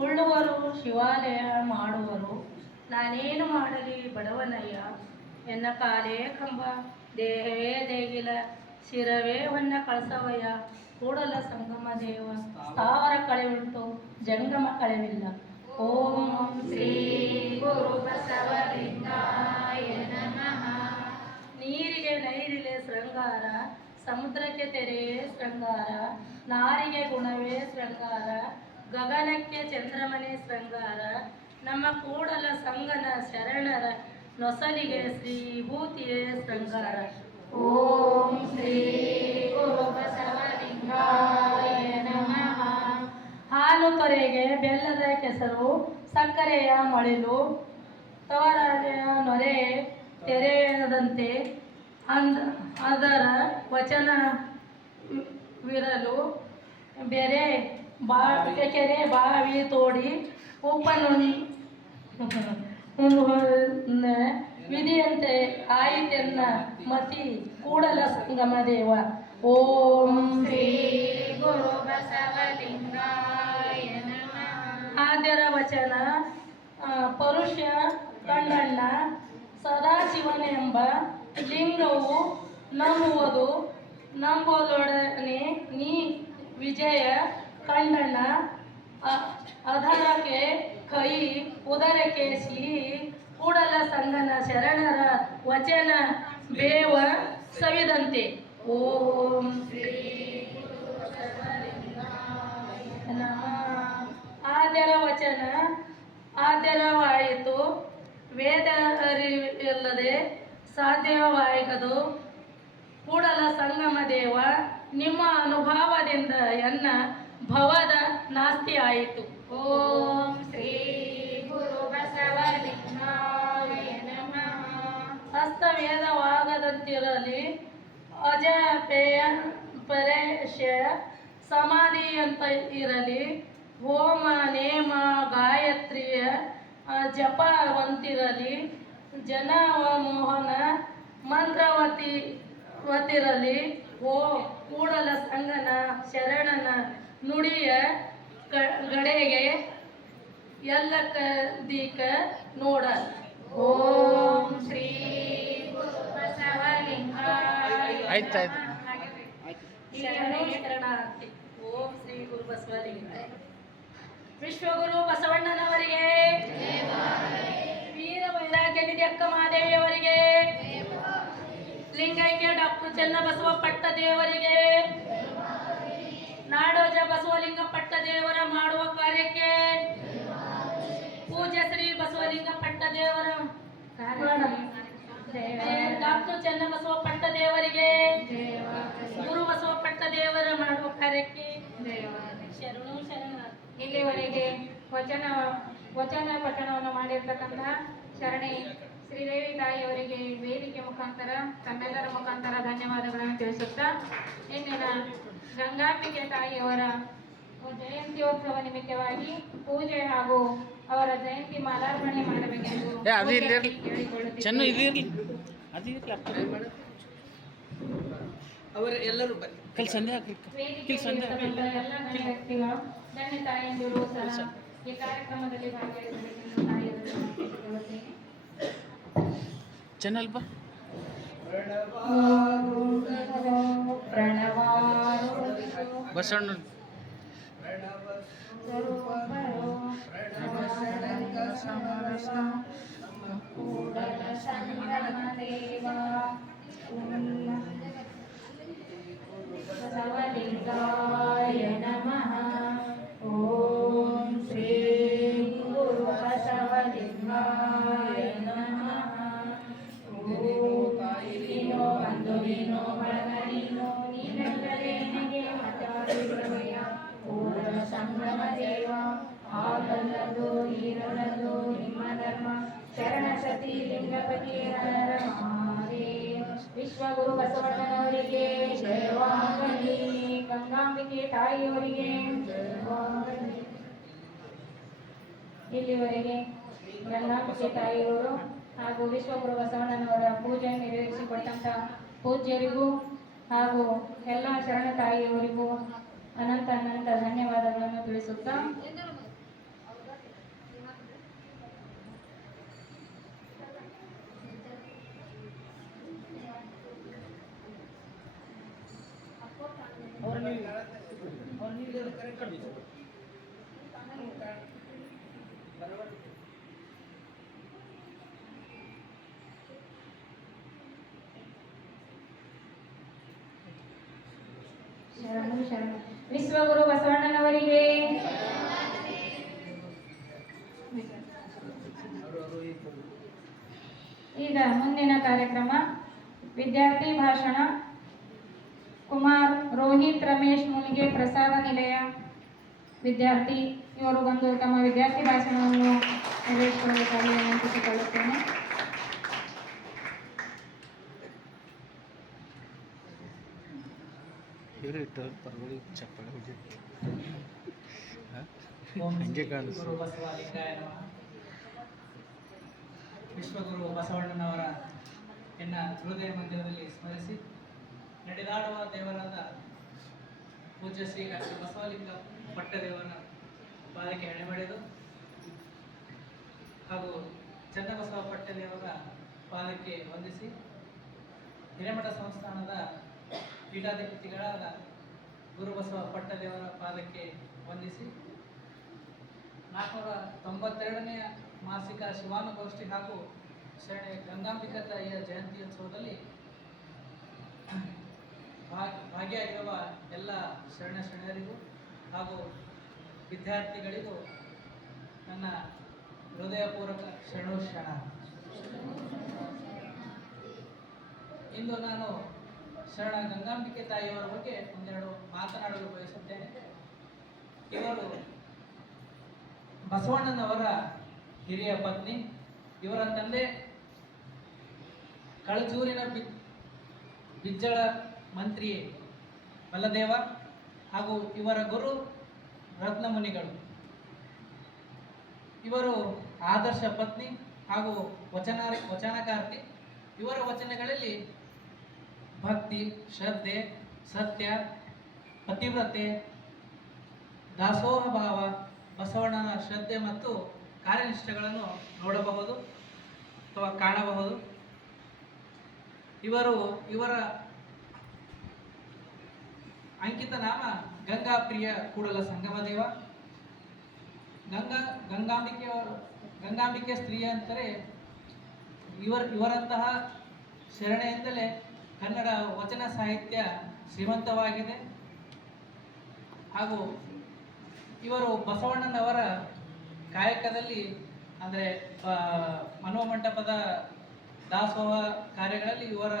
ಉಳ್ಳುವರು ಶಿವಾಲಯ ಮಾಡುವರು, ನಾನೇನು ಮಾಡಲಿ ಬಡವನಯ್ಯ. ಎನ್ನ ಕಾಲೇ ಕಂಬ, ದೇಹವೇ ದೇಗಿಲ, ಶಿರವೇ ಹೊನ್ನ ಕಳಸವಯ್ಯ. ಕೂಡಲ ಸಂಗಮ ದೇವ, ಸ್ಥಾವರ ಕಳೆಯುಂಟು ಜಂಗಮ ಕಳೆವಿಲ್ಲ. ಓಂ ಶ್ರೀ ಗುರು ಬಸವಲಿಂಗಾಯ ನಮಃ. ನೀರಿಗೆ ನೈರಿಲೆ ಶೃಂಗಾರ, ಸಮುದ್ರಕ್ಕೆ ತೆರೆಯೇ ಶೃಂಗಾರ, ನಾರಿಗೆ ಗುಣವೇ ಶೃಂಗಾರ, ಗಗನಕ್ಕೆ ಚಂದ್ರಮನೆ ಶೃಂಗಾರ. ನಮ್ಮ ಕೂಡಲ ಸಂಗನ ಶರಣರ ನೊಸಲಿಗೆ ಶ್ರೀಭೂತಿಯೇ ಶೃಂಗಾರ. ಓಂ ಶ್ರೀ ಗುರು ಬಸವಲಿಂಗಾಯ ನಮಃ. ಹಾಲು ತೊರೆಗೆ ಬೆಲ್ಲದ ಕೆಸರು, ಸಕ್ಕರೆಯ ಮಳಿಲು, ತವರೆಯ ನೊರೆ ತೆರೆಯದಂತೆ ಅದರ ವಚನವಿರಲು ಬೇರೆ ಕೆರೆ ಬಾವಿ ತೋಡಿ ಉಪ್ಪನ್ನು ವಿಧಿಯಂತೆ ಆಯಿತೆನ್ನ ಮತಿ ಕೂಡಲ ಸಂಗಮ ದೇವ. ಓಂ ಶ್ರೀ ಗುರು ಬಸವಲಿಂಗಾಯ ನಮಃ. ಆದ್ಯರ ವಚನ ಪರುಷ ಕಂಡಣ್ಣ ಸದಾಶಿವನೆಂಬ ಲಿಂಗವು ನಂಬುವುದು, ನಂಬೋದೊಡನೆ ನೀ ವಿಜಯ ಕಂಡಣ್ಣ. ಅಧರಕ್ಕೆ ಕೈ, ಉದರಕ್ಕೆ ಸಿಹಿ, ಕೂಡಲ ಸಂಗನ ಶರಣರ ವಚನ ಬೇವ ಸವಿದಂತೆ. ಓಂ ಶ್ರೀ ನಮಃ. ಆದ್ಯರ ವಚನ ಆದ್ಯರವಾಯಿತು, ವೇದ ಅರಿವಿಲ್ಲದೆ ಸಾಧ್ಯವಾಯಿಗದು. ಕೂಡಲ ಸಂಗಮ ದೇವ, ನಿಮ್ಮ ಅನುಭವದಿಂದ ಎನ್ನ ಭವದ ನಾಸ್ತಿ ಆಯಿತು. ಓಂ ಶ್ರೀ ಗುರು ಬಸವಲಿಂಗಾಯ ನಮಃ. ಹಸ್ತವೇದವಾಗದಂತಿರಲಿ, ಅಜಪೇಯ ಪರೇಶ ಸಮಾಧಿಯಂತ ಇರಲಿ, ಹೋಮ ನೇಮ ಗಾಯತ್ರಿಯ ಜಪವಂತಿರಲಿ, ಜನಮೋಹನ ಮಂತ್ರವತಿರಲಿ. ಓ ಕೂಡಲ ಸಂಗನ ಶರಣನ ನುಡಿಯ ಗಡೆಗೆ ಎಲ್ಲ ದೀಕ ನೋಡ. ಓಂ ಶ್ರೀ ಗುರು ಬಸವಲಿಂಗಾಯ ಶರಣಾರ್ಥಿ. ಓಂ ಶ್ರೀ ಗುರು ಬಸವಲಿಂಗಾಯ. ವಿಶ್ವಗುರು ಬಸವಣ್ಣನವರಿಗೆ, ವೀರ ವೈರಾಗ್ಯ ನಿಧಿ ಅಕ್ಕ ಮಹಾದೇವಿಯವರಿಗೆ, ಲಿಂಗೈಕ್ಯ ಡಾಕ್ಟರ್ ಚನ್ನಬಸವ ಪಟ್ಟದೇವರಿಗೆ, ನಾಡೋಜ ಬಸವಲಿಂಗ ಪಟ್ಟದೇವರ ಮಾಡುವ ಕಾರ್ಯಕ್ಕೆ ಪೂಜ್ಯ ಶ್ರೀ ಬಸವಲಿಂಗ ಪಟ್ಟದೇವರ ಡಾಕ್ಟರ್ ಚನ್ನಬಸವ ಪಟ್ಟದೇವರಿಗೆ, ಗುರು ಬಸವ ಪಟ್ಟದೇವರ ಮಾಡುವ ಕಾರ್ಯಕ್ಕೆ ಶರಣು ಶರಣಾರ್ಥಿ. ಇಲ್ಲಿವರೆಗೆ ವಚನ ಪಠಣವನ್ನು ಮಾಡಿರ್ತಕ್ಕಂತಹ ಶರಣೆ ಶ್ರೀದೇವಿ ತಾಯಿಯವರಿಗೆ ವೇದಿಕೆ ಮುಖಾಂತರ ತಮ್ಮೆಲ್ಲರ ಮುಖಾಂತರ ಧನ್ಯವಾದಗಳನ್ನು ತಿಳಿಸುತ್ತಾ, ಇಂದಿನ ಗಂಗಾಂಬಿಕೆ ತಾಯಿಯವರ ಜಯಂತ್ಯೋತ್ಸವ ನಿಮಿತ್ತವಾಗಿ ಪೂಜೆ ಹಾಗೂ ಅವರ ಜಯಂತಿ ಮಾಲಾರ್ಪಣೆ ಮಾಡಬೇಕೆಂದು ಕೇಳಿಕೊಳ್ಳುತ್ತೇವೆ. ಅವರು ಎಲ್ಲರೂ ವ್ಯಕ್ತಿಗಳು ಧನ್ಯ ತಾಯಂದಿರು ಸಹ ಈ ಕಾರ್ಯಕ್ರಮದಲ್ಲಿ ಭಾಗವಹಿಸಬೇಕೆಂದು ತಾಯಿಯವರು ಚಾನಲ್ ಬಸವಣ್ಣ ಬಸವಲಿಂಗಾಯ ನಮಃ. ಓಂ ಶ್ರೀ ಗುರು ಬಸವಲಿಂಗಾಯ ನಮಃ. ನೀನೋ ಬಂದು ನೀನೋ ಬಳಗ ನೀನೋ, ನೀನೆಂದರೆ ನನಗೆ ಮತಾಭಿಪ್ರಾಯ. ಕೂಡಲ ಸಂಗಮ ದೇವ, ಆಗಲ್ಲದು ಈರಲ್ಲದು ನಿಮ್ಮ ಧರ್ಮ. ಶರಣ ಸತಿ ಲಿಂಗಪತಿ ಹರ ಮಹಾದೇವ. ವಿಶ್ವಗುರು ಬಸವಣ್ಣನವರಿಗೆ ಜಯವಾಗಲಿ, ಗಂಗಾಂಬಿಕೆ ತಾಯಿಯವರಿಗೆ ಜಯವಾಗಲಿ. ಇಲ್ಲಿವರೆಗೆ ಗಂಗಾಂಬಿಕೆ ತಾಯಿಯವರು ಹಾಗೂ ವಿಶ್ವಗುರು ಬಸವಣ್ಣನವರ ಪೂಜೆ ನೆರವೇರಿಸಿಕೊಟ್ಟಂತ ಪೂಜ್ಯರಿಗೂ ಹಾಗೂ ಎಲ್ಲ ಶರಣ ತಾಯಿಯವರಿಗೂ ಅನಂತ ಧನ್ಯವಾದಗಳನ್ನು ತಿಳಿಸುತ್ತಾ, ಶರಣು ಶರಣು. ವಿಶ್ವಗುರು ಬಸವಣ್ಣನವರಿಗೆ ಈಗ ಮುಂದಿನ ಕಾರ್ಯಕ್ರಮ ವಿದ್ಯಾರ್ಥಿ ಭಾಷಣ. ಕುಮಾರ್ ರೋಹಿತ್ ರಮೇಶ್ ಮುಲ್ಗೆ ಪ್ರಸಾದ ನಿಲಯ ವಿದ್ಯಾರ್ಥಿ ಇವರು ಬಂದು ತಮ್ಮ ವಿದ್ಯಾರ್ಥಿ ಭಾಷಣವನ್ನು ನೆರವೇರಿಸಿಕೊಳ್ಳಬೇಕಾಗಿ ವಿನಂತಿಸಿಕೊಳ್ಳುತ್ತೇನೆ. ಗುರು ಬಸವಲಿಂಗಾಯ ನಮಃ. ವಿಶ್ವಗುರು ಬಸವಣ್ಣನವರ ಎನ್ನ ಹೃದಯ ಮಂದಿರದಲ್ಲಿ ಸ್ಮರಿಸಿ ನಡೆದಾಡುವ ದೇವರಾದ ಪೂಜ್ಯ ಶ್ರೀ ಡಾಕ್ಟರ್ ಬಸವಲಿಂಗ ಪಟ್ಟದೇವರ ಪಾದಕ್ಕೆ ಎಣೆಮಡೆದು ಹಾಗೂ ಚನ್ನಬಸವ ಪಟ್ಟದೇವರ ಪಾದಕ್ಕೆ ವಂದಿಸಿ ಹಿರೇಮಠ ಸಂಸ್ಥಾನದ ಪೀಠಾಧಿಪತಿಗಳಾದ ಗುರುಬಸವ ಪಟ್ಟದೇವರ ಪಾದಕ್ಕೆ ವಂದಿಸಿ 492ನೆಯ ಮಾಸಿಕ ಶಿವಾನುಗೋಷ್ಠಿ ಹಾಗೂ ಶರಣೆ ಗಂಗಾಂಬಿಕಾ ತಾಯಿಯ ಜಯಂತ್ಯೋತ್ಸವದಲ್ಲಿ ಭಾಗಿಯಾಗಿರುವ ಎಲ್ಲ ಶರಣರಿಗೂ ಹಾಗೂ ವಿದ್ಯಾರ್ಥಿಗಳಿಗೂ ನನ್ನ ಹೃದಯಪೂರ್ವಕ ಶರಣ. ಇಂದು ನಾನು ಶರಣ ಗಂಗಾಂಬಿಕೆ ತಾಯಿಯವರ ಬಗ್ಗೆ ಒಂದೆರಡು ಮಾತನಾಡಲು ಬಯಸುತ್ತೇನೆ. ಇವರು ಬಸವಣ್ಣನವರ ಹಿರಿಯ ಪತ್ನಿ. ಇವರ ತಂದೆ ಕಳಚೂರಿನ ಬಿಜ್ಜಳ ಮಂತ್ರಿ ಮಲ್ಲದೇವ ಹಾಗೂ ಇವರ ಗುರು ರತ್ನಮುನಿಗಳು. ಇವರು ಆದರ್ಶ ಪತ್ನಿ ಹಾಗೂ ವಚನಕಾರ್ತಿ. ಇವರ ವಚನಗಳಲ್ಲಿ ಭಕ್ತಿ, ಶ್ರದ್ಧೆ, ಸತ್ಯ, ಪತಿವ್ರತೆ, ದಾಸೋಹ ಭಾವ, ಬಸವಣ್ಣನ ಶ್ರದ್ಧೆ ಮತ್ತು ಕಾರ್ಯನಿಷ್ಠೆಗಳನ್ನು ನೋಡಬಹುದು ಅಥವಾ ಕಾಣಬಹುದು. ಇವರ ಅಂಕಿತ ನಾಮ ಗಂಗಾಪ್ರಿಯ ಕೂಡಲ ಸಂಗಮದೇವ. ಗಂಗಾಂಬಿಕೆ ಸ್ತ್ರೀಯ ಅಂತಾರೆ. ಇವರಂತಹ ಶರಣೆಯಿಂದಲೇ ಕನ್ನಡ ವಚನ ಸಾಹಿತ್ಯ ಶ್ರೀಮಂತವಾಗಿದೆ. ಹಾಗೂ ಇವರು ಬಸವಣ್ಣನವರ ಕಾಯಕದಲ್ಲಿ ಅಂದರೆ ಮನೋಮಂಟಪದ ದಾಸೋಹ ಕಾರ್ಯಗಳಲ್ಲಿ ಇವರ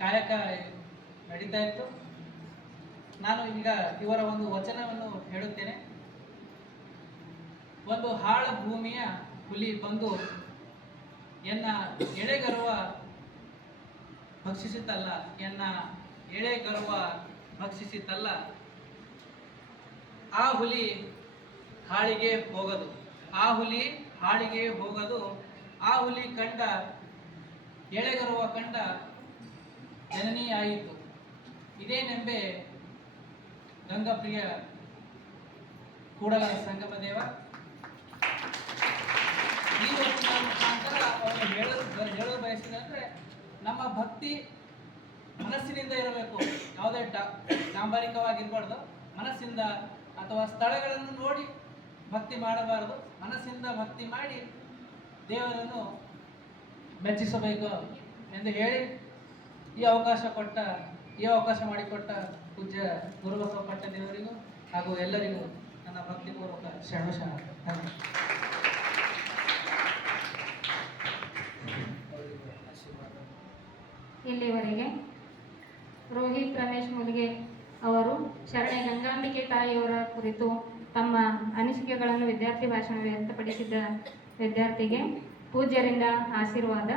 ಕಾಯಕ ನಡೀತಾ ಇತ್ತು. ನಾನು ಈಗ ಇವರ ಒಂದು ವಚನವನ್ನು ಹೇಳುತ್ತೇನೆ. ಒಂದು ಹಾಳ ಭೂಮಿಯ ಹುಲಿ ಬಂದು ಎನ್ನ ಎಳೆಗರುವ ಭಕ್ಷಿಸಿತಲ್ಲ, ಎನ್ನ ಎಳೆಗರುವ ಭಕ್ಷಿಸಿತಲ್ಲ. ಆ ಹುಲಿ ಹಾಳಿಗೆ ಹೋಗದು, ಆ ಹುಲಿ ಹಾಳಿಗೆ ಹೋಗದು. ಆ ಹುಲಿ ಕಂಡ ಎಳೆಗರುವ ಕಂಡ ಜನನಿ ಆಯಿತು. ಇದೇನೆಂಬೆ ಗಂಗಾಪ್ರಿಯ ಕೂಡಲ ಸಂಗಮದೇವ. ಈ ವಚನ ಮುಖಾಂತರ ಅವರು ಹೇಳಲು ಬಯಸಿದಂದ್ರೆ, ನಮ್ಮ ಭಕ್ತಿ ಮನಸ್ಸಿನಿಂದ ಇರಬೇಕು. ಯಾವುದೇ ಡಾಂಬರಿಕವಾಗಿರ್ಬಾರ್ದು. ಮನಸ್ಸಿಂದ ಅಥವಾ ಸ್ಥಳಗಳನ್ನು ನೋಡಿ ಭಕ್ತಿ ಮಾಡಬಾರದು. ಮನಸ್ಸಿಂದ ಭಕ್ತಿ ಮಾಡಿ ದೇವರನ್ನು ಮೆಚ್ಚಿಸಬೇಕು ಎಂದು ಹೇಳಿ ಈ ಅವಕಾಶ ಮಾಡಿಕೊಟ್ಟ ಪೂಜ್ಯ ಗುರುಬಸವ ಪಟ್ಟದೇವರಿಗೂ ಹಾಗೂ ಎಲ್ಲರಿಗೂ ನನ್ನ ಭಕ್ತಿಪೂರ್ವಕ ಶರಣ. ಇಲ್ಲಿವರೆಗೆ ರೋಹಿತ್ ರಮೇಶ್ ಮುಲ್ಗೆ ಅವರು ಶರಣೆ ಗಂಗಾಂಬಿಕೆ ತಾಯಿಯವರ ಕುರಿತು ತಮ್ಮ ಅನಿಸಿಕೆಗಳನ್ನು ವಿದ್ಯಾರ್ಥಿ ಭಾಷಣ ವ್ಯಕ್ತಪಡಿಸಿದ್ದ ವಿದ್ಯಾರ್ಥಿಗೆ ಪೂಜ್ಯರಿಂದ ಆಶೀರ್ವಾದ.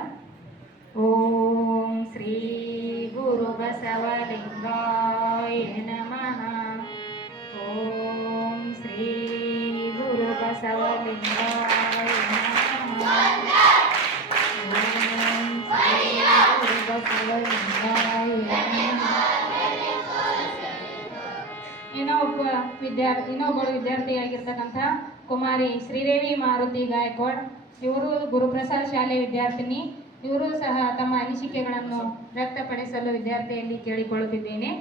ಓಂ ಶ್ರೀ ಗುರು ಬಸವಲಿಂಗಾಯ ನಮಃ. ಓಂ ಶ್ರೀ ಗುರು ಬಸವಲಿಂಗಾಯ ನಮಃ. ಓಂ ಶ್ರೀ ಗುರು ಬಸವಲಿಂಗಾಯ ನಮಃ. ಇನ್ನೊಬ್ಬಳು ವಿದ್ಯಾರ್ಥಿಯಾಗಿರ್ತಕ್ಕಂಥ ಕುಮಾರಿ ಶ್ರೀದೇವಿ ಮಾರುತಿ ಗಾಯಕ್ವಾಡ್. ಇವರು ಗುರುಪ್ರಸಾದ್ ಶಾಲೆ ವಿದ್ಯಾರ್ಥಿನಿ. ಇವರು ಸಹ ತಮ್ಮ ಅನಿಸಿಕೆಗಳನ್ನು ವ್ಯಕ್ತಪಡಿಸಲು ವಿದ್ಯಾರ್ಥಿಯಲ್ಲಿ ಕೇಳಿಕೊಳ್ಳುತ್ತಿದ್ದೇನೆ.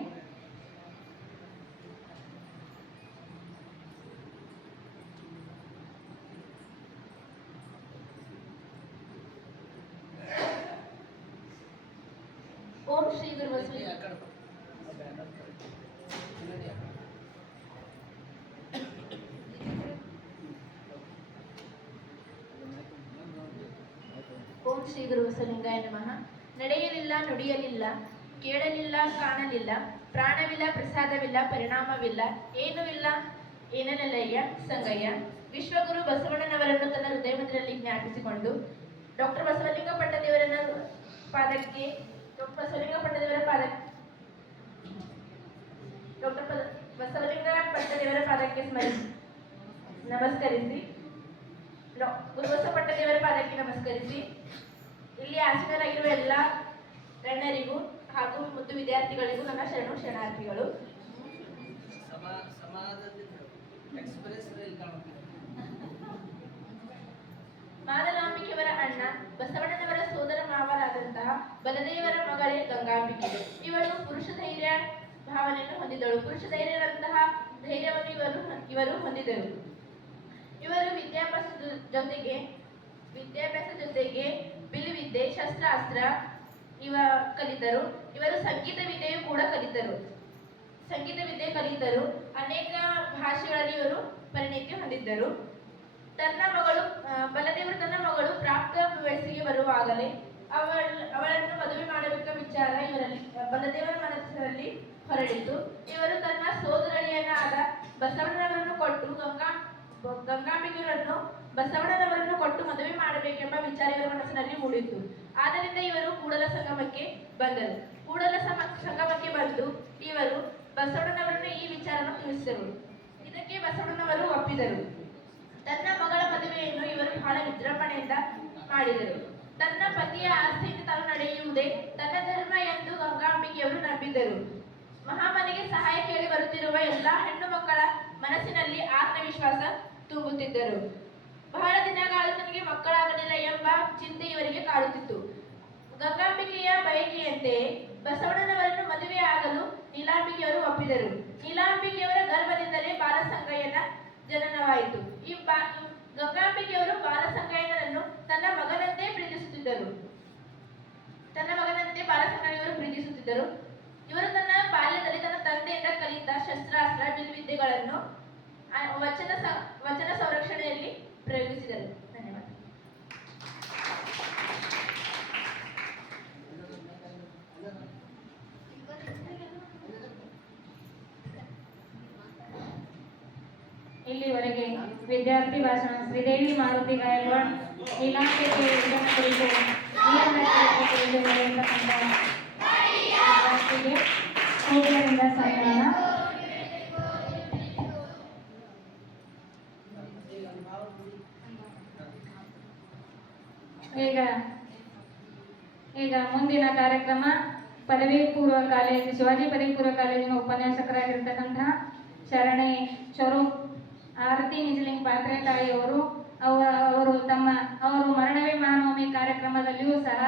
ಶ್ರೀ ಗುರು ಬಸವಲಿಂಗಾಯ ನಮಃ. ನಡೆಯಲಿಲ್ಲ, ನುಡಿಯಲಿಲ್ಲ, ಕೇಳಲಿಲ್ಲ, ಕಾಣಲಿಲ್ಲ, ಪ್ರಾಣವಿಲ್ಲ, ಪ್ರಸಾದವಿಲ್ಲ, ಪರಿಣಾಮವಿಲ್ಲ, ಏನೂ ಇಲ್ಲ ಏನನಲ್ಲಯ್ಯ ಸಂಗಯ್ಯ. ವಿಶ್ವಗುರು ಬಸವಣ್ಣನವರನ್ನು ತನ್ನ ಹೃದಯ ಮಂದಿರದಲ್ಲಿ ಜ್ಞಾಪಿಸಿಕೊಂಡು ಡಾಕ್ಟರ್ ಬಸವಲಿಂಗ ಪಟ್ಟದೇವರನ್ನ ಪಾದಕ್ಕೆ ಬಸವಲಿಂಗ ಪಟ್ಟದೇವರ ಪಾದಕ್ಕೆ ನಮಸ್ಕರಿಸಿ ಗುರುಬಸವ ಪಟ್ಟದೇವರ ಪಾದಕ್ಕೆ ನಮಸ್ಕರಿಸಿ ಇಲ್ಲಿ ಆಸೀನರಾಗಿರುವ ಎಲ್ಲ ಗಣ್ಯರಿಗೂ ಹಾಗೂ ಮುದ್ದು ವಿದ್ಯಾರ್ಥಿಗಳಿಗೂ ನನ್ನ ಶರಣು ಶರಣಾರ್ಥಿಗಳು. ಮಾದಲಾಂಬಿಕೆಯವರ ಅಣ್ಣ ಬಸವಣ್ಣನವರ ಸೋದರ ಮಾವರಾದಂತಹ ಬಲದೇವರ ಮಗಳೇ ಗಂಗಾಂಬಿಕೆ. ಇವಳು ಪುರುಷ ಧೈರ್ಯ ಭಾವನೆಯನ್ನು ಹೊಂದಿದಳು. ಪುರುಷ ಧೈರ್ಯದಂತಹ ಧೈರ್ಯವನ್ನು ಇವರು ಹೊಂದಿದರು. ಇವರು ವಿದ್ಯಾಭ್ಯಾಸದ ಜೊತೆಗೆ ಬಿಲ್ಲುವಿದ್ಯೆ, ಶಸ್ತ್ರಾಸ್ತ್ರ ಕಲಿತರು. ಇವರು ಸಂಗೀತ ವಿದ್ಯೆಯು ಕೂಡ ಕಲಿತರು. ಅನೇಕ ಭಾಷೆಗಳಲ್ಲಿ ಇವರು ಪರಿಣಿತಿ ಹೊಂದಿದ್ದರು. ಬಲದೇವರು ತನ್ನ ಮಗಳು ಪ್ರಾಪ್ತ ವಯಸ್ಸಿಗೆ ಬರುವಾಗಲೇ ಅವಳನ್ನು ಮದುವೆ ಮಾಡಬೇಕ ವಿಚಾರ ಬಲದೇವರ ಮನಸ್ಸಿನಲ್ಲಿ ಹೊರಡಿತು. ಇವರು ತನ್ನ ಸೋದರಳಿಯನಾದ ಬಸವಣ್ಣನವರನ್ನು ಕೊಟ್ಟು ಗಂಗಾಂಬಿಕೆಯವರನ್ನು ಬಸವಣ್ಣನವರನ್ನು ಕೊಟ್ಟು ಮದುವೆ ಮಾಡಬೇಕೆಂಬ ವಿಚಾರ ಇವರ ಮನಸ್ಸಿನಲ್ಲಿ ಮೂಡಿತು. ಆದ್ದರಿಂದ ಇವರು ಕೂಡಲ ಸಂಗಮಕ್ಕೆ ಬಂದರು. ಸಂಗಮಕ್ಕೆ ಬಂದು ಇವರು ಬಸವಣ್ಣನವರನ್ನು ಈ ವಿಚಾರವನ್ನು ತಿಳಿಸಿದರು. ಇದಕ್ಕೆ ಬಸವಣ್ಣನವರು ಒಪ್ಪಿದರು. ತನ್ನ ಮಗಳ ಮದುವೆಯನ್ನು ಇವರು ಬಹಳ ವಿಜೃಂಭಣೆಯಿಂದ ಮಾಡಿದರು. ತನ್ನ ಪತಿಯ ಆಸ್ತಿಯಿಂದ ತಾನು ನಡೆಯುವುದೇ ತನ್ನ ಧರ್ಮ ಎಂದು ಗಂಗಾಂಬಿಕೆಯವರು ನಂಬಿದ್ದರು. ಮಹಾಮನೆಗೆ ಸಹಾಯ ಕೇಳಿ ಬರುತ್ತಿರುವ ಎಲ್ಲಾ ಹೆಣ್ಣು ಮಕ್ಕಳ ಮನಸ್ಸಿನಲ್ಲಿ ಆತ್ಮವಿಶ್ವಾಸ ತುಂಬುತ್ತಿದ್ದರು. ಬಹಳ ದಿನಗಳ ತನಗೆ ಮಕ್ಕಳಾಗಲಿಲ್ಲ ಎಂಬ ಚಿಂತೆ ಇವರಿಗೆ ಕಾಡುತ್ತಿತ್ತು. ಗಂಗಾಂಬಿಕೆಯ ಬಯಕೆಯಂತೆಯೇ ಬಸವಣ್ಣನವರನ್ನು ಮದುವೆ ಆಗಲು ನೀಲಾಂಬಿಕೆಯವರು ಒಪ್ಪಿದರು. ನೀಲಾಂಬಿಕೆಯವರ ಗರ್ಭದಿಂದಲೇ ಬಾಲಸಂಗಯ್ಯನ ಜನನವಾಯಿತು. ಗಂಗಾಂಬಿಕೆಯವರು ಬಾಲಸಂಗಯ್ಯನನ್ನು ತನ್ನ ಮಗನಂತೆ ಪ್ರೀತಿಸುತ್ತಿದ್ದರು. ಇವರು ತನ್ನ ಬಾಲ್ಯದಲ್ಲಿ ತನ್ನ ತಂದೆಯಿಂದ ಕಲಿತ ಶಸ್ತ್ರಾಸ್ತ್ರ, ಬಿಲ್ವಿದ್ಯೆಗಳನ್ನು ವಚನ ಸಂರಕ್ಷಣೆಯಲ್ಲಿ ಪ್ರಯೋಗಿಸಿದರು. ಧನ್ಯವಾದ. ಇಲ್ಲಿವರೆಗೆ ವಿದ್ಯಾರ್ಥಿ ಭಾಷಣ ಶ್ರೀದೇವಿ ಮಾರುತಿ ಗಾಯಕವಾಡ್ ಇಲಾಖೆ ಕುರಿತು ವಿದ್ಯಾರ್ಥಿಗೆ ಸನ್ಮಾನ. ಈಗ ಮುಂದಿನ ಕಾರ್ಯಕ್ರಮ ಪದವಿ ಪೂರ್ವ ಕಾಲೇಜು ಶಿವಾಜಿ ಪದವಿ ಪೂರ್ವ ಕಾಲೇಜಿನ ಉಪನ್ಯಾಸಕರಾಗಿರ್ತಕ್ಕಂತಹ ಶರಣೆ ಸ್ವರೂಪ್ ಆರತಿ ನಿಜಲಿಂಗ್ ಪಾತ್ರೆ ತಾಯಿಯವರು ಅವರು ಮರಣವೇ ಮಹಾನವಮಿ ಕಾರ್ಯಕ್ರಮದಲ್ಲಿಯೂ ಸಹ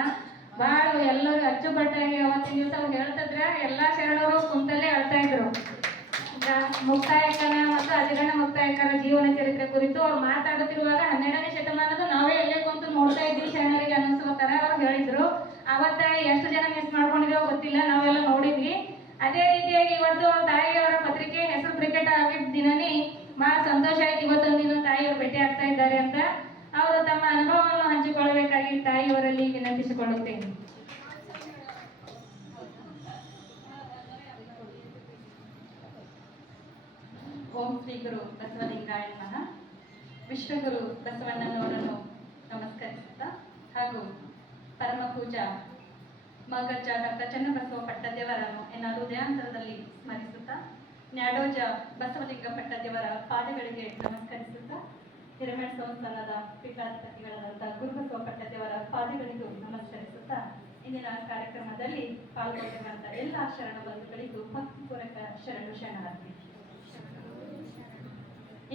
ಬಹಳ ಎಲ್ಲರೂ ಅಚ್ಚುಕಟ್ಟಾಗಿ ಅವತ್ತಿನ ದಿವಸ ಅವ್ರು ಹೇಳ್ತಿದ್ರ ಎಲ್ಲಾ ಶರಣರು ಕುಂತಲ್ಲೇ ಅಳ್ತಾ ಇದ್ರು. ಮುಕ್ತಾಯಕನ ಮತ್ತು ಅಜಗಣ ಮುಕ್ತಾಯಕರ ಜೀವನ ಚರಿತ್ರೆ ಕುರಿತು ಅವ್ರು ಮಾತಾಡುತ್ತಿರುವಾಗ 12ನೇ ಶತಮಾನದ ನಾವೇ ಎಲ್ಲೇ ಕುಂತು ನೋಡ್ತಾ ಇದ್ವಿ ಶರಣರಿಗೆ ಅನ್ನಿಸುವ ತರ ಅವ್ರು ಹೇಳಿದ್ರು. ಅವತ್ತ ಎಷ್ಟು ಜನ ಮಿಸ್ ಮಾಡ್ಕೊಂಡಿದೀವೋ ಗೊತ್ತಿಲ್ಲ, ನಾವೆಲ್ಲ ನೋಡಿದ್ವಿ. ಅದೇ ರೀತಿಯಾಗಿ ಇವತ್ತು ತಾಯಿಯವರ ಪತ್ರಿಕೆ ಹೆಸರು ಕ್ರಿಕೆಟ್ ಆಗಿದ್ದ ದಿನನೇ ಬಹಳ ಸಂತೋಷ ಆಯ್ತು. ಇವತ್ತೊಂದಿನ ತಾಯಿಯವರು ಭೇಟಿ ಆಗ್ತಾ ಇದ್ದಾರೆ ಅಂತ ಅವರು ತಮ್ಮ ಅನುಭವವನ್ನು ಹಂಚಿಕೊಳ್ಳಬೇಕಾಗಿ ತಾಯಿಯವರಲ್ಲಿ ವಿನಂತಿಸಿಕೊಳ್ಳುತ್ತೇನೆ. ಓಂ ಶ್ರೀ ಗುರು ಬಸವಲಿಂಗಾಯ ನಮಃ. ವಿಶ್ವಗುರು ಬಸವಣ್ಣನವರನ್ನು ನಮಸ್ಕರಿಸುತ್ತಾ ಹಾಗೂ ಪರಮ ಪೂಜಾ ಮಗಜ್ಜ ಡಾಕ್ಟರ್ ಚನ್ನಬಸವ ಪಟ್ಟದೇವರನ್ನು ಎನ್ನ ಹೃದಯಾಂತರದಲ್ಲಿ ಸ್ಮರಿಸುತ್ತಾ ನ್ಯಾಡೋಜ ಬಸವಲಿಂಗ ಪಟ್ಟದೇವರ ಪಾದಗಳಿಗೆ ನಮಸ್ಕರಿಸುತ್ತಾ ಹಿರೇಮಠ ಸಂಸ್ಥಾನದ ಪೀಠಾಧಿಪತಿಗಳಾದಂಥ ಗುರುಬಸವ ಪಟ್ಟದೇವರ ಪಾದಗಳಿಗೂ ನಮಸ್ಕರಿಸುತ್ತಾ ಇಂದಿನ ಕಾರ್ಯಕ್ರಮದಲ್ಲಿ ಪಾಲ್ಗೊಂಡಿರುವಂಥ ಎಲ್ಲ ಶರಣ ಬಂಧುಗಳಿಗೂ ಭಕ್ತಿಪೂರ್ವಕ ಶರಣು ಶರಣಾರ್ಥಿ.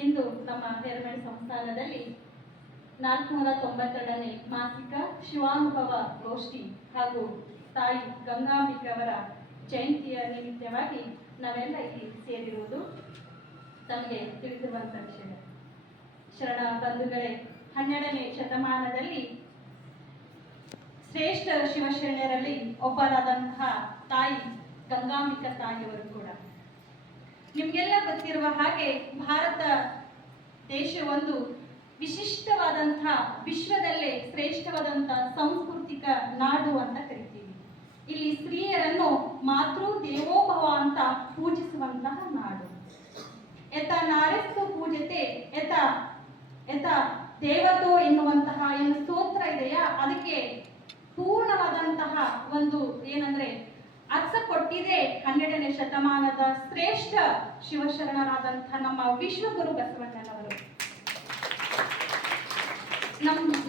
ಇಂದು ನಮ್ಮ ಹಿರೇಮಠ ಸಂಸ್ಥಾನದಲ್ಲಿ 492ನೇ ಮಾಸಿಕ ಶಿವಾನುಭವ ಗೋಷ್ಠಿ ಹಾಗೂ ತಾಯಿ ಗಂಗಾಂಬಿಕೆ ಅವರ ಜಯಂತಿಯ ನಿಮಿತ್ತವಾಗಿ ನಾವೆಲ್ಲ ಇಲ್ಲಿ ಸೇರಿರುವುದು ತಮಗೆ ತಿಳಿದಿರುವಂಥ ವಿಷಯ. ಶರಣ ಬಂಧುಗಳೇ, 12ನೇ ಶತಮಾನದಲ್ಲಿ ಶ್ರೇಷ್ಠ ಶಿವಶರಣರಲ್ಲಿ ಒಬ್ಬರಾದಂತಹ ತಾಯಿ ಗಂಗಾಂಬಿಕಾ ತಾಯಿಯವರು ಕೂಡ. ನಿಮಗೆಲ್ಲ ಗೊತ್ತಿರುವ ಹಾಗೆ ಭಾರತ ದೇಶ ಒಂದು ವಿಶಿಷ್ಟವಾದಂಥ ವಿಶ್ವದಲ್ಲೇ ಶ್ರೇಷ್ಠವಾದಂಥ ಸಾಂಸ್ಕೃತಿಕ ನಾಡು ಅಂತ ಕರಿತೀವಿ. ಇಲ್ಲಿ ಸ್ತ್ರೀಯರನ್ನು ಮಾತೃ ದೇವೋಭವ ಅಂತ ಪೂಜಿಸುವಂತಹ ನಾಡು. ಯತ ನಾರಿಸ್ತು ಪೂಜತೆ ಯತ ದೇವತೋ ಎನ್ನುವಂತಹ ಏನು ಸ್ತೋತ್ರ ಇದೆಯಾ, ಅದಕ್ಕೆ ಪೂರ್ಣವಾದಂತಹ ಒಂದು ಏನಂದ್ರೆ ಅರ್ಥ ಕೊಟ್ಟಿದೆ 12ನೇ ಶತಮಾನದ ಶ್ರೇಷ್ಠ ಶಿವಶರಣರಾದಂತಹ ನಮ್ಮ ವಿಶ್ವಗುರು ಬಸವಣ್ಣನವರು.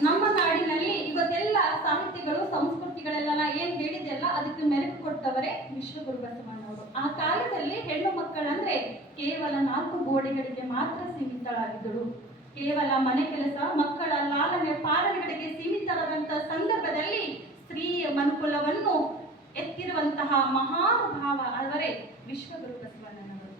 ನಮ್ಮ ನಾಡಿನಲ್ಲಿ ಇವತ್ತೆಲ್ಲ ಸಾಹಿತ್ಯಗಳು ಸಂಸ್ಕೃತಿಗಳೆಲ್ಲ ಏನ್ ಹೇಳಿದೆಲ್ಲ ಅದಕ್ಕೆ ಮೆರುಗು ಕೊಟ್ಟವರೇ ವಿಶ್ವಗುರು ಬಸವಣ್ಣವರು. ಆ ಕಾಲದಲ್ಲಿ ಹೆಣ್ಣು ಮಕ್ಕಳಂದ್ರೆ ಕೇವಲ 4 ಗೋಡೆಗಳಿಗೆ ಮಾತ್ರ ಸೀಮಿತಳಾಗಿದ್ದಳು. ಕೇವಲ ಮನೆ ಕೆಲಸ, ಮಕ್ಕಳ ಲಾಲನೆ ಪಾಲನೆಗಳಿಗೆ ಸೀಮಿತವಾದಂತಹ ಸಂದರ್ಭದಲ್ಲಿ ಸ್ತ್ರೀ ಮನುಕುಲವನ್ನು ಎತ್ತಿರುವಂತಹ ಮಹಾನುಭಾವ ಅವರೇ ವಿಶ್ವಗುರು ಬಸವಣ್ಣನವರು.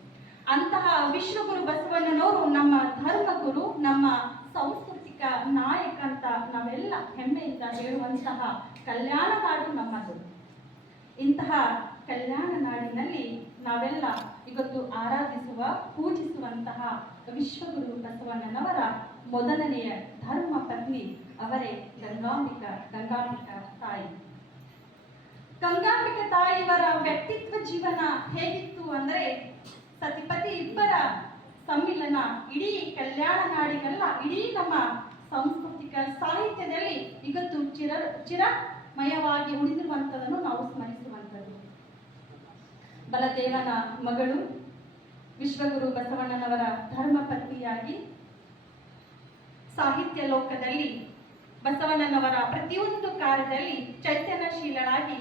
ಅಂತಹ ವಿಶ್ವಗುರು ಬಸವಣ್ಣನವರು ನಮ್ಮ ಧರ್ಮಗುರು, ನಮ್ಮ ಸಾಂಸ್ಕೃತಿಕ ನಾಯಕ ಅಂತ ನಾವೆಲ್ಲ ಹೆಮ್ಮೆಯಿಂದ ಹೇಳುವಂತಹ ಕಲ್ಯಾಣ ನಾಡು ನಮ್ಮದು. ಇಂತಹ ಕಲ್ಯಾಣ ನಾಡಿನಲ್ಲಿ ನಾವೆಲ್ಲ ಇವತ್ತು ಆರಾಧಿಸುವ ಪೂಜಿಸುವಂತಹ ವಿಶ್ವಗುರು ಬಸವಣ್ಣನವರ ಮೊದಲನೆಯ ಧರ್ಮ ಪತ್ನಿ ಅವರೇ ಗಂಗಾಂಬಿಕಾ ತಾಯಿ. ಗಂಗಾಂಬಿಕೆ ತಾಯಿಯವರ ವ್ಯಕ್ತಿತ್ವ ಜೀವನ ಹೇಗಿತ್ತು ಅಂದ್ರೆ, ಸತಿಪತಿ ಇಬ್ಬರ ಸಮ್ಮಿಲನ ಇಡೀ ಕಲ್ಯಾಣ ನಾಡಿಗೆಲ್ಲ, ಇಡೀ ನಮ್ಮ ಸಾಂಸ್ಕೃತಿಕ ಸಾಹಿತ್ಯದಲ್ಲಿ ಇವತ್ತು ಚಿರಮಯವಾಗಿ ಉಳಿದಿರುವಂಥದ್ದನ್ನು ನಾವು ಸ್ಮರಿಸುವಂಥದ್ದು. ಬಲದೇವನ ಮಗಳು ವಿಶ್ವಗುರು ಬಸವಣ್ಣನವರ ಧರ್ಮ ಪತ್ನಿಯಾಗಿ ಸಾಹಿತ್ಯ ಲೋಕದಲ್ಲಿ ಬಸವಣ್ಣನವರ ಪ್ರತಿಯೊಂದು ಕಾರ್ಯದಲ್ಲಿ ಚೈತನ್ಯಶೀಲರಾಗಿ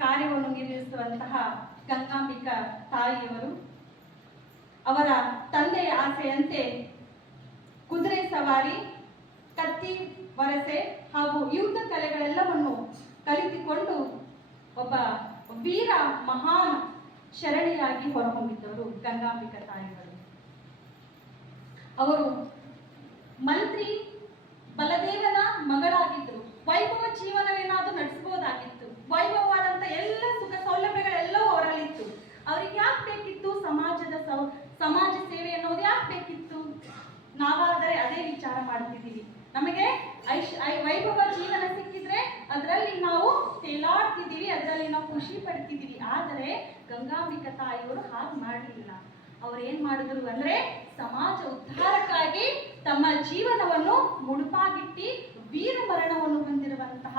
ಕಾರ್ಯವನ್ನು ನಿರ್ವಹಿಸುವಂತಹ ಗಂಗಾಂಬಿಕಾ ತಾಯಿಯವರು ಅವರ ತಂದೆಯ ಆಸೆಯಂತೆ ಕುದುರೆ ಸವಾರಿ, ಕತ್ತಿ ವರಸೆ ಹಾಗೂ ಯುದ್ಧ ಕಲೆಗಳೆಲ್ಲವನ್ನು ಕಲಿತುಕೊಂಡು ಒಬ್ಬ ವೀರ ಮಹಾನ್ ಶರಣಿಯಾಗಿ ಹೊರಹೊಮ್ಮಿದ್ದವರು ಗಂಗಾಂಬಿಕಾ ತಾಯಿಯವರು. ಅವರು ಮಂತ್ರಿ ಬಲದೇವನ ಮಗಳಾಗಿದ್ದರು. ವೈಭವ ಜೀವನವೇನಾದ್ರೂ ನಡೆಸಬಹುದಾಗಿತ್ತು. ವೈಭವವಾದಂತ ಎಲ್ಲ ಸುಖ ಸೌಲಭ್ಯಗಳೆಲ್ಲವೂ ಅವರಲ್ಲಿತ್ತು. ಅವ್ರಿಗೆ ಯಾಕೆ ಬೇಕಿತ್ತು ಸಮಾಜ ಸೇವೆ ಅನ್ನೋದು ಯಾಕೆ ಬೇಕಿತ್ತು? ನಾವಾದರೆ ಅದೇ ವಿಚಾರ ಮಾಡ್ತಿದ್ದೀವಿ. ನಮಗೆ ವೈಭವ ಜೀವನ ಸಿಕ್ಕಿದ್ರೆ ಅದರಲ್ಲಿ ನಾವು ತೇಲಾಡ್ತಿದ್ದೀವಿ, ಅದರಲ್ಲಿ ನಾವು ಖುಷಿ ಪಡ್ತಿದ್ದೀವಿ. ಆದರೆ ಗಂಗಾಂಬಿಕಾ ತಾಯಿಯವರು ಹಾಗೆ ಮಾಡಲಿಲ್ಲ. ಅವ್ರು ಏನ್ ಮಾಡಿದ್ರು ಅಂದ್ರೆ, ಸಮಾಜ ಉದ್ಧಾರಕ್ಕಾಗಿ ತಮ್ಮ ಜೀವನವನ್ನು ಮುಡುಪಾಗಿಟ್ಟಿ ವೀರ ಮರಣವನ್ನು ಹೊಂದಿರುವಂತಹ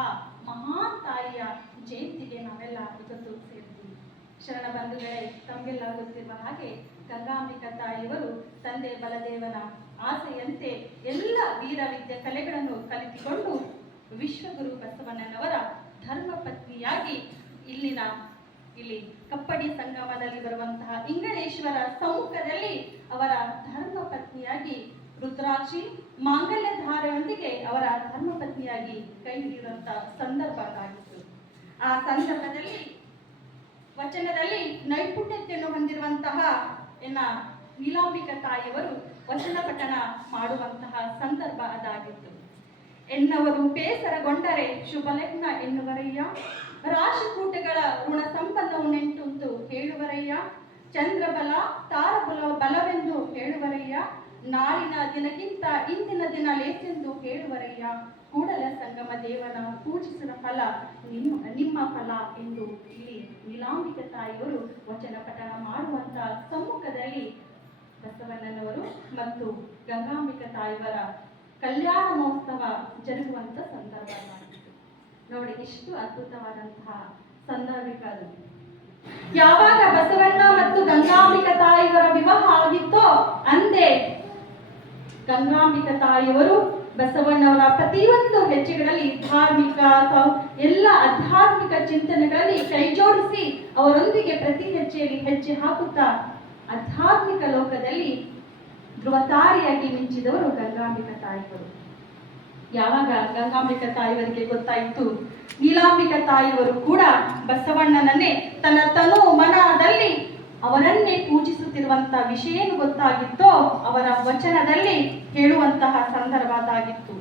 ಮಹಾನ್ ತಾಯಿಯ ಜಯಂತಿಗೆ ನಾವೆಲ್ಲ ಇವತ್ತು ಸೇರ್ತೀವಿ. ಶರಣ ಬಂಧುಗಳೇ, ತಮಗೆಲ್ಲ ಗೊತ್ತಿರುವ ಹಾಗೆ ಗಂಗಾಂಬಿಕಾ ತಾಯಿಯವರು ತಂದೆ ಬಲದೇವನ ಆಸೆಯಂತೆ ಎಲ್ಲ ವೀರ ವಿದ್ಯೆ ಕಲೆಗಳನ್ನು ಕಲಿತುಕೊಂಡು ವಿಶ್ವಗುರು ಬಸವಣ್ಣನವರ ಧರ್ಮ ಪತ್ನಿಯಾಗಿ ಇಲ್ಲಿ ಕಪ್ಪಡಿ ಸಂಗಮದಲ್ಲಿ ಬರುವಂತಹ ಇಂಗಳೇಶ್ವರ ಸಮ್ಮುಖದಲ್ಲಿ ಅವರ ಧರ್ಮ ಪತ್ನಿಯಾಗಿ ರುದ್ರಾಕ್ಷಿ ಮಾಂಗಲ್ಯ ಧಾರೆಯೊಂದಿಗೆ ಅವರ ಧರ್ಮ ಪತ್ನಿಯಾಗಿ ಕೈ ಹಿಡಿಯುವಂತಹ ಸಂದರ್ಭ ಅದಾಗಿತ್ತು. ಆ ಸಂದರ್ಭದಲ್ಲಿ ವಚನದಲ್ಲಿ ನೈಪುಣ್ಯತೆಯನ್ನು ಹೊಂದಿರುವಂತಹ ನೀಲಾಂಬಿಕಾ ತಾಯಿಯವರು ವಚನ ಪಠಣ ಮಾಡುವಂತಹ ಸಂದರ್ಭ ಅದಾಗಿತ್ತು. ಎನ್ನವರು ಬೇಸರಗೊಂಡರೆ ಶುಭಲಗ್ನ ಎನ್ನುವರಯ್ಯ, ರಾಶಿಕೂಟಗಳ ಋಣ ಸಂಬಂಧವು ನೆಂಟುಂಟು ಹೇಳುವರಯ್ಯ, ಚಂದ್ರಬಲ ತಾರಬಲ ಬಲವೆಂದು ಹೇಳುವರಯ್ಯ, ನಾಳಿನ ದಿನಕ್ಕಿಂತ ಇಂದಿನ ದಿನ ಲೇಸೆಂದು ಹೇಳುವರಯ್ಯ, ಕೂಡಲ ಸಂಗಮ ದೇವನ ಪೂಜಿಸಿದ ಫಲ ನಿಮ್ಮ ಫಲ ಎಂದು ಇಲ್ಲಿ ನೀಲಾಂಬಿಕಾ ತಾಯಿಯವರು ವಚನ ಪಠಣ ಮಾಡುವಂತ ಸಮ್ಮುಖದಲ್ಲಿ ಬಸವಣ್ಣನವರು ಮತ್ತು ಗಂಗಾಂಬಿಕಾ ತಾಯಿಯವರ ಕಲ್ಯಾಣ ಮಹೋತ್ಸವ ಜರುಗುವಂತ ಸಂದರ್ಭ ಆಗಿತ್ತು. ನೋಡಿ, ಇಷ್ಟು ಅದ್ಭುತವಾದಂತಹ ಸಂದರ್ಭ. ಯಾವಾಗ ಬಸವಣ್ಣ ಮತ್ತು ಗಂಗಾಂಬಿಕಾ ತಾಯಿಯವರ ವಿವಾಹ ಆಗಿತ್ತೋ ಅಂದೇ ಗಂಗಾಂಬಿಕಾ ತಾಯಿಯವರು ಬಸವಣ್ಣವರ ಪ್ರತಿಯೊಂದು ಹೆಜ್ಜೆಗಳಲ್ಲಿ ಧಾರ್ಮಿಕ ಎಲ್ಲ ಆಧ್ಯಾತ್ಮಿಕ ಚಿಂತನೆಗಳಲ್ಲಿ ಕೈ ಜೋಡಿಸಿ ಅವರೊಂದಿಗೆ ಪ್ರತಿ ಹೆಜ್ಜೆಯಲ್ಲಿ ಹೆಜ್ಜೆ ಹಾಕುತ್ತಾ ಆಧ್ಯಾತ್ಮಿಕ ಲೋಕದಲ್ಲಿ ಧ್ರುವತಾರಿಯಾಗಿ ಮಿಂಚಿದವರು ಗಂಗಾಂಬಿಕಾ ತಾಯಿಯವರು. ಯಾವಾಗ ಗಂಗಾಂಬಿಕಾ ತಾಯಿಯವರಿಗೆ ಗೊತ್ತಾಯಿತು ನೀಲಾಂಬಿಕಾ ತಾಯಿಯವರು ಕೂಡ ಬಸವಣ್ಣನನ್ನೇ ತನ್ನ ತನು ಮನದಲ್ಲಿ ಅವರನ್ನೇ ಪೂಜಿಸುತ್ತಿರುವಂತಹ ವಿಷಯ ಏನು ಗೊತ್ತಾಗಿತ್ತೋ ಅವರ ವಚನದಲ್ಲಿ ಹೇಳುವಂತಹ ಸಂದರ್ಭ ಅದಾಗಿತ್ತು.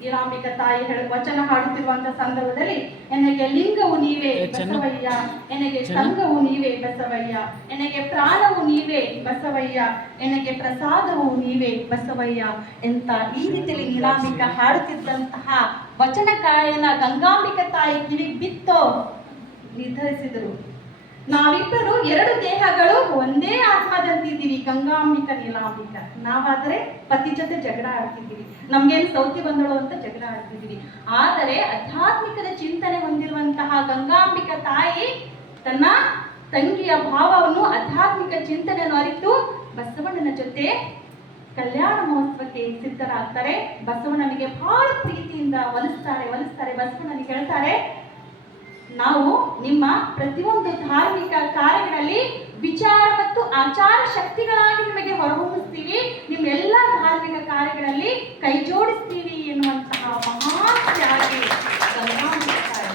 ನೀಲಾಂಬಿಕಾ ತಾಯಿ ವಚನ ಹಾಡುತ್ತಿರುವಂತಹ ಸಂದರ್ಭದಲ್ಲಿ, ಎನಗೆ ಲಿಂಗವು ನೀವೇ ಬಸವಯ್ಯ, ಎನಗೆ ಸಂಘವು ನೀವೇ ಬಸವಯ್ಯ, ಎನಗೆ ಪ್ರಾಣವು ನೀವೇ ಬಸವಯ್ಯ. ಬಸವಯ್ಯ, ಎನಗೆ ಪ್ರಸಾದವು ನೀವೇ ಬಸವಯ್ಯ ಎಂತ ಈ ರೀತಿಯಲ್ಲಿ ನೀಲಾಂಬಿಕ ಹಾಡುತ್ತಿದ್ದಂತಹ ವಚನ ಗಾಯನ ಗಂಗಾಂಬಿಕ ತಾಯಿ ಕಿವಿಗೆ ಬಿತ್ತೋ ನಿರ್ಧರಿಸಿದರು. ನಾವಿಬ್ಬರು ಎರಡು ದೇಹಗಳು ಒಂದೇ ಆತ್ಮದಂತಿದ್ದೀವಿ, ಗಂಗಾಂಬಿಕ ನೀಲಾಂಬಿಕ. ನಾವಾದರೆ ಪತಿ ಜೊತೆ ಜಗಳ ಆಡ್ತಿದ್ದೀವಿ, ನಮ್ಗೇನು ಸೌತಿ ಬಂದಳು ಅಂತ ಜಗಳ ಆಡ್ತಿದ್ದೀವಿ. ಆದರೆ ಆಧ್ಯಾತ್ಮಿಕದ ಚಿಂತನೆ ಹೊಂದಿರುವಂತಹ ಗಂಗಾಂಬಿಕ ತಾಯಿ ತನ್ನ ತಂಗಿಯ ಭಾವವನ್ನು, ಆಧ್ಯಾತ್ಮಿಕ ಚಿಂತನೆಯನ್ನು ಅರಿತು ಬಸವಣ್ಣನ ಜೊತೆ ಕಲ್ಯಾಣ ಮಹೋತ್ಸವಕ್ಕೆ ಸಿದ್ಧರಾಗ್ತಾರೆ. ಬಸವಣ್ಣನಿಗೆ ಬಹಳ ಪ್ರೀತಿಯಿಂದ ಒಲಿಸ್ತಾರೆ. ಬಸವಣ್ಣನಿಗೆ ಹೇಳ್ತಾರೆ, ನಾವು ನಿಮ್ಮ ಪ್ರತಿಯೊಂದು ಧಾರ್ಮಿಕ ಕಾರ್ಯಗಳಲ್ಲಿ ವಿಚಾರ ಮತ್ತು ಆಚಾರ ಶಕ್ತಿಗಳಾಗಿ ನಿಮಗೆ ಹೊರಹೊಮ್ಮಿಸ್ತೀವಿ, ನಿಮ್ಮ ಎಲ್ಲ ಧಾರ್ಮಿಕ ಕಾರ್ಯಗಳಲ್ಲಿ ಕೈ ಜೋಡಿಸ್ತೀವಿ ಎನ್ನುವಂತಹ ಮಹಾನ್ ತ್ಯಾಗಿ ಗಂಗಾಂಬಿಕ ತಾಯಿ.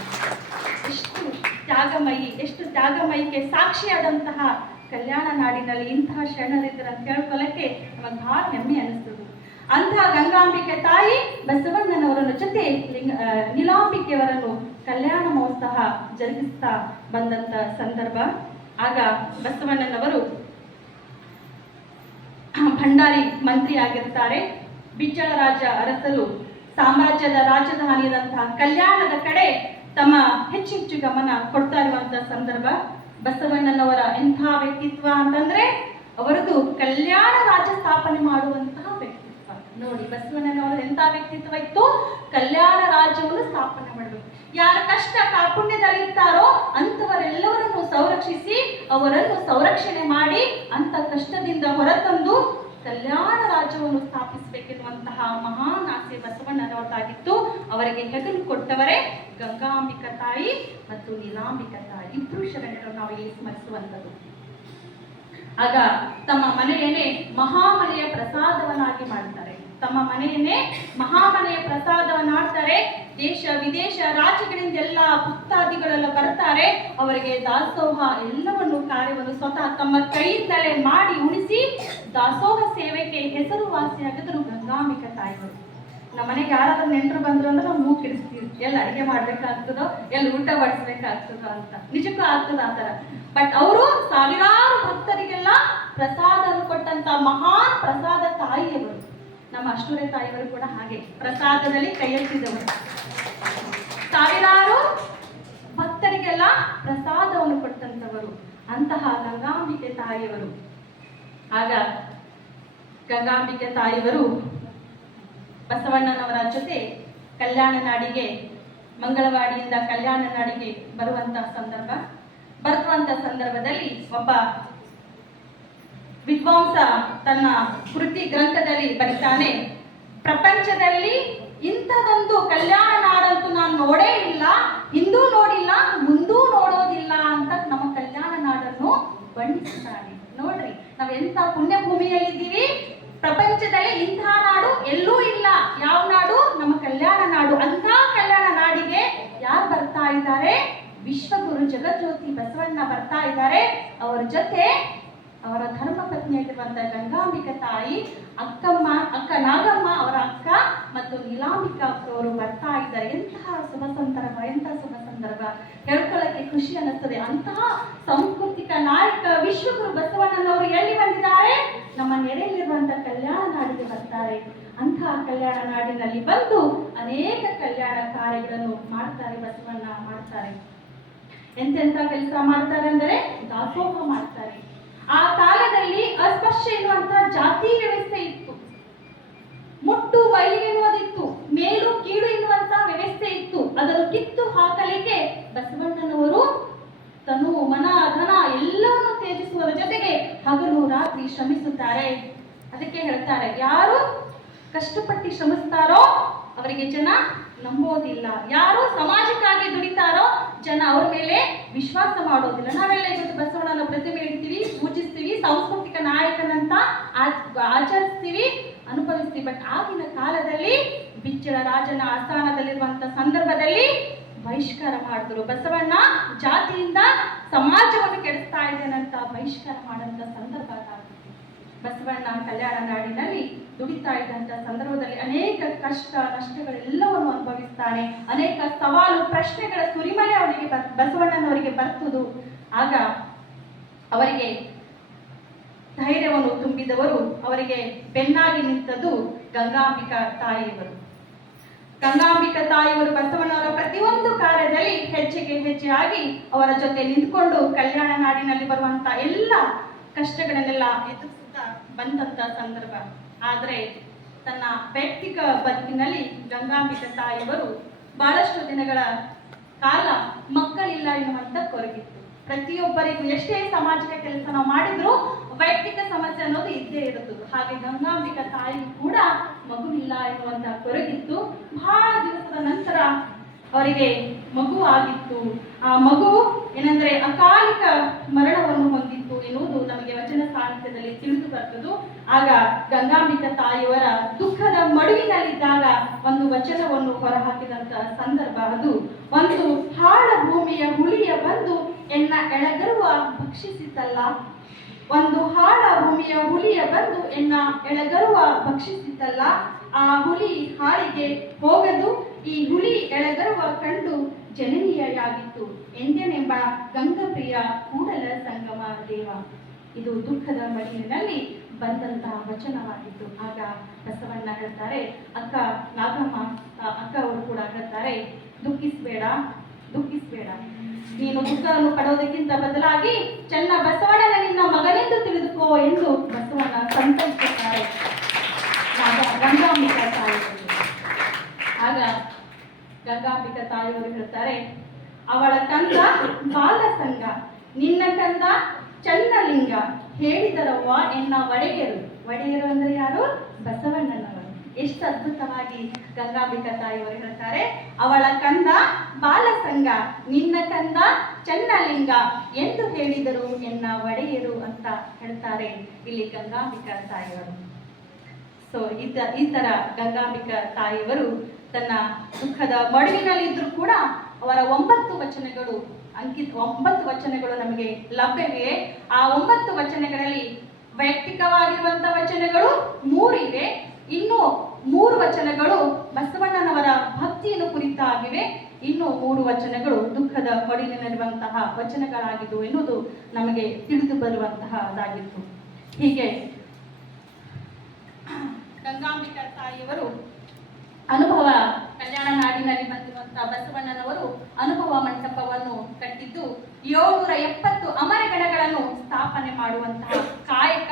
ಎಷ್ಟು ತ್ಯಾಗಮಯಿಗೆ ಸಾಕ್ಷಿಯಾದಂತಹ ಕಲ್ಯಾಣ ನಾಡಿನಲ್ಲಿ ಇಂತಹ ಶರಣರಿದ್ದರು ಅಂತ ಹೇಳ್ಕೊಳ್ಳಕ್ಕೆ ನಮಗೆ ಬಹಳ ಹೆಮ್ಮೆ ಅನಿಸ್ತದೆ. ಅಂತಹ ಗಂಗಾಂಬಿಕೆ ತಾಯಿ ಬಸವಣ್ಣನವರನ್ನು ಜೊತೆ ನೀಲಾಂಬಿಕೆಯವರನ್ನು ಕಲ್ಯಾಣ ಮಹೋತ್ಸವ ಜರುಗಿಸ್ತಾ ಬಂದಂತ ಸಂದರ್ಭ. ಆಗ ಬಸವಣ್ಣನವರು ಭಂಡಾರಿ ಮಂತ್ರಿ ಆಗಿರ್ತಾರೆ. ಬಿಜ್ಜಳ ರಾಜ ಅರಸರು ಸಾಮ್ರಾಜ್ಯದ ರಾಜಧಾನಿಯಾದಂತಹ ಕಲ್ಯಾಣದ ಕಡೆ ತಮ್ಮ ಹೆಚ್ಚು ಗಮನ ಕೊಡ್ತಾ ಇರುವಂತಹ ಸಂದರ್ಭ. ಬಸವಣ್ಣನವರ ಎಂಥ ವ್ಯಕ್ತಿತ್ವ ಅಂತಂದ್ರೆ ಅವರದು ಕಲ್ಯಾಣ ರಾಜ್ಯ ಸ್ಥಾಪನೆ ಮಾಡುವಂತಹ ವ್ಯಕ್ತಿತ್ವ. ನೋಡಿ, ಬಸವಣ್ಣನವರ ಎಂಥ ವ್ಯಕ್ತಿತ್ವ ಇತ್ತು, ಕಲ್ಯಾಣ ರಾಜ್ಯವನ್ನು ಸ್ಥಾಪನೆ ಮಾಡಬೇಕು. ಯಾರ ಕಷ್ಟ ಕಾರ್ಪುಣ್ಯದಲ್ಲಿರ್ತಾರೋ ಅಂತವರೆಲ್ಲವರನ್ನು ಸಂರಕ್ಷಿಸಿ ಅವರನ್ನು ಸಂರಕ್ಷಣೆ ಮಾಡಿ ಅಂತ ಕಷ್ಟದಿಂದ ಹೊರತಂದು ಕಲ್ಯಾಣ ರಾಜ್ಯವನ್ನು ಸ್ಥಾಪಿಸಬೇಕೆನ್ನುವಂತಹ ಮಹಾನ್ ಆಸೆ ಬಸವಣ್ಣನವರದಾಗಿತ್ತು. ಅವರಿಗೆ ಹೆಗಲು ಕೊಟ್ಟವರೇ ಗಂಗಾಂಬಿಕ ತಾಯಿ ಮತ್ತು ನೀಲಾಂಬಿಕ ತಾಯಿ, ಇಬ್ಬರು ಶರಣರು ನಾವು ಇಲ್ಲಿ ಸ್ಮರಿಸುವಂಥದ್ದು. ಆಗ ತಮ್ಮ ಮನೆಯನ್ನೇ ಮಹಾಮನೆಯ ಪ್ರಸಾದವನ್ನಾಗಿ ಮಾಡ್ತಾರೆ. ತಮ್ಮ ಮನೆಯನ್ನೇ ಮಹಾಮನೆಯ ಪ್ರಸಾದವನ್ನಾಡ್ತಾರೆ. ದೇಶ ವಿದೇಶ ರಾಜ್ಯಗಳಿಂದ ಎಲ್ಲ ಭಕ್ತಾದಿಗಳೆಲ್ಲ ಬರ್ತಾರೆ. ಅವರಿಗೆ ದಾಸೋಹ ಎಲ್ಲವನ್ನು ಕಾರ್ಯವನ್ನು ಸ್ವತಃ ತಮ್ಮ ಕೈಯಿಂದಲೇ ಮಾಡಿ ಉಣಿಸಿ ದಾಸೋಹ ಸೇವೆಗೆ ಹೆಸರುವಾಸಿಯಾಗಿದ್ರು ಗಂಗಾಂಬಿಕ ತಾಯಿಗಳು. ನಮ್ಮ ಮನೆಗೆ ಯಾರಾದ್ರೂ ನೆಂಟರು ಬಂದ್ರು ಅಂದ್ರೆ ನಾವು ಮೂಗು ಕೆಡಿಸ್ತೀವಿ, ಎಲ್ಲ ಅಡಿಗೆ ಮಾಡ್ಬೇಕಾಗ್ತದೋ, ಎಲ್ಲ ಊಟ ಬಡಿಸ್ಬೇಕಾಗ್ತದೋ ಅಂತ. ನಿಜಕ್ಕೂ ಆಗ್ತದ ಆ ಥರ. ಬಟ್ ಅವರು ಸಾವಿರಾರು ಭಕ್ತರಿಗೆಲ್ಲ ಪ್ರಸಾದ ಕೊಟ್ಟಂತ ಮಹಾನ್ ಪ್ರಸಾದ ತಾಯಿಯವರು. ನಮ್ಮ ಅಷ್ಟೂರೆ ತಾಯಿಯವರು ಕೂಡ ಹಾಗೆ ಪ್ರಸಾದದಲ್ಲಿ ಕೈ ಎತ್ತಿದವರು. ಸಾವಿರಾರು ಭಕ್ತರಿಗೆಲ್ಲ ಪ್ರಸಾದವನ್ನು ಕೊಟ್ಟಂತವರು ಅಂತಹ ಗಂಗಾಂಬಿಕೆ ತಾಯಿಯವರು. ಆಗ ಗಂಗಾಂಬಿಕೆ ತಾಯಿಯವರು ಬಸವಣ್ಣನವರ ಜೊತೆ ಕಲ್ಯಾಣ ನಾಡಿಗೆ, ಮಂಗಳವಾಡಿಯಿಂದ ಕಲ್ಯಾಣ ನಾಡಿಗೆ ಬರುವಂತಹ ಸಂದರ್ಭದಲ್ಲಿ ಒಬ್ಬ ವಿದ್ವಾಂಸ ತನ್ನ ಕೃತಿ ಗ್ರಂಥದಲ್ಲಿ ಬರೀತಾನೆ, ಪ್ರಪಂಚದಲ್ಲಿ ಇಂಥದೊಂದು ಕಲ್ಯಾಣ ನಾಡಂತೂ ನಾನು ನೋಡೇ ಇಲ್ಲ, ಹಿಂದೂ ನೋಡಿಲ್ಲ, ಮುಂದೂ ನೋಡೋದಿಲ್ಲ ಅಂತ ನಮ್ಮ ಕಲ್ಯಾಣ ನಾಡನ್ನು ಬಣ್ಣಿಸುತ್ತಾನೆ. ನೋಡ್ರಿ, ನಾವು ಎಂಥ ಪುಣ್ಯ ಭೂಮಿಯಲ್ಲಿದ್ದೀವಿ. ಪ್ರಪಂಚದಲ್ಲಿ ಇಂತಹ ನಾಡು ಎಲ್ಲೂ ಇಲ್ಲ. ಯಾವ ನಾಡು? ನಮ್ಮ ಕಲ್ಯಾಣ ನಾಡು. ಅಂತ ಕಲ್ಯಾಣ ನಾಡಿಗೆ ಯಾರು ಬರ್ತಾ ಇದ್ದಾರೆ? ವಿಶ್ವಗುರು ಜಗಜ್ಯೋತಿ ಬಸವಣ್ಣ ಬರ್ತಾ ಇದ್ದಾರೆ. ಅವರ ಜೊತೆ ಅವರ ಧರ್ಮ ಪತ್ನಿಯಾಗಿರುವಂತಹ ಗಂಗಾಂಬಿಕ ತಾಯಿ, ಅಕ್ಕ ನಾಗಮ್ಮ ಅವರ ಅಕ್ಕ ಮತ್ತು ನೀಲಾಂಬಿಕಾ ಅವರು ಬರ್ತಾ ಇದ್ದಾರೆ. ಎಂತಹ ಶುಭ ಸಂದರ್ಭ ಹೇಳ್ಕೊಳ್ಳಕ್ಕೆ ಖುಷಿ ಅನ್ನಿಸ್ತದೆ. ಅಂತಹ ಸಾಂಸ್ಕೃತಿಕ ನಾಯಕ ವಿಶ್ವಗುರು ಬಸವಣ್ಣನವರು ಎಲ್ಲಿ ಬಂದಿದ್ದಾರೆ? ನಮ್ಮ ನೆರೆಯಲ್ಲಿರುವಂತಹ ಕಲ್ಯಾಣ ನಾಡಿಗೆ ಬರ್ತಾರೆ. ಅಂತಹ ಕಲ್ಯಾಣ ನಾಡಿನಲ್ಲಿ ಬಂದು ಅನೇಕ ಕಲ್ಯಾಣ ಕಾರ್ಯಗಳನ್ನು ಮಾಡ್ತಾರೆ. ಬಸವಣ್ಣ ಮಾಡ್ತಾರೆ. ಎಂತೆಂಥ ಕೆಲಸ ಮಾಡ್ತಾರೆ ಅಂದರೆ ದಾಸೋಹ ಮಾಡ್ತಾರೆ. ಆ ಕಾಲದಲ್ಲಿ ಅಸ್ಪೃಶ್ಯ ಎನ್ನುವಂತಹ ಜಾತಿ ವ್ಯವಸ್ಥೆ ಇತ್ತು, ಮುಟ್ಟು ಬೈಲು ಎನ್ನುವುದಿತ್ತು, ಮೇಲು ಕೀಳು ಎನ್ನುವಂತಹ ವ್ಯವಸ್ಥೆ ಇತ್ತು. ಅದನ್ನು ಕಿತ್ತು ಹಾಕಲಿಕ್ಕೆ ಬಸವಣ್ಣನವರು ತನು ಮನ ಧನ ಎಲ್ಲವನ್ನು ತ್ಯಜಿಸುವುದರ ಜೊತೆಗೆ ಹಗಲು ರಾತ್ರಿ ಶ್ರಮಿಸುತ್ತಾರೆ. ಅದಕ್ಕೆ ಹೇಳ್ತಾರೆ, ಯಾರು ಕಷ್ಟಪಟ್ಟು ಶ್ರಮಿಸ್ತಾರೋ ಅವರಿಗೆ ಜನ ನಂಬೋದಿಲ್ಲ. ಯಾರು ಸಮಾಜಕ್ಕಾಗಿ ದುಡಿತಾರೋ ಜನ ಅವರ ಮೇಲೆ ವಿಶ್ವಾಸ ಮಾಡೋದಿಲ್ಲ. ನಾವೆಲ್ಲ ಇವತ್ತು ಬಸವಣ್ಣನ ಪ್ರತಿಮೆ ಇಡ್ತೀವಿ, ಪೂಜಿಸ್ತೀವಿ, ಸಾಂಸ್ಕೃತಿಕ ನಾಯಕನಂತ ಆಚರಿಸ್ತೀವಿ, ಅನುಭವಿಸ್ತೀವಿ. ಬಟ್ ಆಗಿನ ಕಾಲದಲ್ಲಿ ಬಿಜ್ಜಳ ರಾಜನ ಆಸ್ಥಾನದಲ್ಲಿರುವಂತ ಸಂದರ್ಭದಲ್ಲಿ ಬಹಿಷ್ಕಾರ ಮಾಡಿದ್ರು. ಬಸವಣ್ಣ ಜಾತಿಯಿಂದ ಸಮಾಜವನ್ನು ಕೆಡಿಸ್ತಾ ಇದ್ದೇನಂತ ಬಹಿಷ್ಕಾರ ಮಾಡಂತ ಸಂದರ್ಭ. ಬಸವಣ್ಣ ಕಲ್ಯಾಣ ನಾಡಿನಲ್ಲಿ ದುಡಿತಾ ಇದ್ದಂತ ಸಂದರ್ಭದಲ್ಲಿ ಅನೇಕ ಕಷ್ಟ ನಷ್ಟಗಳೆಲ್ಲವನ್ನು ಅನುಭವಿಸ್ತಾನೆ. ಅನೇಕ ಸವಾಲು ಪ್ರಶ್ನೆಗಳ ಸುರಿಮಳೆ ಅವರಿಗೆ ಬಸವಣ್ಣನವರಿಗೆ ಬರ್ತದು. ಆಗ ಅವರಿಗೆ ಧೈರ್ಯವನ್ನು ತುಂಬಿದವರು, ಅವರಿಗೆ ಬೆನ್ನಾಗಿ ನಿಂತದ್ದು ಗಂಗಾಂಬಿಕಾ ತಾಯಿಯವರು. ಗಂಗಾಂಬಿಕಾ ತಾಯಿಯವರು ಬಸವಣ್ಣವರ ಪ್ರತಿಯೊಂದು ಕಾರ್ಯದಲ್ಲಿ ಹೆಜ್ಜೆಗೆ ಹೆಜ್ಜೆಯಾಗಿ ಅವರ ಜೊತೆ ನಿಂತ್ಕೊಂಡು ಕಲ್ಯಾಣ ನಾಡಿನಲ್ಲಿ ಬರುವಂತ ಎಲ್ಲ ಕಷ್ಟಗಳನ್ನೆಲ್ಲ ಎದುರಿಸುತ್ತಾ ಬಂದಂತ ಸಂದರ್ಭ. ಆದರೆ ತನ್ನ ವೈಯಕ್ತಿಕ ಬದುಕಿನಲ್ಲಿ ಗಂಗಾಂಬಿಕಾ ತಾಯಿಯವರು ಬಹಳಷ್ಟು ದಿನಗಳ ಕಾಲ ಮಕ್ಕಳಿಲ್ಲ ಎನ್ನುವಂತ ಕೊರಗಿತ್ತು. ಪ್ರತಿಯೊಬ್ಬರಿಗೂ ಎಷ್ಟೇ ಸಾಮಾಜಿಕ ಕೆಲಸ ನಾವು ಮಾಡಿದ್ರು ವೈಯಕ್ತಿಕ ಸಮಸ್ಯೆ ಅನ್ನೋದು ಇದ್ದೇ ಇರುತ್ತದೆ. ಹಾಗೆ ಗಂಗಾಂಬಿಕಾ ತಾಯಿಗೂ ಕೂಡ ಮಗುವಿಲ್ಲ ಎನ್ನುವಂತ ಕೊರಗಿತ್ತು. ಬಹಳ ದಿವಸದ ನಂತರ ಅವರಿಗೆ ಮಗು ಆಗಿತ್ತು. ಆ ಮಗು ಏನಂದ್ರೆ ಅಕಾಲಿಕ ಮರಣವನ್ನು ಹೊಂದಿತ್ತು ಎನ್ನುವುದು ನಮಗೆ ವಚನ ಸಾಹಿತ್ಯದಲ್ಲಿ ತಿಳಿದು ಬರ್ತದ್ದು. ಆಗ ಗಂಗಾಂಬಿಕಾ ತಾಯಿಯವರ ದುಃಖದ ಮಡುವಿನಲ್ಲಿದ್ದಾಗ ಒಂದು ವಚನವನ್ನು ಹೊರಹಾಕಿದಂತ ಸಂದರ್ಭ ಅದು. ಒಂದು ಹಾಳ ಭೂಮಿಯ ಹುಲಿಯ ಬಂದು ಎನ್ನ ಎಳಗರುವ ಭಕ್ಷಿಸಿತಲ್ಲ, ಒಂದು ಹಾಳ ಭೂಮಿಯ ಹುಲಿಯ ಬಂದು ಎನ್ನ ಎಳಗರುವ ಭಕ್ಷಿಸಿತಲ್ಲ, ಆ ಹುಲಿ ಹಾಳಿಗೆ ಹೋಗದು, ಈ ಹುಲಿ ಎಳಗರುವ ಕಂಡು ಜನನೀಯಾಗಿತ್ತು ಎಂದೆನೆಂಬ ಗಂಗಪ್ರಿಯ ಕೂಡಲ ಸಂಗಮ ದೇವ. ಇದು ದುಃಖದ ಮಡಿಲಿನಲ್ಲಿ ಬಂದಂತಹ ವಚನವಾಗಿತ್ತು. ಆಗ ಬಸವಣ್ಣ ಹೇಳ್ತಾರೆ, ಅಕ್ಕ ನಾಗಮ್ಮ ಅಕ್ಕ ಅವರು ಕೂಡ ಹೇಳ್ತಾರೆ, ದುಃಖಿಸ್ಬೇಡ, ನೀನು ದುಃಖವನ್ನು ಪಡೋದಕ್ಕಿಂತ ಬದಲಾಗಿ ಚೆನ್ನ ಬಸವಣ್ಣನ ನಿನ್ನ ಮಗನೆಂದು ತಿಳಿದುಕೋ ಎಂದು ಬಸವಣ್ಣ ಸಂತೈಸುತ್ತಾರೆ ಗಂಗಾಂಬಿಕಾ ತಾಯಿಯವರು. ಆಗ ಗಂಗಾಂಬಿಕಾ ತಾಯಿಯವರು ಹೇಳ್ತಾರೆ, ಅವಳ ಕಂದ ಬಾಲ ಸಂಘ, ನಿನ್ನ ಕಂದ ಚನ್ನಲಿಂಗ, ಹೇಳಿದರವ್ವ ಎನ್ನ ಒಡೆಯರು. ಒಡೆಯರು ಅಂದ್ರೆ ಯಾರು? ಬಸವಣ್ಣನವರು. ಎಷ್ಟು ಅದ್ಭುತವಾಗಿ ಗಂಗಾಂಬಿಕಾ ತಾಯಿಯವರು ಹೇಳ್ತಾರೆ, ಅವಳ ಕಂದ ಬಾಲಸಂಗ, ನಿನ್ನ ಕಂದ ಚನ್ನಲಿಂಗ ಎಂದು ಹೇಳಿದರು ಎನ್ನ ಒಡೆಯರು ಅಂತ ಹೇಳ್ತಾರೆ ಇಲ್ಲಿ ಗಂಗಾಂಬಿಕಾ ತಾಯಿಯವರು. ಸೊ ಈ ತರ ಗಂಗಾಂಬಿಕಾ ತಾಯಿಯವರು ತನ್ನ ದುಃಖದ ಮಡುವಿನಲ್ಲಿದ್ದರೂ ಕೂಡ ಅವರ 9 ವಚನಗಳು 9 ವಚನಗಳು ನಮಗೆ ಲಭ್ಯವಿವೆ. ಆ 9 ವಚನಗಳಲ್ಲಿ ವೈಯಕ್ತಿಕವಾಗಿರುವಂತ ವಚನಗಳು 3 ಇವೆ. ಇನ್ನು 3 ವಚನಗಳು ಬಸವಣ್ಣನವರ ಭಕ್ತಿಯನ್ನು ಕುರಿತಾಗಿವೆ. ಇನ್ನು 3 ವಚನಗಳು ದುಃಖದ ಮಡಿಲಿನಲ್ಲಿರುವಂತಹ ವಚನಗಳಾಗಿದ್ದು ಎನ್ನುವುದು ನಮಗೆ ತಿಳಿದು ಬರುವಂತಹದಾಗಿತ್ತು. ಹೀಗೆ ಗಂಗಾಂಬಿಕಾ ತಾಯಿಯವರು ಅನುಭವ ಕಲ್ಯಾಣ ನಾಡಿನಲ್ಲಿ ಬಂದಿರುವಂತಹ ಬಸವಣ್ಣನವರು ಅನುಭವ ಮಂಟಪವನ್ನು ಕಟ್ಟಿದ್ದು 770 ಅಮರಗಣಗಳನ್ನು ಸ್ಥಾಪನೆ ಮಾಡುವಂತಹ ಕಾಯಕ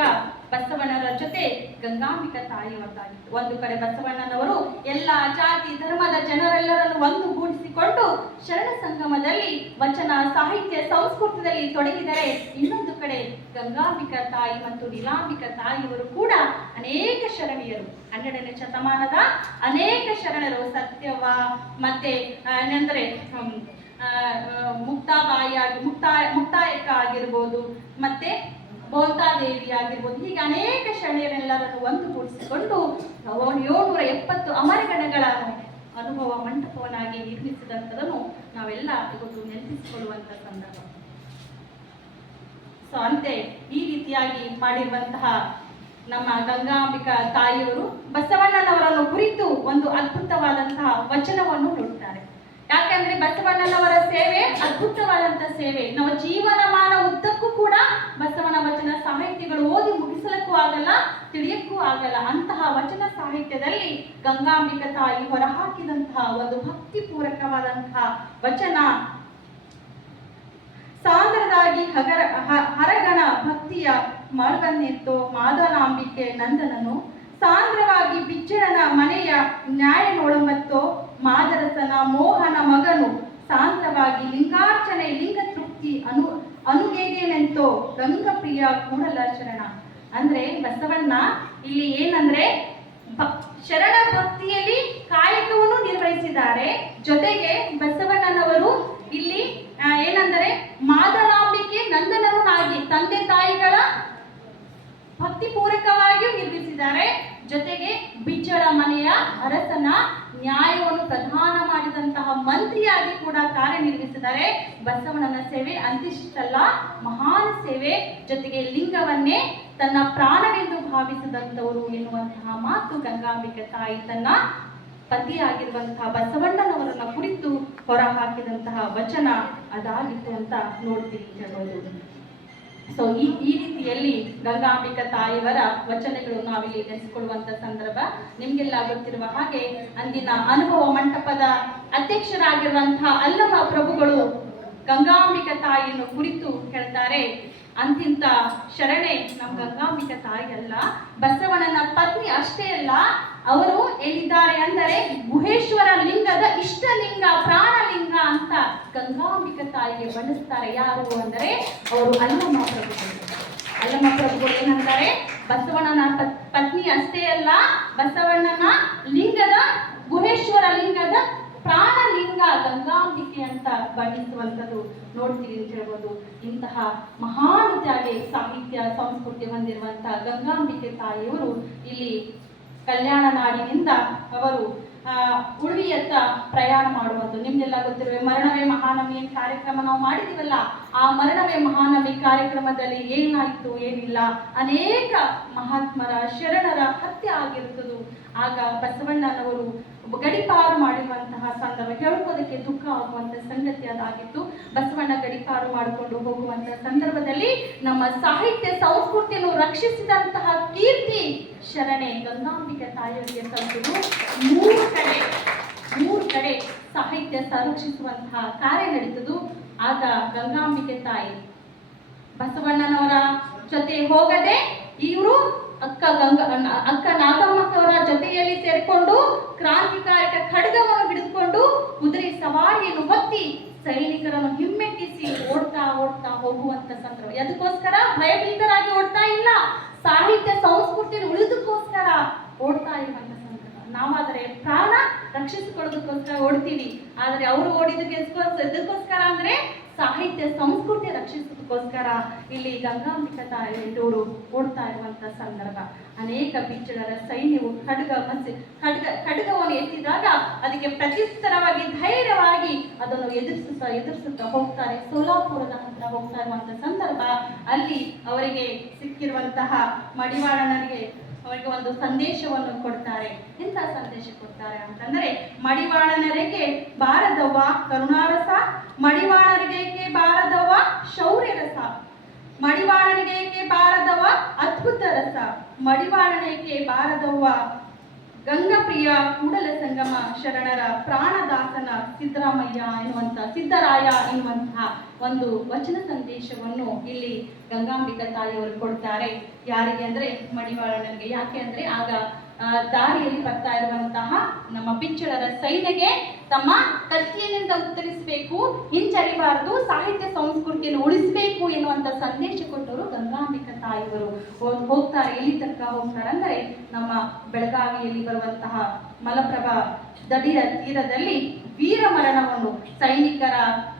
ಬಸವಣ್ಣನ ಜೊತೆ ಗಂಗಾಂಬಿಕಾ ತಾಯಿಯವರಾಗಿತ್ತು. ಒಂದು ಕಡೆ ಬಸವಣ್ಣನವರು ಎಲ್ಲ ಜಾತಿ ಧರ್ಮದ ಜನರೆಲ್ಲರನ್ನು ಒಂದುಗೂಡಿಸಿಕೊಂಡು ಶರಣ ಸಂಗಮದಲ್ಲಿ ವಚನ ಸಾಹಿತ್ಯ ಸಂಸ್ಕೃತದಲ್ಲಿ ತೊಡಗಿದರೆ, ಇನ್ನೊಂದು ಕಡೆ ಗಂಗಾಂಬಿಕಾ ತಾಯಿ ಮತ್ತು ನೀಲಾಂಬಿಕಾ ತಾಯಿಯವರು ಕೂಡ ಅನೇಕ ಶರಣೀಯರು, 12ನೇ ಶತಮಾನದ ಅನೇಕ ಶರಣರು, ಸತ್ಯವ ಮತ್ತೆ ಏನಂದ್ರೆ ಮುಕ್ತಾಯಕ್ಕ ಆಗಿರ್ಬೋದು, ಮತ್ತೆ ಬೋಂತಾದೇವಿ ಆಗಿರ್ಬೋದು, ಹೀಗೆ ಅನೇಕ ಶರಣೆಯರೆಲ್ಲರನ್ನು ಒಂದುಗೂಡಿಸಿಕೊಂಡು 770 ಅಮರಗಣಗಳನ್ನು ಅನುಭವ ಮಂಟಪವನ್ನಾಗಿ ನಿರ್ಮಿಸಿದಂಥದನ್ನು ನಾವೆಲ್ಲ ಇವತ್ತು ನೆನಪಿಸಿಕೊಳ್ಳುವಂಥ ಸಂದರ್ಭ. ಸೊ ಅಂತೆ ಈ ರೀತಿಯಾಗಿ ಮಾಡಿರುವಂತಹ ನಮ್ಮ ಗಂಗಾಂಬಿಕಾ ತಾಯಿಯವರು ಬಸವಣ್ಣನವರನ್ನು ಕುರಿತು ಒಂದು ಅದ್ಭುತವಾದಂತಹ ವಚನವನ್ನು ನುಡಿತಾರೆ. ಯಾಕಂದ್ರೆ ಬಸವಣ್ಣನವರ ಸೇವೆ ಅದ್ಭುತವಾದಂತಹ ಸೇವೆ. ನಾವು ಜೀವನಮಾನ ಉದ್ದಕ್ಕೂ ಕೂಡ ಬಸವನ ವಚನ ಸಾಹಿತ್ಯಗಳು ಓದಿ ಮುಗಿಸಲಕ್ಕೂ ಆಗಲ್ಲ, ತಿಳಿಯಕ್ಕೂ ಆಗಲ್ಲ. ಅಂತಹ ವಚನ ಸಾಹಿತ್ಯದಲ್ಲಿ ಗಂಗಾಂಬಿಕಾ ತಾಯಿ ಹೊರಹಾಕಿದಂತಹ ಒಂದು ಭಕ್ತಿ ಪೂರಕವಾದಂತಹ ವಚನ, ಸಾಂದ್ರದಾಗಿ ಹರಗಣ ಭಕ್ತಿಯ ಮಳವನ್ನೆತ್ತೋ ಮಾದಲಾಂಬಿಕೆ ನಂದನನು, ಸಾಂದ್ರವಾಗಿ ಬಿಚ್ಚಳನ ಮನೆಯ ನ್ಯಾಯ ನೋಡಮತ್ತೋ ಮಾದರಸನ ಮೋಹನ ಮಗನು, ಸಾಂದ್ರವಾಗಿ ಲಿಂಗಾರ್ಚನೆ ಲಿಂಗ ತೃಪ್ತಿ ಅನುಗೇನೆಂತೋ ರಂಗಪ್ರಿಯ ಕೂಡಲ ಶರಣ. ಅಂದ್ರೆ ಬಸವಣ್ಣ ಇಲ್ಲಿ ಏನಂದ್ರೆ ಶರಣ ಭಕ್ತಿಯಲ್ಲಿ ಕಾಯಕವನ್ನು ನಿರ್ವಹಿಸಿದ್ದಾರೆ. ಜೊತೆಗೆ ಬಸವಣ್ಣನವರು ಇಲ್ಲಿ ಏನಂದರೆ ಮಾದಲಾಂಬಿಕೆ ನಂದನನು ಆಗಿ ತಂದೆ ತಾಯಿಗಳ ಭಕ್ತಿ ಪೂರಕವಾಗಿಯೂ ನಿರ್ಮಿಸಿದ್ದಾರೆ. ಜೊತೆಗೆ ಬಿಜ್ಜಳ ಮನೆಯ ಅರಸನ ನ್ಯಾಯವನ್ನು ಪ್ರದಾನ ಮಾಡಿದಂತಹ ಮಂತ್ರಿಯಾಗಿ ಕೂಡ ಕಾರ್ಯನಿರ್ವಹಿಸಿದ್ದಾರೆ. ಬಸವಣ್ಣನ ಸೇವೆ ಅಂತಿಷ್ಟಲ್ಲ, ಮಹಾನ್ ಸೇವೆ. ಜೊತೆಗೆ ಲಿಂಗವನ್ನೇ ತನ್ನ ಪ್ರಾಣವೆಂದು ಭಾವಿಸಿದಂಥವರು ಎನ್ನುವಂತಹ ಮಾತು ಗಂಗಾಂಬಿಕಾ ತಾಯಿ ತನ್ನ ಪತಿಯಾಗಿರುವಂತಹ ಬಸವಣ್ಣನವರನ್ನ ಕುರಿತು ಹೊರ ಹಾಕಿದಂತಹ ವಚನ ಅದಾಗಿತ್ತು ಅಂತ ನೋಡ್ತೀವಿ ಹೇಳೋದು. ಸೊ ಈ ರೀತಿಯಲ್ಲಿ ಗಂಗಾಂಬಿಕಾ ತಾಯಿಯವರ ವಚನಗಳು ನಾವಿಲ್ಲಿ ನೆನೆಸಿಕೊಳ್ಳುವಂತ ಸಂದರ್ಭ. ನಿಮ್ಗೆಲ್ಲ ಗೊತ್ತಿರುವ ಹಾಗೆ ಅಂದಿನ ಅನುಭವ ಮಂಟಪದ ಅಧ್ಯಕ್ಷರಾಗಿರುವಂತಹ ಅಲ್ಲಮ ಪ್ರಭುಗಳು ಗಂಗಾಂಬಿಕಾ ತಾಯಿಯನ್ನು ಕುರಿತು ಹೇಳ್ತಾರೆ, ಅಂತಿಂತ ಶರಣೆ ನಮ್ಮ ಗಂಗಾಂಬಿಕಾ ತಾಯಿ ಅಲ್ಲ, ಬಸವಣ್ಣನ ಪತ್ನಿ ಅಷ್ಟೇ ಅಲ್ಲ, ಅವರು ಎಲ್ಲಿದ್ದಾರೆ ಅಂದರೆ ಗುಹೇಶ್ವರ ಲಿಂಗದ ಇಷ್ಟಲಿಂಗ ಪ್ರಾಣಲಿಂಗ ಅಂತ ಗಂಗಾಂಬಿಕಾ ತಾಯಿಗೆ ಬಣ್ಣಿಸ್ತಾರೆ. ಯಾರು ಅಂದರೆ ಅವರು ಅಲ್ಲಮ ಪ್ರಭುಗಳು. ಅಲ್ಲಮ ಪ್ರಭುಗಳು ಏನಂತಾರೆ, ಬಸವಣ್ಣನ ಪತ್ನಿ ಅಷ್ಟೇ ಅಲ್ಲ, ಬಸವಣ್ಣನ ಲಿಂಗದ ಗುಹೇಶ್ವರ ಲಿಂಗದ ಪ್ರಾಣಲಿಂಗ ಗಂಗಾಂಬಿಕೆ ಅಂತ ಬಣ್ಣಿಸುವಂಥದ್ದು ನೋಡ್ತೀವಿ ಅಂತ ಹೇಳ್ಬೋದು. ಇಂತಹ ಮಹಾನ್ ತ್ಯಾಗಿ ಸಾಹಿತ್ಯ ಸಂಸ್ಕೃತಿ ಹೊಂದಿರುವಂತಹ ಗಂಗಾಂಬಿಕೆ ತಾಯಿಯವರು ಇಲ್ಲಿ ಕಲ್ಯಾಣ ನಾಡಿನಿಂದ ಅವರು ಉಳುವಿಯತ್ತ ಪ್ರಯಾಣ ಮಾಡುವುದು. ನಿಮ್ಗೆಲ್ಲ ಗೊತ್ತಿರುವೆ ಮರಣವೇ ಮಹಾನವಮಿ ಕಾರ್ಯಕ್ರಮ ನಾವು ಮಾಡಿದೀವಲ್ಲ, ಆ ಮರಣವೇ ಮಹಾನವಮಿ ಕಾರ್ಯಕ್ರಮದಲ್ಲಿ ಏನಾಯಿತು ಏನಿಲ್ಲ, ಅನೇಕ ಮಹಾತ್ಮರ ಶರಣರ ಹತ್ಯೆ ಆಗಿರುತ್ತದೆ. ಆಗ ಬಸವಣ್ಣನವರು ಗಡಿಪಾರು ಮಾಡಿರುವಂತಹ ಸಂದರ್ಭ ಹೇಳ್ಕೋದಕ್ಕೆ ದುಃಖ ಆಗುವಂತಹ ಸಂಗತಿ ಅದಾಗಿತ್ತು. ಬಸವಣ್ಣ ಗಡಿಪಾರು ಮಾಡಿಕೊಂಡು ಹೋಗುವಂತಹ ಸಂದರ್ಭದಲ್ಲಿ ನಮ್ಮ ಸಾಹಿತ್ಯ ಸಂಸ್ಕೃತಿಯನ್ನು ರಕ್ಷಿಸಿದಂತಹ ಕೀರ್ತಿ ಶರಣೆ ಗಂಗಾಂಬಿಕಾ ತಾಯಿಯವರಿಗೆ ಸಲ್ಲುವುದು. ಮೂರು ಕಡೆ ಸಾಹಿತ್ಯ ಸಂರಕ್ಷಿಸುವಂತಹ ಕಾರ್ಯ ನಡೀತದು. ಆಗ ಗಂಗಾಂಬಿಕೆ ತಾಯಿ ಬಸವಣ್ಣನವರ ಜೊತೆ ಹೋಗದೆ ಇವರು ಅಕ್ಕ ನಾಗಮ್ಮಕ್ಕವರ ಜೊತೆಯಲ್ಲಿ ಸೇರ್ಕೊಂಡು ಕ್ರಾಂತಿಕಾರಕ ಖಡ್ಗವನ್ನು ಹಿಡಿದುಕೊಂಡು ಕುದುರೆ ಸವಾರಿಯನ್ನು ಹೊತ್ತಿ ಸೈನಿಕರನ್ನು ಹಿಮ್ಮೆಟ್ಟಿಸಿ ಓಡ್ತಾ ಹೋಗುವಂತ ಸಂದರ್ಭ. ಅದಕ್ಕೋಸ್ಕರ ಭಯಭೀತರಾಗಿ ಓಡ್ತಾ ಇಲ್ಲ, ಸಾಹಿತ್ಯ ಸಂಸ್ಕೃತಿಯನ್ನು ಉಳಿದಕ್ಕೋಸ್ಕರ ಓಡ್ತಾ ಇರುವಂತ ಸಂದರ್ಭ. ನಾವಾದರೆ ಪ್ರಾಣ ರಕ್ಷಿಸಿಕೊಳ್ಳೋದಕ್ಕೋಸ್ಕರ ಓಡ್ತೀವಿ, ಆದ್ರೆ ಅವರು ಓಡಿದಕ್ಕೋಸ್ಕರ ಅಂದ್ರೆ ಸಾಹಿತ್ಯ ಸಂಸ್ಕೃತಿ ರಕ್ಷಿಸೋದಕ್ಕೋಸ್ಕರ ಇಲ್ಲಿ ಗಂಗಾಂಬಿಕಾ ತಾಯಿಯವರು ಓಡ್ತಾ ಇರುವಂತ ಸಂದರ್ಭ. ಅನೇಕ ಬಿಚ್ಚಳರ ಸೈನ್ಯವು ಖಡ್ಗವನ್ನು ಎತ್ತಿದಾಗ ಅದಕ್ಕೆ ಪ್ರತ್ಯುತ್ತರವಾಗಿ ಧೈರ್ಯವಾಗಿ ಅದನ್ನು ಎದುರಿಸುತ್ತಾ ಹೋಗ್ತಾರೆ. ಸೋಲಾಪುರದ ಹತ್ರ ಹೋಗ್ತಾ ಇರುವಂತ ಸಂದರ್ಭ ಅಲ್ಲಿ ಅವರಿಗೆ ಸಿಕ್ಕಿರುವಂತಹ ಮಡಿವಾಳನರಿಗೆ ಅವರಿಗೆ ಒಂದು ಸಂದೇಶವನ್ನು ಕೊಡ್ತಾರೆ. ಎಂತ ಸಂದೇಶ ಕೊಡ್ತಾರೆ ಅಂತಂದ್ರೆ, ಮಡಿವಾಳನರಿಗೆ ಬಾರದವ್ವ ಕರುಣಾರಸ, ಮಡಿವಾಳನಿಗೆ ಬಾರದವ್ವ ಶೌರ್ಯರಸ, ಮಡಿವಾಳನಿಗೆ ಬಾರದವ್ವ ಅದ್ಭುತ ರಸ, ಮಡಿವಾಳನಿಗೆ ಬಾರದವ್ವ ಗಂಗಪ್ರಿಯ ಕೂಡಲ ಸಂಗಮ ಶರಣರ ಪ್ರಾಣದಾಸನ ಸಿದ್ದರಾಯ ಎನ್ನುವಂತಹ ಒಂದು ವಚನ ಸಂದೇಶವನ್ನು ಇಲ್ಲಿ ಗಂಗಾಂಬಿಕಾ ತಾಯಿಯವರು ಕೊಡ್ತಾರೆ. ಯಾರಿಗೆ ಅಂದ್ರೆ ಮಡಿವಾಳನಿಗೆ. ಯಾಕೆ ಅಂದ್ರೆ ಆಗ ದಾರಿಯಲ್ಲಿ ಬರ್ತಾ ಇರುವಂತಹ ನಮ್ಮ ಬಿಚ್ಚಳರ ಸೈನ್ಯಗೆ ತಮ್ಮ ಕತ್ತಿಯಿಂದ ಉತ್ತರಿಸಬೇಕು, ಹಿಂಜರಿಬಾರದು, ಸಾಹಿತ್ಯ ಸಂಸ್ಕೃತಿಯನ್ನು ಉಳಿಸಬೇಕು ಎನ್ನುವಂತ ಸಂದೇಶ ಕೊಟ್ಟವರು ಗಂಗಾಂಬಿಕಾ ತಾಯಿಯವರು. ಹೋಗ್ತಾರೆ. ಎಲ್ಲಿ ತನಕ ಹೋಗ್ತಾರೆ ಅಂದ್ರೆ ನಮ್ಮ ಬೆಳಗಾವಿಯಲ್ಲಿ ಬರುವಂತಹ ಮಲಪ್ರಭಾ ದಡಿಯ ತೀರದಲ್ಲಿ ವೀರ ಮರಣವನ್ನು ಸೈನಿಕರ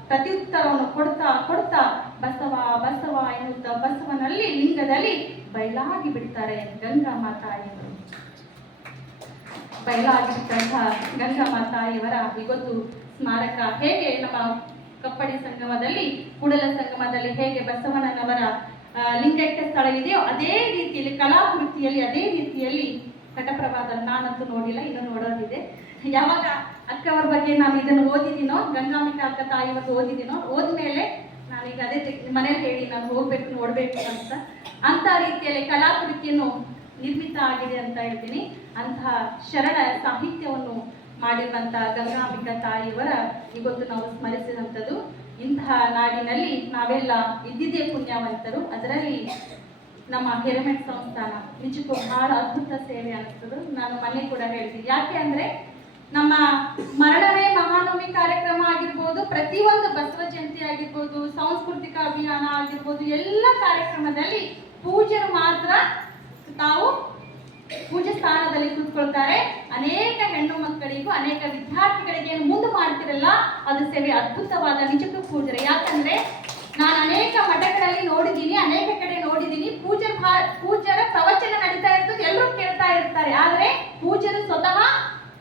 ಪ್ರತ್ಯುತ್ತರವನ್ನು ಕೊಡ್ತಾ ಬಸವ ಎನ್ನುತ್ತಾ ಬಸವನಲ್ಲಿ ಲಿಂಗದಲ್ಲಿ ಬಯಲಾಗಿ ಬಿಡ್ತಾರೆ ಗಂಗಾ ಮಾತಾಯಿಯವರು. ಬಯಲಾಗಿರ್ತಂತಹ ಗಂಗಾ ಮಾತಾಯಿಯವರ ಇವತ್ತು ಸ್ಮಾರಕ ಹೇಗೆ ನಮ್ಮ ಕಪ್ಪಡಿ ಸಂಗಮದಲ್ಲಿ ಕೂಡಲ ಸಂಗಮದಲ್ಲಿ ಹೇಗೆ ಬಸವಣ್ಣನವರ ಲಿಂಗೈಕ್ಯ ಸ್ಥಳ ಇದೆಯೋ ಅದೇ ರೀತಿಯಲ್ಲಿ ಕಲಾಕೃತಿಯಲ್ಲಿ ಅದೇ ರೀತಿಯಲ್ಲಿ ಘಟಪ್ರಭಾದಲ್ಲಿ ನಾನಂತೂ ನೋಡಿಲ್ಲ, ಇನ್ನು ನೋಡೋದಿದೆ. ಯಾವಾಗ ಅಕ್ಕವರ ಬಗ್ಗೆ ನಾನು ಇದನ್ನು ಓದಿದ್ದೀನೋ, ಗಂಗಾಂಬಿಕಾ ಅಕ್ಕ ತಾಯಿಯವತ್ತು ಓದಿದ್ದೀನೋ, ಓದ್ಮೇಲೆ ನಾನೀಗ ಅದೇ ಮನೇಲಿ ಹೇಳಿ ನಾನು ಹೋಗ್ಬೇಕು ನೋಡ್ಬೇಕು ಅಂತ ರೀತಿಯಲ್ಲಿ ಕಲಾಕೃತಿಯನ್ನು ನಿರ್ಮಿತ ಆಗಿದೆ ಅಂತ ಹೇಳ್ತೀನಿ. ಅಂತಹ ಶರಣ ಸಾಹಿತ್ಯವನ್ನು ಮಾಡಿರುವಂತಹ ಗಂಗಾಂಬಿಕಾ ತಾಯಿಯವರ ಇವತ್ತು ನಾವು ಸ್ಮರಿಸಿದಂಥದ್ದು. ಇಂತಹ ನಾಡಿನಲ್ಲಿ ನಾವೆಲ್ಲ ಇದ್ದಿದ್ದೇ ಪುಣ್ಯವಂತರು. ಅದರಲ್ಲಿ ನಮ್ಮ ಹಿರೇಮಠ ಸಂಸ್ಥಾನ ನಿಜಕ್ಕೂ ಬಹಳ ಅದ್ಭುತ ಸೇವೆ ಅನಿಸ್ತದೆ. ನಾನು ಮನೆ ಕೂಡ ಹೇಳ್ತೀನಿ. ಯಾಕೆ ಅಂದ್ರೆ ನಮ್ಮ ಮರಣವೇ ಮಹಾನವಮಿ ಕಾರ್ಯಕ್ರಮ ಆಗಿರ್ಬೋದು, ಪ್ರತಿಯೊಂದು ಬಸವ ಜಯಂತಿ ಆಗಿರ್ಬೋದು, ಸಾಂಸ್ಕೃತಿಕ ಅಭಿಯಾನ ಆಗಿರ್ಬೋದು, ಎಲ್ಲ ಕಾರ್ಯಕ್ರಮದಲ್ಲಿ ಪೂಜ್ಯರು ಮಾತ್ರ ತಾವು ಪೂಜೆ ಸ್ಥಾನದಲ್ಲಿ ಕೂತ್ಕೊಳ್ತಾರೆ. ಅನೇಕ ಹೆಣ್ಣು ಮಕ್ಕಳಿಗೂ ಅನೇಕ ವಿದ್ಯಾರ್ಥಿಗಳಿಗೆ ಏನು ಮುಂದೆ ಮಾಡ್ತಿರಲ್ಲ ಅದು ಸೇವೆ ಅದ್ಭುತವಾದ ನಿಜಕ್ಕೂ ಪೂಜರೆ. ಯಾಕಂದ್ರೆ ನಾನು ಅನೇಕ ಮಠಗಳಲ್ಲಿ ನೋಡಿದ್ದೀನಿ, ಅನೇಕ ಕಡೆ ನೋಡಿದ್ದೀನಿ, ಪೂಜ್ಯರ ಪ್ರವಚನ ನಡೀತಾ ಇರ್ತದೆ, ಎಲ್ಲರೂ ಕೇಳ್ತಾ ಇರ್ತಾರೆ. ಆದ್ರೆ ಪೂಜ್ಯರು ಸ್ವತಃ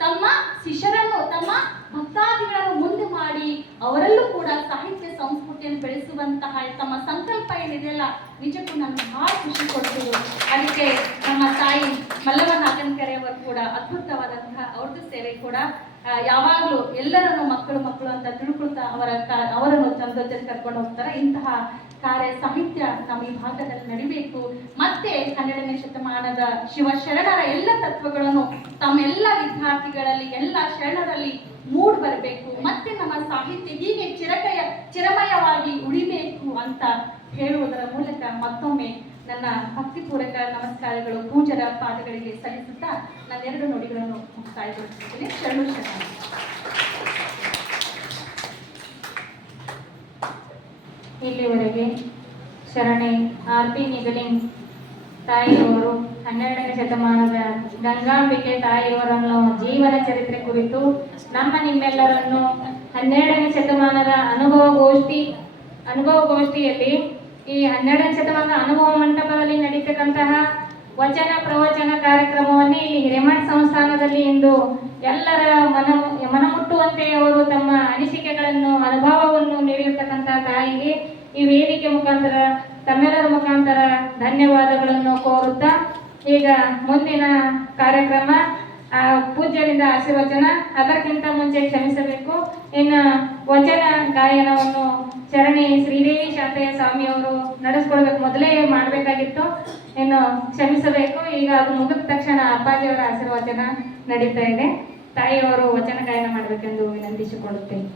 ತಮ್ಮ ಶಿಷ್ಯರನ್ನು ತಮ್ಮ ಭಕ್ತಾದಿಗಳನ್ನು ಮುಂದೆ ಮಾಡಿ ಅವರಲ್ಲೂ ಕೂಡ ಸಾಹಿತ್ಯ ಸಂಸ್ಕೃತಿಯನ್ನು ಬೆಳೆಸುವಂತಹ ತಮ್ಮ ಸಂಕಲ್ಪ ಏನಿದೆಯಲ್ಲ ನಿಜಕ್ಕೂ ನನಗೆ ಬಹಳ ಖುಷಿ ಕೊಡ್ತೀವಿ. ಅದಕ್ಕೆ ನಮ್ಮ ತಾಯಿ ಮಲ್ಲವ್ವ ನಾಗನಕೆರೆ ಅವರು ಕೂಡ ಅದ್ಭುತವಾದಂತಹ ಅವ್ರದ್ದು ಸೇವೆ ಕೂಡ ಯಾವಾಗಲೂ ಎಲ್ಲರನ್ನು ಮಕ್ಕಳು ಅಂತ ತಿಳ್ಕೊಳ್ತಾ ಅವರನ್ನು ಚಂದ ಕರ್ಕೊಂಡು ಹೋಗ್ತಾರೆ. ಇಂತಹ ಕಾರ್ಯ ಸಾಹಿತ್ಯ ನಮ್ಮ ಈ ಭಾಗದಲ್ಲಿ ನಡಿಬೇಕು. ಮತ್ತೆ 12ನೇ ಶತಮಾನದ ಶಿವಶರಣರ ಎಲ್ಲ ತತ್ವಗಳನ್ನು ತಮ್ಮೆಲ್ಲ ವಿದ್ಯಾರ್ಥಿಗಳಲ್ಲಿ ಎಲ್ಲ ಶರಣರಲ್ಲಿ ಮೂಡ್ ಬರಬೇಕು. ಮತ್ತೆ ನಮ್ಮ ಸಾಹಿತ್ಯ ಹೀಗೆ ಚಿರಮಯವಾಗಿ ಉಳಿಬೇಕು ಅಂತ ಹೇಳುವುದರ ಮೂಲಕ ಮತ್ತೊಮ್ಮೆ ನನ್ನ ಭಕ್ತಿಪೂರ್ವಕ ನಮಸ್ಕಾರಗಳು ಪೂಜರ ಪಾದಗಳಿಗೆ ಸಲ್ಲಿಸುತ್ತಾ ನನ್ನೆರಡು ನುಡಿಗಳನ್ನು ಮುಕ್ತಾಯಗೊಳಿಸುತ್ತೇನೆ. ಶರಣು ಶರಣ. ಇಲ್ಲಿವರೆಗೆ ಶರಣೆ ಆರ್.ಪಿ. ನಿಗಲಿನ್ ತಾಯಿಯವರು 12ನೇ ಶತಮಾನದ ಗಂಗಾಂಬಿಕೆ ತಾಯಿಯವರನ್ನು ಜೀವನ ಚರಿತ್ರೆ ಕುರಿತು ನಿಮ್ಮೆಲ್ಲರನ್ನು 12ನೇ ಶತಮಾನದ ಅನುಭವಗೋಷ್ಠಿಯಲ್ಲಿ ಈ 12ನೇ ಶತಮಾನದ ಅನುಭವ ಮಂಟಪದಲ್ಲಿ ನಡೀತಕ್ಕಂತಹ ವಚನ ಪ್ರವಚನ ಕಾರ್ಯಕ್ರಮವನ್ನೇ ಇಲ್ಲಿ ಹಿರೇಮಠ ಸಂಸ್ಥಾನದಲ್ಲಿ ಇಂದು ಎಲ್ಲರ ಮನಮುಟ್ಟುವಂತೆ ಅವರು ತಮ್ಮ ಅನಿಸಿಕೆಗಳನ್ನು ಅನುಭವವನ್ನು ನೀಡಿರ್ತಕ್ಕಂತಹ ತಾಯಿಗೆ ಈ ವೇದಿಕೆ ಮುಖಾಂತರ ತಮ್ಮೆಲ್ಲರ ಮುಖಾಂತರ ಧನ್ಯವಾದಗಳನ್ನು ಕೋರುತ್ತಾ ಈಗ ಮುಂದಿನ ಕಾರ್ಯಕ್ರಮ ಪೂಜ್ಯರಿಂದ ಆಶೀರ್ವಚನ. ಅದಕ್ಕಿಂತ ಮುಂಚೆ ಕ್ಷಮಿಸಬೇಕು, ಇನ್ನು ವಚನ ಗಾಯನವನ್ನು ಶರಣಿ ಶ್ರೀದೇವಿ ಶಾಂತಯ್ಯ ಸ್ವಾಮಿಯವರು ನಡೆಸ್ಕೊಡ್ಬೇಕು, ಮೊದಲೇ ಮಾಡಬೇಕಾಗಿತ್ತು, ಇನ್ನು ಕ್ಷಮಿಸಬೇಕು. ಈಗ ಅದು ಮುಗಿದ ತಕ್ಷಣ ಅಪ್ಪಾಜಿಯವರ ಆಶೀರ್ವಚನ ನಡೀತಾ ಇದೆ. ತಾಯಿಯವರು ವಚನ ಗಾಯನ ಮಾಡಬೇಕೆಂದು ವಿನಂತಿಸಿಕೊಳ್ಳುತ್ತೇನೆ.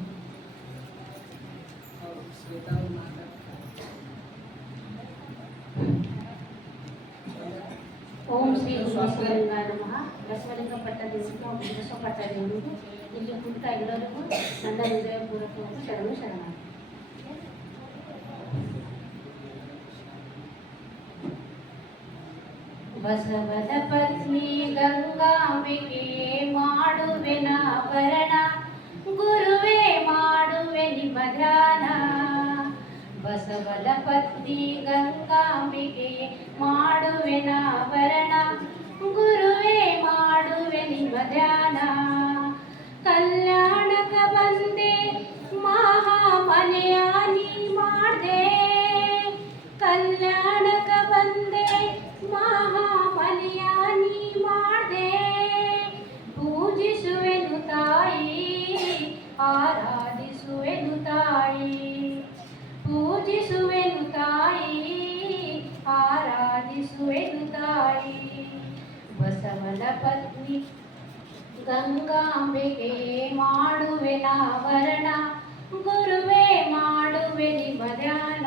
ಓಂ ಶ್ರೀ ಗುರುಲಿಂಗಾಯ ನಮಃ. ಬಸವಲಿಂಗ ಪಟ್ಟದೇವರಿಗೆ ಬಸವ ಪಟ್ಟದೇವರಿಗೆ ಇಲ್ಲಿ ಕುಂತಾ ಇರೋರಿಗೂ ನನ್ನ ಹೃದಯಪೂರ್ವಕವಾಗಿ ಶರಣು ಶರಣ. ಬಸವನ ಪತ್ನಿ ಗಂಗಾಂಬಿಕೆ ಮಾಡುವೆನ ವರಣ, ಗುರುವೇ ಮಾಡುವೆ ನಿಮ್ಮ ಧ್ಯಾನ. ಬಸವನ ಪತ್ನಿ ಗಂಗಾಂಬಿಕೆ ಮಾಡುವೆನ ವರಣ, ಗುರುವೇ ಮಾಡುವೆ ನಿಮ್ಮ ಧ್ಯಾನ. ಕಲ್ಯಾಣಕ ಬಂದೆ ಮಹಾಮನೆಯ ನೀ ಮಾಡ್ದೆ, ಕಲ್ಯಾಣಕ ಬಂದೆ ಮಹಾಮನೆಯ ನೀ ಮಾಡ್ದೆ. ಪೂಜಿಸುವೆನು ತಾಯಿ, ಆರಾಧಿಸುವೆನು ತಾಯಿ, ಪೂಜಿಸುವೆನು ತಾಯಿ, ಆರಾಧಿಸುವೆನು ತಾಯಿ. ಬಸವನ ಪತ್ನಿ ಗಂಗಾಂಬೆಗೆ ಮಾಡುವೆನ ವರಣ, ಗುರುವೇ ಮಾಡುವೆ ನಿಮ್ಮ ಧ್ಯಾನ.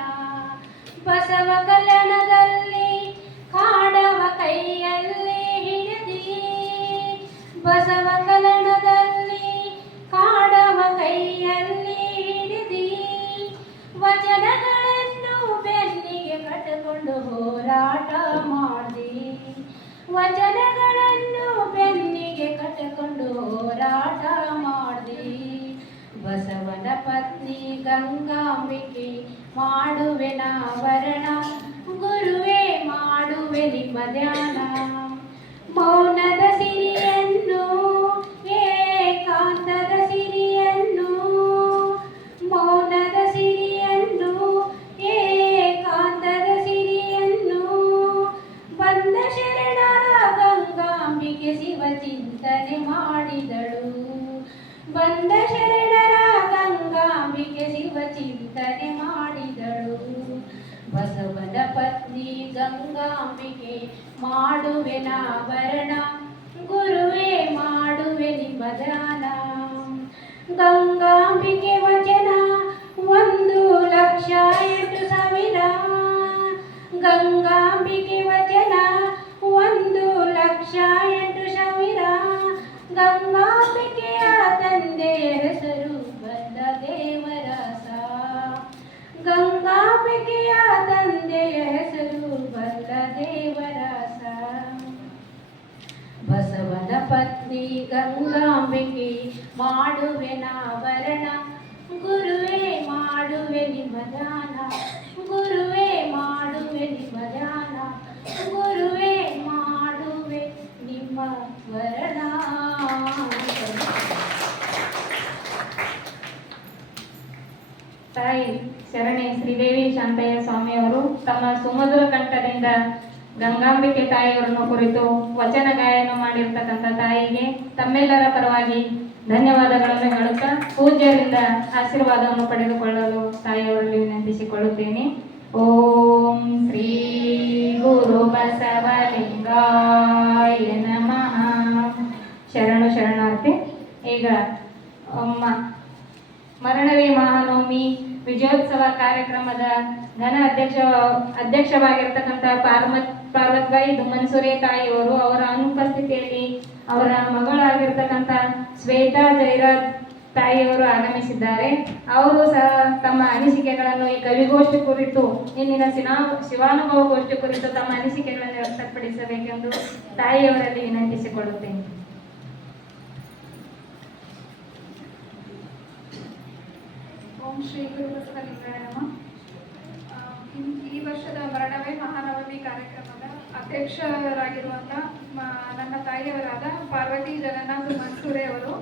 ಬಸವ ಕಲ್ಯಾಣದಲ್ಲಿ ಕಾಡವ ಕೈಯಲ್ಲಿ ಹಿಡಿದಿ, ಬಸವ ಕಲ್ಯಾಣದಲ್ಲಿ ಕಾಡವ ಕೈಯಲ್ಲಿ ಹಿಡಿದಿ. ವಚನಗಳನ್ನು ಬೆನ್ನಿಗೆ ಕಟ್ಟಿಕೊಂಡು ಹೋರಾಟ ಮಾಡಿ, ವಚನಗಳನ್ನು ಬೆನ್ನಿಗೆ ಕಟ್ಟಿಕೊಂಡು ಹೋರಾಟ ಮಾಡಿ. ಬಸವನ ಪತ್ನಿ ಗಂಗಾಂಬಿಕೆ ಮಾಡುವೆನ ವರಣ, ಗುರುವೇ ಮಾಡುವೆ ನಿಮ್ಮ ಧ್ಯಾನ. ಮೌನದ ಸಿರಿಯನ್ನು ಏಕಾಂತದ ಸಿರಿಯನ್ನು, ಮೌನದ ಸಿರಿಯನ್ನು ಏಕಾಂತದ ಸಿರಿಯನ್ನು. ಬಂದ ಶರಣರ ಗಂಗಾಂಬಿಕೆ ಶಿವ ಚಿಂತನೆ ಮಾಡಿದಳು, ಬಂದ ಶರಣರ ಗಂಗಾಂಬಿಕೆ ಶಿವ ಚಿಂತನೆ ಮಾಡಿದಳು. ಬಸವನ ಪತ್ನಿ ಗಂಗಾಂಬಿಕೆ ಮಾಡುವೆನ ವರಣ, ಗುರುವೇ ಮಾಡುವೆ ನಿಮ್ಮ ಧ್ಯಾನ. ಗಂಗಾಂಬಿಕೆ ವಚನ 1,08,000. ಗಂಗಾಂಬಿಕೆ ವಚನ 1,08,000. ಗಂಗಾಂಬಿಕೆಯ ತಂದೆಯ ಹೆಸರು ಬಲ್ಲ ದೇವರಸ, ಗಂಗಾಂಬಿಕೆಯ ತಂದೆಯ ಹೆಸರು ಬಲ್ಲ ದೇವರಸ. ಬಸವನ ಪತ್ನಿ ಗಂಗಾಂಬಿಕೆ ಮಾಡುವೆನ ವರಣ, ಗುರುವೇ ಮಾಡುವೆ ನಿಮ್ಮ ಧ್ಯಾನ, ಗುರುವೇ ಮಾಡುವೆ ನಿಮ್ಮ ಧ್ಯಾನ, ಗುರುವೇ ಮಾಡುವೆ ನಿಮ್ಮ ವರಣ. ತಾಯಿ ಶರಣೆ ಶ್ರೀದೇವಿ ಶಾಂತಯ್ಯ ಸ್ವಾಮಿಯವರು ತಮ್ಮ ಸುಮಧುರ ಕಂಠದಿಂದ ಗಂಗಾಂಬಿಕೆ ತಾಯಿಯವರನ್ನು ಕುರಿತು ವಚನ ಗಾಯನ ಮಾಡಿರ್ತಕ್ಕಂಥ ತಾಯಿಗೆ ತಮ್ಮೆಲ್ಲರ ಪರವಾಗಿ ಧನ್ಯವಾದಗಳನ್ನು ಹೇಳುತ್ತಾ ಪೂಜ್ಯರಿಂದ ಆಶೀರ್ವಾದವನ್ನು ಪಡೆದುಕೊಳ್ಳಲು ತಾಯಿಯವರಲ್ಲಿ ವಿನಂತಿಸಿಕೊಳ್ಳುತ್ತೇನೆ. ಓಂ ಶ್ರೀ ಗುರು ಬಸವಲಿಂಗಾಯ ನಮಃ. ಶರಣಾರ್ಥಿ. ಈಗ ಮರಣವೇ ಮಹಾನವಮಿ ವಿಜಯೋತ್ಸವ ಕಾರ್ಯಕ್ರಮದ ಘನ ಅಧ್ಯಕ್ಷವಾಗಿರ್ತಕ್ಕಂಥ ಪಾರ್ವತ್ಬಾಯಿ ದುಮ್ಮನ್ಸುರೆ ತಾಯಿಯವರು ಅವರ ಅನುಪಸ್ಥಿತಿಯಲ್ಲಿ ಅವರ ಮಗಳಾಗಿರ್ತಕ್ಕಂಥ ಶ್ವೇತಾ ಜೈರಾಜ್ ತಾಯಿಯವರು ಆಗಮಿಸಿದ್ದಾರೆ. ಅವರು ಸಹ ತಮ್ಮ ಅನಿಸಿಕೆಗಳನ್ನು ಈ ಕವಿಗೋಷ್ಠಿ ಕುರಿತು ಇಂದಿನ ಶಿವಾನುಭವ ಗೋಷ್ಠಿ ಕುರಿತು ತಮ್ಮ ಅನಿಸಿಕೆಗಳನ್ನು ವ್ಯಕ್ತಪಡಿಸಬೇಕೆಂದು ತಾಯಿಯವರಲ್ಲಿ ವಿನಂತಿಸಿಕೊಳ್ಳುತ್ತೇನೆ. ಓಂ ಶ್ರೀ ಗುರು ಬಸವಲಿಂಗಾಯ ನಮಃ. ಈ ವರ್ಷದ ಮರಣವೇ ಮಹಾನವಮಿ ಕಾರ್ಯಕ್ರಮದ ಅಧ್ಯಕ್ಷರಾಗಿರುವಂಥ ನನ್ನ ತಾಯಿಯವರಾದ ಪಾರ್ವತಿ ಜಗನ್ನಾಥ ಮನ್ಸೂರೆ ಅವರು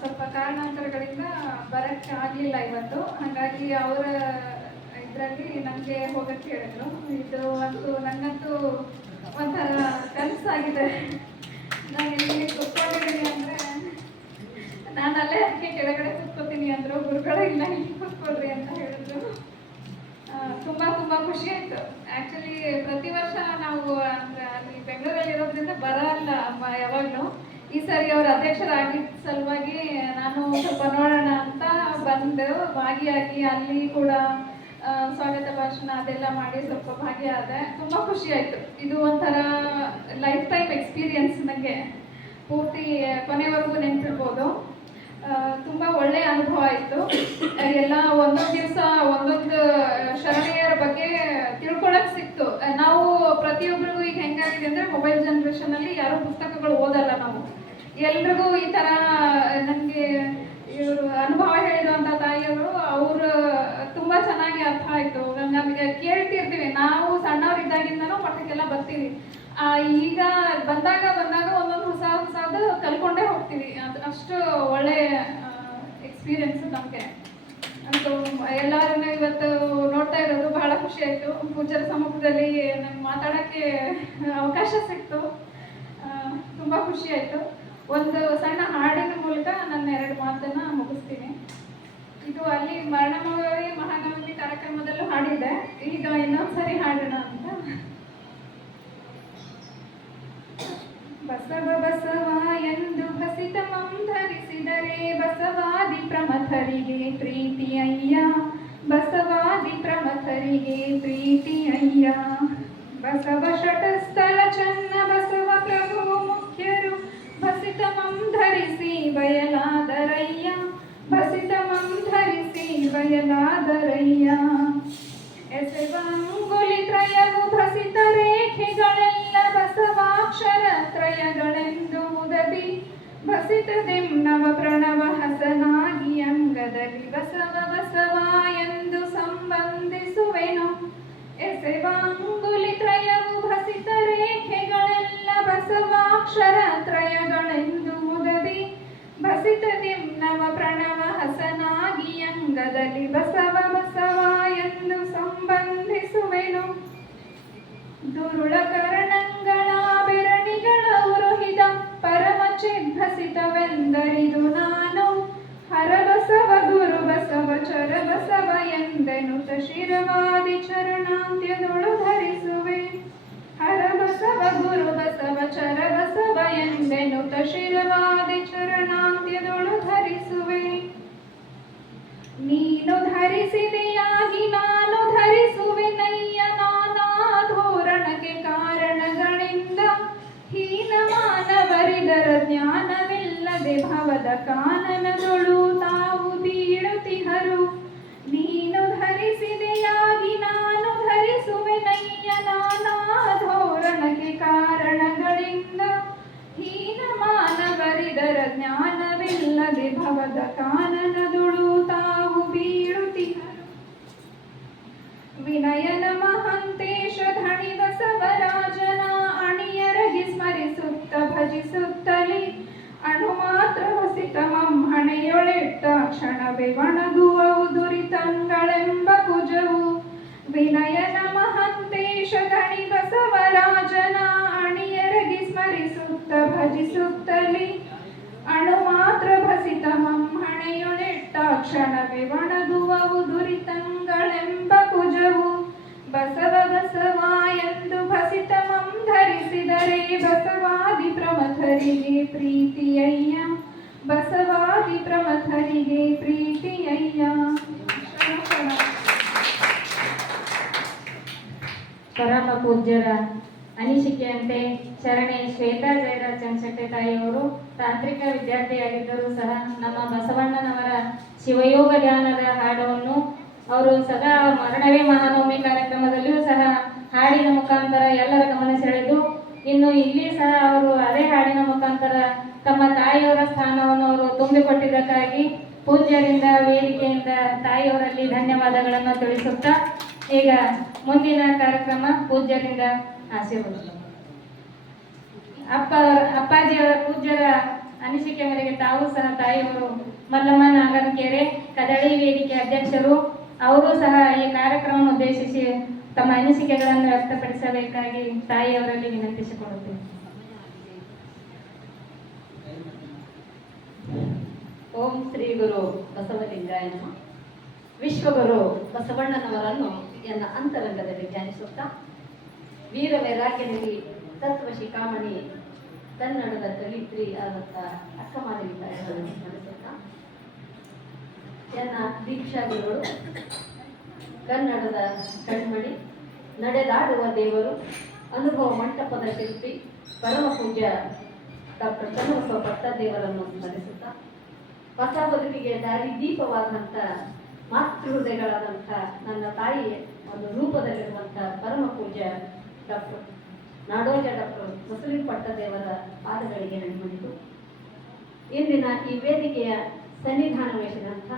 ಸ್ವಲ್ಪ ಕಾರಣಾಂತರಗಳಿಂದ ಬರಕ್ಕೆ ಆಗಲಿಲ್ಲ ಇವತ್ತು. ಹಾಗಾಗಿ ಅವರ ಇದರಲ್ಲಿ ನನಗೆ ಹೋಗಕ್ಕೆ ಹೇಳಿದ್ರು. ಇದು ಅಂತೂ ನನಗಂತೂ ಒಂಥರ ಕನಸಾಗಿದೆ. ನಾನು ಇಲ್ಲಿ ಕೂತ್ಕೊಂಡಿದ್ದೀನಿ ಅಂದರೆ ನಾನು ಅಲ್ಲೇ ಅದಕ್ಕೆ ಕೆಳಗಡೆ ಕೂತ್ಕೋತೀನಿ ಅಂದರು. ಗುರುಗಳು ಇಲ್ಲ ಇಲ್ಲಿ ಕೂತ್ಕೊಳ್ರಿ ಅಂತ ಹೇಳಿದ್ರು. ತುಂಬ ಖುಷಿ ಆಯಿತು. ಆ್ಯಕ್ಚುಲಿ ಪ್ರತಿ ವರ್ಷ ನಾವು ಅಂದರೆ ಅಲ್ಲಿ ಬೆಂಗಳೂರಲ್ಲಿ ಇರೋದ್ರಿಂದ ಬರಲ್ಲ ಯಾವಾಗಲೂ. ಈ ಸರಿ ಅವರು ಅಧ್ಯಕ್ಷರಾಗಿದ್ದ ಸಲುವಾಗಿ ನಾನು ಸ್ವಲ್ಪ ನೋಡೋಣ ಅಂತ ಬಂದು ಭಾಗಿಯಾಗಿ ಅಲ್ಲಿ ಕೂಡ ಸ್ವಾಗತ ಭಾಷಣ ಅದೆಲ್ಲ ಮಾಡಿ ಸ್ವಲ್ಪ ಭಾಗಿಯಾದೆ. ತುಂಬ ಖುಷಿ ಆಯಿತು. ಇದು ಒಂಥರ ಲೈಫ್ ಟೈಮ್ ಎಕ್ಸ್ಪೀರಿಯನ್ಸ್. ನನಗೆ ಪೂರ್ತಿ ಕೊನೆವರೆಗೂ ನೆನಪಿರ್ಬೋದು. ತುಂಬ ಒಳ್ಳೆಯ ಅನುಭವ ಆಯಿತು. ಎಲ್ಲ ಒಂದೊಂದು ದಿವಸ ಒಂದೊಂದು ಶರಣೆಯರ ಬಗ್ಗೆ ತಿಳ್ಕೊಳಕ್ಕೆ ಸಿಕ್ತು. ನಾವು ಪ್ರತಿಯೊಬ್ಬರಿಗೂ ಈಗ ಹೆಂಗಾಗಿದೆ ಅಂದರೆ ಮೊಬೈಲ್ ಜನ್ರೇಷನಲ್ಲಿ ಯಾರೂ ಪುಸ್ತಕಗಳು ಓದಲ್ಲ. ನಾವು ಎಲ್ರಿಗೂ ಈ ಥರ ನನಗೆ ಇವರು ಅನುಭವ ಹೇಳಿರುವಂಥ ತಾಯಿಯವರು ಅವರು ತುಂಬ ಚೆನ್ನಾಗಿ ಅರ್ಥ ಆಯಿತು. ನಮಗೆ ಕೇಳ್ತಿರ್ತೀವಿ ನಾವು ಸಣ್ಣವರಿದ್ದಾಗಿಂದನೂ ಮಠಕ್ಕೆಲ್ಲ ಬರ್ತೀವಿ. ಈಗ ಬಂದಾಗ ಒಂದೊಂದು ಹೊಸದು ಕಲ್ಕೊಂಡೇ ಹೋಗ್ತೀವಿ. ಅಷ್ಟು ಒಳ್ಳೆ ಎಕ್ಸ್ಪೀರಿಯನ್ಸು ನಮಗೆ. ಅಂತೂ ಎಲ್ಲರನ್ನ ಇವತ್ತು ನೋಡ್ತಾ ಇರೋದು ಬಹಳ ಖುಷಿ ಆಯಿತು. ಪೂಜ್ಯರ ಸಮ್ಮುಖದಲ್ಲಿ ನಂಗೆ ಮಾತಾಡೋಕ್ಕೆ ಅವಕಾಶ ಸಿಕ್ತು. ತುಂಬ ಖುಷಿ ಆಯಿತು. ಒಂದು ಸಣ್ಣ ಹಾಡಿನ ಮೂಲಕ ನನ್ನ 2 ಮಾತನ್ನು ಮುಗಿಸ್ತೀನಿ. ಇದು ಅಲ್ಲಿ ಮರಣವೇ ಮಹಾನವಮಿ ಕಾರ್ಯಕ್ರಮದಲ್ಲೂ ಹಾಡಿದೆ. ಈಗ ಇನ್ನೊಂದ್ಸರಿ ಹಾಡೋಣ ಅಂತ. ಬಸವ ಬಸವ ಎಂದು ಹಸಿತಮಂ ಧರಿಸಿದರೆ ಬಸವಾದಿ ಪ್ರಮಥರಿಗೆ ಪ್ರೀತಿ ಅಯ್ಯ. ಬಸವಾದಿ ಪ್ರಮಥರಿಗೆ ಪ್ರೀತಿ ಅಯ್ಯ. ಬಸವ ಷಟಸ್ಥಲ ಚನ್ನ ಬಸವ ಪ್ರಭು ಮುಖ್ಯರು ಬಸಿತಮಂ ಧರಿಸಿ ಬಯಲಾದರಯ್ಯ. ಬಸಿತಮಂ ಧರಿಸಿ ಬಯಲಾದರಯ್ಯ. ಎಸೆವಂಗುಲಿ ತ್ರಯವು ಭಸಿತ ರೇಖೆಗಳೆಲ್ಲ ಬಸವಾಕ್ಷರ ತ್ರಯಗಳೆಂದು ಮುದದಿ ಭಸಿತದೆಂ ನವ ಪ್ರಣವ ಹಸನಾಗಿ ಅಂಗದಲ್ಲಿ ಬಸವ ಬಸವ ಎಂದು ಸಂಬಂಧಿಸುವೆನು. ಎಸೆವಂಗುಲಿ ತ್ರಯವು ಭಸಿತ ರೇಖೆಗಳೆಲ್ಲ ಬಸವಾಕ್ಷರ ತ್ರಯಗಳೆಂದು ಮುದದಿ ಭಸಿತದೆಂ ನವ ಪ್ರಣವ ಹಸನಾಗಿ ಅಂಗದಲ್ಲಿ ಬಸವ ಬಸವ ಎಂದು ಸಂಬಂಧಿಸುವೆನು. ದುರುಳ ಕರ್ಣಂಗಳ ಬೆರಣಿಗಳ ಉರುಹಿದ ಪರಮ ಚಿದ್ಭಸಿತವೆಂದರಿದು ನಾನು. ಹರಬಸವ ಗುರು ಬಸವ ಚರ ಬಸವ ಎಂದೆನುತ ಶಿರವಾದಿ ಚರಣಾಂತ್ಯದೊಳು ಧರಿಸುವೆ. ಹರಬಸವ ಗುರು ಬಸವ ಚರ ಬಸವ ಎಂದೆನುತ ಶಿರವಾದಿ ಚರಣಾಂತ್ಯದೊಳು ಧರಿಸುವೆ. ನೀನು ಧರಿಸಿದೆಯಾಗಿ ನಾನು ಧರಿಸುವೆನಯ್ಯ. ನಾನಾ ಧೋರಣಕ್ಕೆ ಕಾರಣಗಳಿಂದ ಹೀನ ಮಾನವರಿದರ ಜ್ಞಾನವಿಲ್ಲದೆ ಭವದ ಕಾನನದೊಳು ತಾವು ಬೀಳುತ್ತಿಹರು. ನೀನು ಧರಿಸಿದೆಯಾಗಿ ನಾನು ಧರಿಸುವೆನಯ್ಯ. ನಾನಾ ಧೋರಣಕ್ಕೆ ಕಾರಣಗಳಿಂದ ಹೀನ ಮಾನವರಿದರ ಜ್ಞಾನವಿಲ್ಲದೆ ಭವದ ಕಾನನದೊಳು ತಾವು ಬೀಳುತ್ತಿಹರು. ವಿನಯನ ಮಹಂತೇಶ ಧಣಿ ಬಸವರಾಜನ ಅಣಿಯರಗಿ ಸ್ಮರಿಸುತ್ತ ಭಜಿಸುತ್ತಲಿ ಅಣು ಮಾತ್ರ ಹೊಸಿತಮಂ ಹಣೆಯೊಳಿಟ್ಟ ಕ್ಷಣವೇ ಒಣಗುವವು ದುರಿತಂಗಳೆಂಬ ಕುಜವು. ವಿನಯನ ಮಹಂತೇಶ ಧಣಿ ಬಸವರಾಜನ ಅಣಿಯರಗಿ ಸ್ಮರಿಸುತ್ತ ಭಜಿಸುತ್ತಲಿ ಅಣು ಮಾತ್ರ ಭಸಿತಮಂ ಹಣೆಯೊಳಿಟ್ಟ ಕ್ಷಣವೇ ಒಣಗುವವು ದುರಿತಂಗಳೆಂಬ ಕುಜವು. ಅಂದರೆ ಬಸವಾದಿ ಪ್ರಮಥರಿಗೆ ಪ್ರೀತಿಯಯ್ಯ, ಬಸವಾದಿ ಪ್ರಮಥರಿಗೆ ಪ್ರೀತಿಯಯ್ಯ. ಪರಮ ಪೂಜ್ಯರ ಅನಿಸಿಕೆಯಂತೆ ಶರಣೆ ಶ್ವೇತಾ ಜಯರಾಜ್ ಚಂಚಟ್ಟೆ ತಾಯಿಯವರು ತಾಂತ್ರಿಕ ವಿದ್ಯಾರ್ಥಿಯಾಗಿದ್ದರೂ ಸಹ ನಮ್ಮ ಬಸವಣ್ಣನವರ ಶಿವಯೋಗ ಧ್ಯಾನದ ಹಾಡನ್ನು ಅವರು ಸದಾ ಮರಣವೇ ಮಹಾನವಮಿ ಕಾರ್ಯಕ್ರಮದಲ್ಲಿಯೂ ಸಹ ಹಾಡಿನ ಮುಖಾಂತರ ಎಲ್ಲರ ಗಮನ ಸೆಳೆದು ಇನ್ನು ಇಲ್ಲಿ ಸಹ ಅವರು ಅದೇ ಹಾಡಿನ ಮುಖಾಂತರ ತಮ್ಮ ತಾಯಿಯವರ ಸ್ಥಾನವನ್ನು ಅವರು ತುಂಬಿಕೊಟ್ಟಿದ್ದಕ್ಕಾಗಿ ಪೂಜ್ಯರಿಂದ ವೇದಿಕೆಯಿಂದ ತಾಯಿಯವರಲ್ಲಿ ಧನ್ಯವಾದಗಳನ್ನು ತಿಳಿಸುತ್ತಾ ಈಗ ಮುಂದಿನ ಕಾರ್ಯಕ್ರಮ ಪೂಜ್ಯರಿಂದ ಆಶೀರ್ವಾದ. ಅಪ್ಪಾಜಿಯವರ ಪೂಜ್ಯರ ಅನಿಸಿಕೆ ಮೇರೆಗೆ ತಾವು ಸಹ ತಾಯಿಯವರು ಮಲ್ಲಮ್ಮ ನಾಗನಕೆರೆ ಕದಳಿ ವೇದಿಕೆ ಅಧ್ಯಕ್ಷರು ಅವರು ಸಹ ಈ ಕಾರ್ಯಕ್ರಮವನ್ನು ಉದ್ದೇಶಿಸಿ ತಮ್ಮ ಅನಿಸಿಕೆಗಳನ್ನು ವ್ಯಕ್ತಪಡಿಸಬೇಕಾಗಿ ತಾಯಿಯವರಲ್ಲಿ ವಿನಂತಿಸಿಕೊಳ್ಳುತ್ತೇವೆ. ಓಂ ಶ್ರೀ ಗುರು ಬಸವಲಿಂಗಾಯ ನಮಃ. ವಿಶ್ವಗುರು ಬಸವಣ್ಣನವರನ್ನು ಎನ್ನ ಅಂತರಂಗದಲ್ಲಿ ಧ್ಯಾನಿಸುತ್ತಾ ವೀರ ವೈರಾಗ್ಯದಲ್ಲಿ ತತ್ವ ಶಿಖಾಮಣಿ ಕನ್ನಡದ ಕವಿತ್ರಿ ಆದಂಥ ಅಕ್ಕಮಾದೇವಿ ತಾಯಿಗಳನ್ನು ಸ್ಮರಿಸುತ್ತಾ ಎನ್ನ ದೀಕ್ಷಾಗುರುಗಳು ಕನ್ನಡದ ಕಣ್ಮಣಿ ನಡೆದಾಡುವ ದೇವರು ಅನುಭವ ಮಂಟಪದ ಶಿಲ್ಪಿ ಪರಮ ಪೂಜ್ಯ ಡಾಕ್ಟರ್ ಚನ್ನಬಸವ ಪಟ್ಟದೇವರನ್ನು ಸ್ಮರಿಸುತ್ತಾ ಹೊಸ ಬದುಕಿಗೆ ದಾರಿ ದೀಪವಾದಂಥ ಮಾತೃಹೃದಯಗಳಾದಂಥ ನನ್ನ ತಾಯಿ ಒಂದು ರೂಪದಲ್ಲಿರುವಂಥ ಪರಮ ಪೂಜ್ಯ ಡಾಕ್ಟರ್ ನಾಡೋಜ ಡಾಕ್ಟರ್ ಮುಸ್ಲಿಂ ಪಟ್ಟದೇವರ ಪಾದಗಳಿಗೆ ನಡಿಮಣಿತು ಇಂದಿನ ಈ ವೇದಿಕೆಯ ಸನ್ನಿಧಾನ ವಹಿಸಿದಂಥ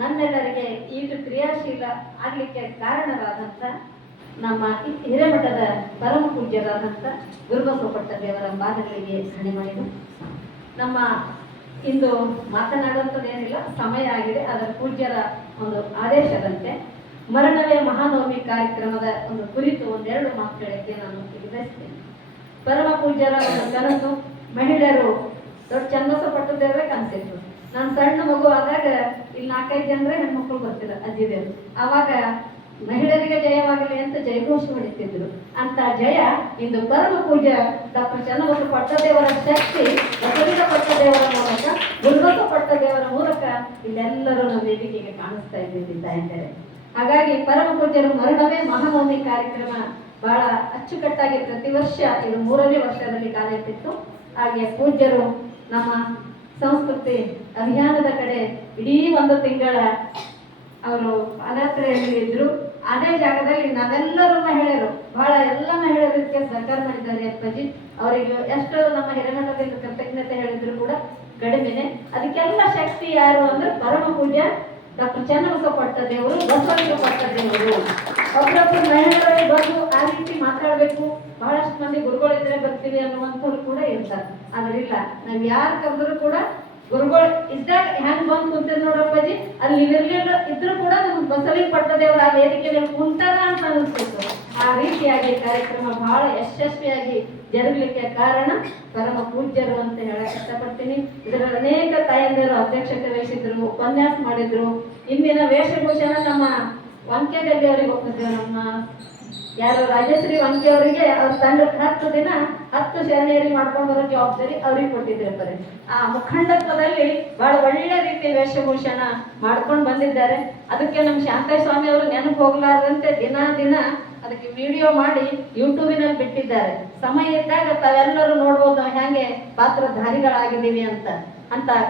ನನ್ನೆಲ್ಲರಿಗೆ ಈಗ ಕ್ರಿಯಾಶೀಲ ಆಗಲಿಕ್ಕೆ ಕಾರಣರಾದಂಥ ನಮ್ಮ ಹಿರೇಮಠದ ಪರಮ ಪೂಜ್ಯರಾದಂಥ ಗುರುಬಸವ ಪಟ್ಟದೇವರ ಪಾದಗಳಿಗೆ ಹಣಿಮಣಿದು ನಮ್ಮ ಇಂದು ಮಾತನಾಡುವಂಥದ್ದೇನಿಲ್ಲ, ಸಮಯ ಆಗಿದೆ. ಅದರ ಪೂಜ್ಯರ ಒಂದು ಆದೇಶದಂತೆ ಮರಣವೇ ಮಹಾನವಮಿ ಕಾರ್ಯಕ್ರಮದ ಒಂದು ಕುರಿತು ಒಂದೆರಡು ಮಾತುಗಳಿಗೆ ನಾನು ಬಯಸ್ತೇನೆ. ಪರಮ ಪೂಜ್ಯರ ಒಂದು ಕನಸು ಮಹಿಳೆಯರು ದೊಡ್ಡ ಚನ್ನಬಸವ ಪಟ್ಟದೇವರೇ ಕನಸಿತ್ತು. ನಾನು ಸಣ್ಣ ಮಗು ಆದಾಗ ಇಲ್ಲಿ 4-5 ಜನರೇ ಹೆಣ್ಮಕ್ಳು ಬರ್ತಿಲ್ಲ ಅಜ್ಜಿದೇವರು. ಆವಾಗ ಮಹಿಳೆಯರಿಗೆ ಜಯವಾಗಲಿ ಅಂತ ಜಯಘೋಷ ಹೊಡಿತಿದ್ರು. ಅಂತ ಜಯ ಇಂದು ಪರಮ ಪೂಜ್ಯ ಡಾಕ್ಟರ್ ಚನ್ನಬಸವ ಪಟ್ಟದೇವರ ಶಕ್ತಿ ಬಸವಲಿಂಗ ಪಟ್ಟದೇವರ ಮೂಲಕ ಗುರುಬಸವ ಪಟ್ಟದೇವರ ಮೂಲಕ ಇಲ್ಲೆಲ್ಲರೂ ನಮ್ಮ ವೇದಿಕೆಗೆ ಕಾಣಿಸ್ತಾ ಇದ್ದಿದ್ದಾರೆ. ಹಾಗಾಗಿ ಪರಮ ಪೂಜ್ಯರು ಮರಣವೇ ಮಹಾನವಮಿ ಕಾರ್ಯಕ್ರಮ ಬಹಳ ಅಚ್ಚುಕಟ್ಟಾಗಿ ಪ್ರತಿ ವರ್ಷ ಇದು 3ನೇ ವರ್ಷದಲ್ಲಿ ಕಾಲೆತ್ತಿತ್ತು. ಹಾಗೆ ಪೂಜ್ಯರು ನಮ್ಮ ಸಂಸ್ಕೃತಿ ಅಭಿಯಾನದ ಕಡೆ ಇಡೀ 1 ತಿಂಗಳ ಅವರು ಪಾದಯಾತ್ರೆಯಲ್ಲಿ ಇದ್ರು. ಅದೇ ಜಾಗದಲ್ಲಿ ನಾವೆಲ್ಲರೂ ಮಹಿಳೆಯರು ಬಹಳ ಎಲ್ಲ ಮಹಿಳೆಯರಿಗೆ ಸಹಕಾರ ಮಾಡಿದ್ದಾರೆ ಅಪ್ಪಾಜಿ. ಅವರಿಗೆ ಎಷ್ಟು ನಮ್ಮ ಹಿರೇಮಠದಿಂದ ಕೃತಜ್ಞತೆ ಹೇಳಿದ್ರು ಕೂಡ ಕಡಿಮೆನೆ. ಅದಕ್ಕೆಲ್ಲ ಶಕ್ತಿ ಯಾರು ಅಂದ್ರೆ ಪರಮ ಪೂಜ್ಯ ಡಾಕ್ಟರ್ ಚನ್ನಬಸವ ಪಟ್ಟದೇವರು, ಬಸವಲಿಂಗ ಪಟ್ಟದೇವರು. ಒಬ್ಬರೊಬ್ಬರು ಮಹಿಳೆಯರಲ್ಲಿ ಬಂದು ಆ ರೀತಿ ಮಾತಾಡಬೇಕು, ಬಹಳಷ್ಟು ಮಂದಿ ಗುರುಗಳಿದ್ರೆ ಬರ್ತೀವಿ ಅನ್ನುವಂಥವ್ರು ಕೂಡ ಇರ್ತಾರೆ. ಆದ್ರಿಲ್ಲ, ನಾವ್ ಯಾರು ಕರೆದ್ರು ಕೂಡ ಗುರುಗಳು ಇದ್ದಾಗ ಹೆಂಗ್ ಬಂದು ಕುಂತಿದ್ ನೋಡ್ರಪ್ಪಾಜಿ, ಅಲ್ಲಿ ಇರ್ಲಿಲ್ಲ ಇದ್ರು ಕೂಡ ನಮ್ಗೆ ಬಸವಲಿಂಗ ಪಟ್ಟದೇವರ ಆ ವೇದಿಕೆ ಮೇಲೆ ಕುಂತಾರ ಅಂತ ಅನಿಸ್ತಿತ್ತು. ಆ ರೀತಿಯಾಗಿ ಕಾರ್ಯಕ್ರಮ ಬಹಳ ಯಶಸ್ವಿಯಾಗಿ ಜರುಗಲಿಕ್ಕೆ ಕಾರಣ ಪರಮ ಪೂಜ್ಯರು ಅಂತ ಹೇಳಕ್ ಇಷ್ಟಪಡ್ತೀನಿ. ಇದರಲ್ಲಿ ಅನೇಕ ತಾಯಂದಿರು ಅಧ್ಯಕ್ಷತೆ ವಹಿಸಿದ್ರು, ಉಪನ್ಯಾಸ ಮಾಡಿದ್ರು. ಇಂದಿನ ವೇಷಭೂಷಣ ನಮ್ಮ ವಂಕೆಗಲ್ಲಿ ಅವರಿಗೆ ಹೋಗ್ತಿದ್ದೇವೆ. ನಮ್ಮ ಯಾರು ರಾಜಶ್ರೀ ವಂಕೆ ಅವರಿಗೆ ಅವ್ರ ತಂಡ 10 ದಿನ 10 ಶರಣೆಯರಿಗೆ ಮಾಡ್ಕೊಂಡು ಬರೋ ಜವಾಬ್ದಾರಿ ಅವ್ರಿಗೆ ಕೊಟ್ಟಿದ್ದಾರೆ. ಆ ಮುಖಂಡತ್ವದಲ್ಲಿ ಬಹಳ ಒಳ್ಳೆ ರೀತಿ ವೇಷಭೂಷಣ ಮಾಡ್ಕೊಂಡು ಬಂದಿದ್ದಾರೆ. ಅದಕ್ಕೆ ನಮ್ಮ ಶಾಂತಯ್ಯ ಸ್ವಾಮಿ ಅವರು ನೆನಪು ಹೋಗ್ಲಾರ್ದಂತೆ ದಿನ ಅದಕ್ಕೆ ವಿಡಿಯೋ ಮಾಡಿ ಯೂಟ್ಯೂಬಿನಲ್ಲಿ ಬಿಟ್ಟಿದ್ದಾರೆ. ಸಮಯ ಇದ್ದಾಗ ತಾವೆಲ್ಲರೂ ನೋಡ್ಬೋದು ನಾವು ಹೆಂಗೆ ಪಾತ್ರಧಾರಿಗಳಾಗಿದ್ದೀವಿ ಅಂತ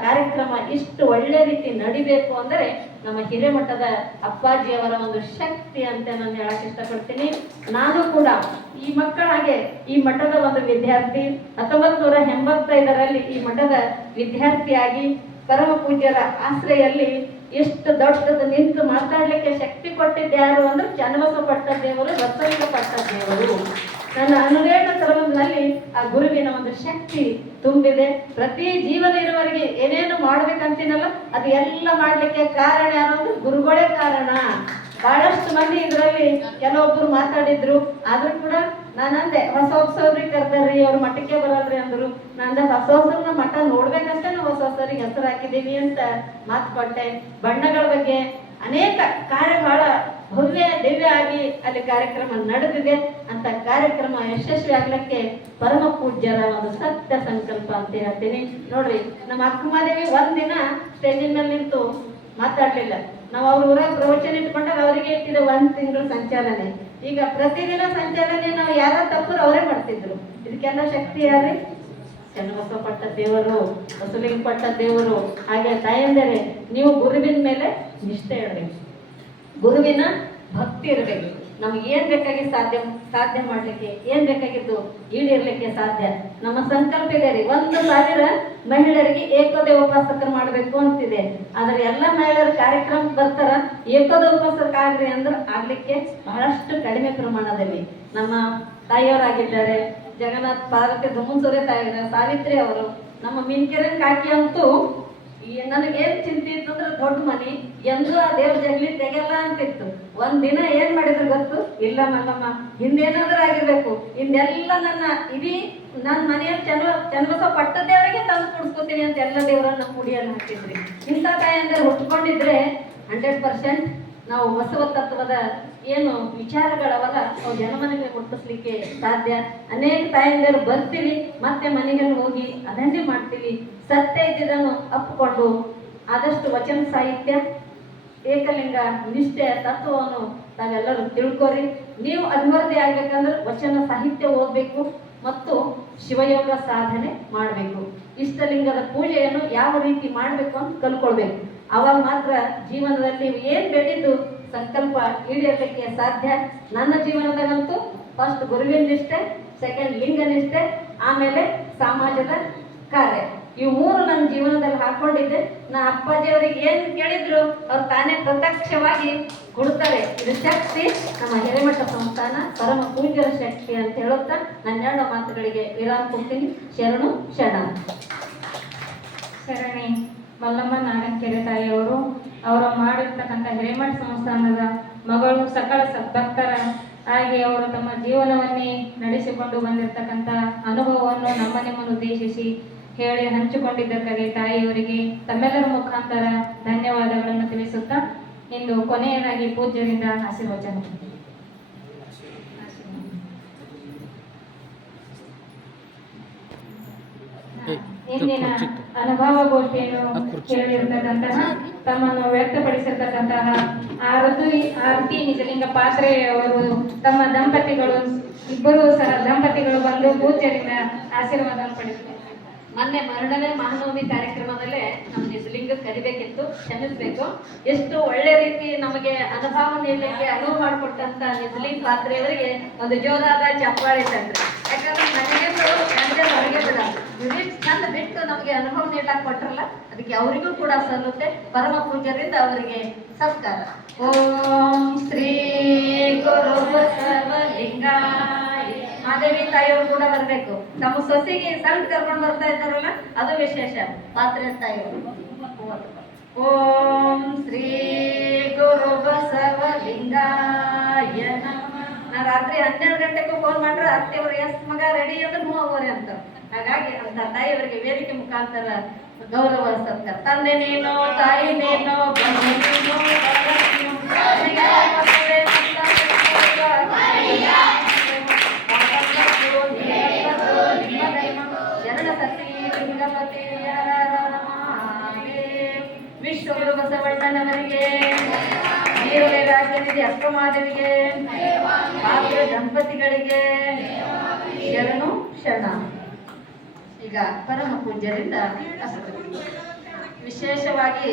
ಕಾರ್ಯಕ್ರಮ ಇಷ್ಟು ಒಳ್ಳೆ ರೀತಿ ನಡಿಬೇಕು ಅಂದರೆ ನಮ್ಮ ಹಿರೇಮಠದ ಅಪ್ಪಾಜಿಯವರ ಒಂದು ಶಕ್ತಿ ಅಂತ ನಾನು ಹೇಳಕ್ ಇಷ್ಟಪಡ್ತೀನಿ. ನಾನು ಕೂಡ ಈ ಮಕ್ಕಳ ಹಾಗೆ ಈ ಮಠದ ಒಂದು ವಿದ್ಯಾರ್ಥಿ. 1985ರಲ್ಲಿ ಈ ಮಠದ ವಿದ್ಯಾರ್ಥಿಯಾಗಿ ಪರಮ ಪೂಜ್ಯರ ಆಶ್ರಯಲ್ಲಿ ಎಷ್ಟು ದೊಡ್ಡದು ನಿಂತು ಮಾತಾಡ್ಲಿಕ್ಕೆ ಶಕ್ತಿ ಕೊಟ್ಟಿದ್ದ್ಯಾರು ಅಂದ್ರೆ ಚನ್ನಬಸವ ಪಟ್ಟದೇವರು, ಬಸವಲಿಂಗ ಪಟ್ಟದೇವರು. ನನ್ನ ಅನುರೇಣ ತರದಲ್ಲಿ ಆ ಗುರುವಿನ ಒಂದು ಶಕ್ತಿ ತುಂಬಿದೆ. ಪ್ರತಿ ಜೀವನ ಇರುವವರೆಗೆ ಏನೇನು ಮಾಡ್ಬೇಕಂತೀನಲ್ಲ ಅದು ಎಲ್ಲ ಮಾಡ್ಲಿಕ್ಕೆ ಕಾರಣ ಯಾರು? ಗುರುಗಳೇ ಕಾರಣ. ಬಹಳಷ್ಟು ಮಂದಿ ಇದರಲ್ಲಿ ಕೆಲವೊಬ್ರು ಮಾತಾಡಿದ್ರು. ಆದ್ರೂ ಕೂಡ ನಾನಂದೆ ಹೊಸ ಹೊಸವ್ರಿಗೆ ಕರ್ದಾರ್ರಿ, ಅವ್ರ ಮಠಕ್ಕೆ ಬರಲ್ರಿ ಅಂದ್ರು. ನಂದ ಹೊಸ ಹೊಸವ್ರನ್ನ ಮಠ ನೋಡ್ಬೇಕಂತ ನಾವು ಹೊಸ ಹೊಸವ್ರಿಗೆ ಹೆಸರು ಹಾಕಿದೀವಿ ಅಂತ ಮಾತು ಕೊಟ್ಟೆ. ಬಣ್ಣಗಳ ಬಗ್ಗೆ ಅನೇಕ ಕಾರ್ಯ ಬಹಳ ಭವ್ಯ ದಿವ್ಯ ಆಗಿ ಅಲ್ಲಿ ಕಾರ್ಯಕ್ರಮ ನಡೆದಿದೆ. ಅಂತ ಕಾರ್ಯಕ್ರಮ ಯಶಸ್ವಿ ಆಗ್ಲಿಕ್ಕೆ ಪರಮ ಪೂಜ್ಯರ ಒಂದು ಸತ್ಯ ಸಂಕಲ್ಪ ಅಂತ ಹೇಳ್ತೀನಿ. ನೋಡ್ರಿ, ನಮ್ಮ ಅಕ್ಕಮಾದೇವಿ ಒಂದಿನ ಸ್ಟೇಜಿನ ಮೇಲೆ ನಿಂತು ಮಾತಾಡ್ಲಿಲ್ಲ. ನಾವು ಅವ್ರ ಊರಾಗ ಪ್ರವಚನ ಇಟ್ಕೊಂಡಾಗ ಅವರಿಗೆ ಇಟ್ಟಿದ್ದು 1 ತಿಂಗಳು ಸಂಚಾಲನೆ. ಈಗ ಪ್ರತಿದಿನ ಸಂಚಾಲನೆ ನಾವು ಯಾರ ತಪ್ಪರು ಅವರೇ ಮಾಡ್ತಿದ್ರು. ಇದಕ್ಕೆಲ್ಲ ಶಕ್ತಿ ಯಾರೇ? ಚನ್ನಬಸವ ಪಟ್ಟ ದೇವರು, ಬಸವಲಿಂಗ ಪಟ್ಟ ದೇವರು. ಹಾಗೆ ತಾಯಂದರೆ ನೀವು ಗುರುವಿನ ಮೇಲೆ ನಿಷ್ಠೆ ಇರಬೇಕು, ಗುರುವಿನ ಭಕ್ತಿ ಇರಬೇಕು. ನಮ್ಗೆ ಏನ್ ಬೇಕಾಗಿ ಸಾಧ್ಯ ಮಾಡ್ಲಿಕ್ಕೆ, ಏನ್ ಬೇಕಾಗಿದ್ದು ಈಡೇರ್ಲಿಕ್ಕೆ ಸಾಧ್ಯ. ನಮ್ಮ ಸಂಕಲ್ಪ ಇದೆ ರೀ, 1,000 ಮಹಿಳೆಯರಿಗೆ ಏಕೋದಯ ಉಪವಾಸಕರು ಮಾಡ್ಬೇಕು ಅಂತಿದೆ. ಆದ್ರೆ ಎಲ್ಲ ಮಹಿಳೆಯರು ಕಾರ್ಯಕ್ರಮ ಬರ್ತಾರ, ಏಕೋದಯ ಉಪವಾಸಕ ಆಗ್ರಿ ಅಂದ್ರೆ ಆಗ್ಲಿಕ್ಕೆ ಬಹಳಷ್ಟು ಕಡಿಮೆ ಪ್ರಮಾಣದಲ್ಲಿ. ನಮ್ಮ ತಾಯಿಯವರಾಗಿದ್ದಾರೆ, ಜಗನ್ನಾಥ್ ಪಾರ್ವತಿ ಧುಮ್ಮಸೂರೆ ತಾಯಿಯವರು, ಸಾವಿತ್ರಿ ಅವರು, ನಮ್ಮ ಮೀನ್ಕೆರೆ ಕಾಕಿ ಅಂತೂ ನನಗೇನ್ ಚಿಂತೆ ಇತ್ತು ಅಂದ್ರೆ ದೊಡ್ಡ ಮನೆ ಎಂದೂ ಆ ದೇವ್ರ ಜಗಲಿ ತೆಗೆಯಲ್ಲ ಅಂತಿತ್ತು. ಒಂದಿನ ಏನ್ ಮಾಡಿದ್ರು ಗೊತ್ತು? ಇಲ್ಲ ಮಲ್ಲಮ್ಮ, ಹಿಂದೇನಾದ್ರೂ ಆಗಿರ್ಬೇಕು, ಹಿಂದೆಲ್ಲ ನನ್ನ ಮನೆಯಲ್ಲಿ ಚನ್ನಬಸವ ಪಟ್ಟ ದೇವರಿಗೆ ತಂದು ಕುಡಿಸ್ಕೊತೀನಿ ಅಂತ ಎಲ್ಲ ದೇವರನ್ನ ಕುಡಿಯನ್ನು ಹಾಕಿದ್ರಿ. ಇಂಥ ತಾಯಂದ್ರೆ ಹುಟ್ಕೊಂಡಿದ್ರೆ 100% ನಾವು ಬಸವ ತತ್ವದ ಏನು ವಿಚಾರಗಳವಲ್ಲ ಅವು ಜನಮನೆಗೆ ಮುಟ್ಟಿಸ್ಲಿಕ್ಕೆ ಸಾಧ್ಯ. ಅನೇಕ ತಾಯಂದಿರು ಬರ್ತೀವಿ, ಮತ್ತೆ ಮನೆಗೆ ಹೋಗಿ ಅದನ್ನೇ ಮಾಡ್ತೀವಿ. ಸತ್ಯ ಇದ್ದಿದ್ದನ್ನು ಅಪ್ಪಿಕೊಂಡು ಆದಷ್ಟು ವಚನ ಸಾಹಿತ್ಯ, ಏಕಲಿಂಗ ನಿಷ್ಠೆಯ ತತ್ವವನ್ನು ತಾವೆಲ್ಲರೂ ತಿಳ್ಕೊರಿ. ನೀವು ಅಭಿವೃದ್ಧಿ ಆಗ್ಬೇಕಂದ್ರೆ ವಚನ ಸಾಹಿತ್ಯ ಓದಬೇಕು ಮತ್ತು ಶಿವಯೋಗ ಸಾಧನೆ ಮಾಡಬೇಕು. ಇಷ್ಟಲಿಂಗದ ಪೂಜೆಯನ್ನು ಯಾವ ರೀತಿ ಮಾಡಬೇಕು ಅಂತ ಕಲ್ಕೊಳ್ಬೇಕು. ಅವಾಗ ಮಾತ್ರ ಜೀವನದಲ್ಲಿ ಏನ್ ಬೇಡಿದ್ದು ಸಂಕಲ್ಪ ಈಡೇರಲಿಕ್ಕೆ ಸಾಧ್ಯ. ನನ್ನ ಜೀವನದಾಗಂತೂ ಫಸ್ಟ್ ಗುರುವಿನ ನಿಷ್ಠೆ, ಸೆಕೆಂಡ್ ಲಿಂಗ ನಿಷ್ಠೆ, ಆಮೇಲೆ ಸಮಾಜದ ಕಾರ್ಯ. ಇವು 3 ನನ್ನ ಜೀವನದಲ್ಲಿ ಹಾಕೊಂಡಿದ್ದೆ. ನಾ ಅಪ್ಪಾಜಿಯವರಿಗೆ ಏನ್ ಕೇಳಿದ್ರು ಅವ್ರು ತಾನೇ ಪ್ರತ್ಯಕ್ಷವಾಗಿ ಕೊಡ್ತಾರೆ. ಇದು ಶಕ್ತಿ ನಮ್ಮ ಹಿರೇಮಠ ಸಂಸ್ಥಾನ ಪರಮ ಪೂಜ್ಯರ ಶಕ್ತಿ ಅಂತ ಹೇಳುತ್ತಾ ನನ್ನ 2 ಮಾತುಗಳಿಗೆ ವಿರಾಮ ಕೊಡ್ತೀನಿ. ಶರಣು ಶರಣ. ಶರಣಿ ಮಲ್ಲಮ್ಮ ನಾಗನಕೆರೆ ತಾಯಿಯವರು ಅವರು ಮಾಡಿರ್ತಕ್ಕಂಥ ಹಿರೇಮಠ ಸಂಸ್ಥಾನದ ಮಗಳು, ಸಕಲ ಸದ್ಭಕ್ತರ ಹಾಗೆ ಅವರು ತಮ್ಮ ಜೀವನವನ್ನೇ ನಡೆಸಿಕೊಂಡು ಬಂದಿರತಕ್ಕಂಥ ಅನುಭವವನ್ನು ನಿಮ್ಮನ್ನು ಉದ್ದೇಶಿಸಿ ಹೇಳಿ ಹಂಚಿಕೊಂಡಿದ್ದಕ್ಕಾಗಿ ತಾಯಿಯವರಿಗೆ ತಮ್ಮೆಲ್ಲರ ಮುಖಾಂತರ ಧನ್ಯವಾದಗಳನ್ನು ತಿಳಿಸುತ್ತಾ ಇಂದು ಕೊನೆಯದಾಗಿ ಪೂಜ್ಯರಿಂದ ಆಶೀರ್ವಚನ. ಇಂದಿನ ಅನುಭವ ಗೋಷ್ಠಿಯನ್ನು ಕೇಳಿರ್ತಕ್ಕಂತಹ ತಮ್ಮನ್ನು ವ್ಯಕ್ತಪಡಿಸಿರ್ತಕ್ಕಂತಹ ಆರತಿ ನಿಜಲಿಂಗ ಪಾತ್ರೆಯವರು ತಮ್ಮ ದಂಪತಿಗಳು ಇಬ್ಬರೂ ಸಹ ದಂಪತಿಗಳು ಬಂದು ಪೂಜ್ಯರಿಂದ ಆಶೀರ್ವಾದ ಪಡೆದರು. ಮೊನ್ನೆ ಮರಳನೆ ಮಹಾನವಮಿ ಕಾರ್ಯಕ್ರಮದಲ್ಲೇ ನಮ್ಮ ನಿಜಲಿಂಗ ಕರಿಬೇಕಿತ್ತು, ಕ್ಷಮಿಸಬೇಕು. ಎಷ್ಟು ಒಳ್ಳೆ ರೀತಿ ನಮಗೆ ಅನುಭವ ನೀಡಲಿಕ್ಕೆ ಅನುವು ಮಾಡಿಕೊಟ್ಟಂತ ನಿಜಲಿಂಗ ಪಾತ್ರೆಯವರಿಗೆ ಒಂದು ಜೋರಾದ ಚಪ್ಪಾಳೆ ತಂದ್ರೆ. ಯಾಕಂದ್ರೆ ನನಗೆ ಹೊರಗೆ ಬಿಡ ಚಂದ ಬಿಟ್ಟು ನಮಗೆ ಅನುಭವ ನೀಡಲಾಕ್ ಕೊಟ್ರಲ್ಲ, ಅದಕ್ಕೆ ಅವರಿಗೂ ಕೂಡ ಸಲ್ಲುತ್ತೆ. ಪರಮ ಪೂಜ್ಯರಿಂದ ಅವರಿಗೆ ಸತ್ಕಾರ. ಓಂ ಶ್ರೀ ಗುರು ಬಸವಲಿಂಗಾಯ. ಮಾದೇವಿ ತಾಯಿಯವರು ಕೂಡ ಬರ್ಬೇಕು. ನಮ್ಮ ಸೊಸೆಗೆ ಸಲ್ಟ್ ಕರ್ಕೊಂಡು ಬರ್ತಾ ಇದ್ದಾರಲ್ಲ, ಅದು ವಿಶೇಷ. ಪಾತ್ರೆ ತಾಯಿಯವರು. ಓಂ ಶ್ರೀ ಗುರು ಬಸವಲಿಂಗಾಯ ನಮಃ. ನಾ ರಾತ್ರಿ 12 ಗಂಟೆಗೂ ಫೋನ್ ಮಾಡ್ರೆ ಅತ್ತೆಯವರು ಎಸ್ ಮಗ ರೆಡಿ ಅಂದ್ರೆ ಹೋಗೋರೆ ಅಂತ. ಹಾಗಾಗಿ ಅಂತ ತಾಯಿಯವರಿಗೆ ವೇದಿಕೆ ಮುಖಾಂತರ ಗೌರವ ಸತ್ಕಾರ. ತಂದೆ ನೀನು, ತಾಯಿ ನೀನು, ಬಂಧು ನೀನು, ವಿಶ್ವಗುರು ಬಸವಣ್ಣನವರಿಗೆ, ನೀರುಳೆ ರಾಜ್ಯನಿಧಿ ಅಕ್ಕಮಾದೇವಿಗೆ, ಪಾತ್ರೆ ದಂಪತಿಗಳಿಗೆ ಶರಣು ಶರಣ. ಈಗ ಪರಮ ಪೂಜ್ಯರಿಂದ ವಿಶೇಷವಾಗಿ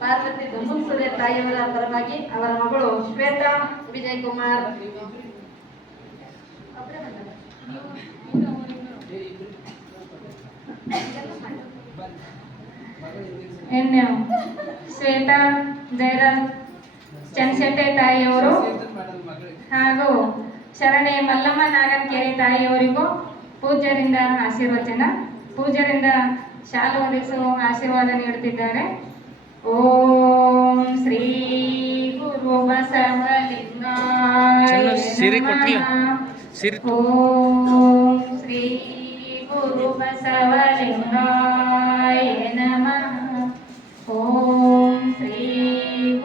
ಪಾರ್ವತಿ ಧುಮ್ಮಸೂರೆ ತಾಯಿಯವರ ಪರವಾಗಿ ಅವರ ಮಗಳು ಶ್ವೇತಾ ವಿಜಯ್ ಕುಮಾರ್ ಇನ್ನು ಶ್ವೇತಾ ಜಯರಾಜ್ ಚನ್ಸೆಟ್ಟೆ ತಾಯಿಯವರು ಹಾಗೂ ಶರಣೆ ಮಲ್ಲಮ್ಮ ನಾಗನಕೆರೆ ತಾಯಿಯವರಿಗೂ ಪೂಜ್ಯರಿಂದ ಆಶೀರ್ವಚನ. ಪೂಜ್ಯರಿಂದ ಶಾಲು ಹೊದಿಸುವ ಆಶೀರ್ವಾದ ನೀಡುತ್ತಿದ್ದಾರೆ. ಓಂ ಶ್ರೀ ಗುರು ಬಸವಲಿಂಗಾಯ ನಮಃ. ಓಂ ಶ್ರೀ ಗುರು ಬಸವಲಿಂಗಾಯ ನಮಃ. ಓಂ ಶ್ರೀ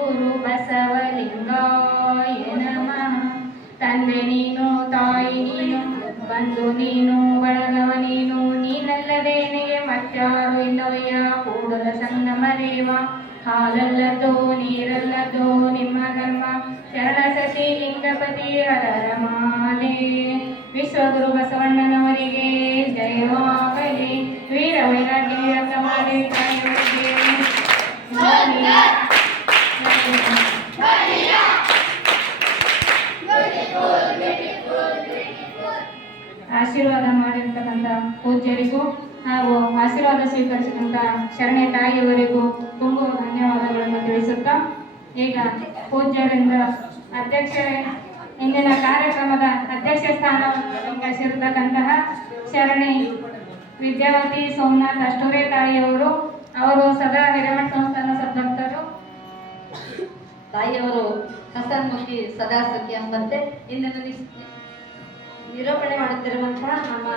ಗುರು ಬಸವಲಿಂಗಾಯ ನಮಃ. ತಂದೆ ನೀನು, ತಾಯಿ ನೀನು, ಬಂಧು ನೀನು, ಬಳಗವ ನೀನು, ನೀನಲ್ಲದೆ ನಿನಗೆ ಮತ್ಯಾರು ಇಲ್ಲವಯ್ಯ ಕೂಡಲ ಸಂಗಮ ದೇವ. ಹಾಲಲ್ಲದೋ ನೀರಲ್ಲದೋ ನಿಮ್ಮ ಧರ್ಮ, ಶರಣ ಶಶಿ ಲಿಂಗಪತಿ ಹರರ ಮಾಲೆ. ವಿಶ್ವಗುರು ಬಸವಣ್ಣನವರಿಗೆ ಜಯವಾಗಲಿ. ವೀರ ವೈರಾಗ್ಯ ಸಮಾಧಿ ತಾಯಿಯವರಿಗೆ ಆಶೀರ್ವಾದ ಮಾಡಿರ್ತಕ್ಕಂಥ ಪೂಜ್ಯರಿಗೂ ಹಾಗೂ ಆಶೀರ್ವಾದ ಸ್ವೀಕರಿಸಿದಂಥ ಶರಣೆ ತಾಯಿಯವರಿಗೂ ತುಂಬ ಧನ್ಯವಾದಗಳನ್ನು ತಿಳಿಸುತ್ತಾ, ಈಗ ಪೂಜ್ಯರಿಂದ ಇಂದಿನ ಕಾರ್ಯಕ್ರಮದ ಅಧ್ಯಕ್ಷ ಸ್ಥಾನವನ್ನು ಅಲಂಕರಿಸಿರ್ತಕ್ಕಂತಹ ಶರಣೆ ವಿದ್ಯಾವತಿ ಸೋಮನಾಥ್ ಅಷ್ಟೂರೆ ತಾಯಿಯವರು, ಅವರು ಸದಾ ಹಿರೇಮಠ ಸಂಸ್ಥಾನ ಸದ್ಭಕ್ತರು. ತಾಯಿಯವರು ಹಸನ್ಮುಖಿ ಸದಾ ಸುಖಿ ಎಂಬಂತೆ ಇಂದಿನ ನಿರೂಪಣೆ ಮಾಡುತ್ತಿರುವಂತಹ ನಮ್ಮ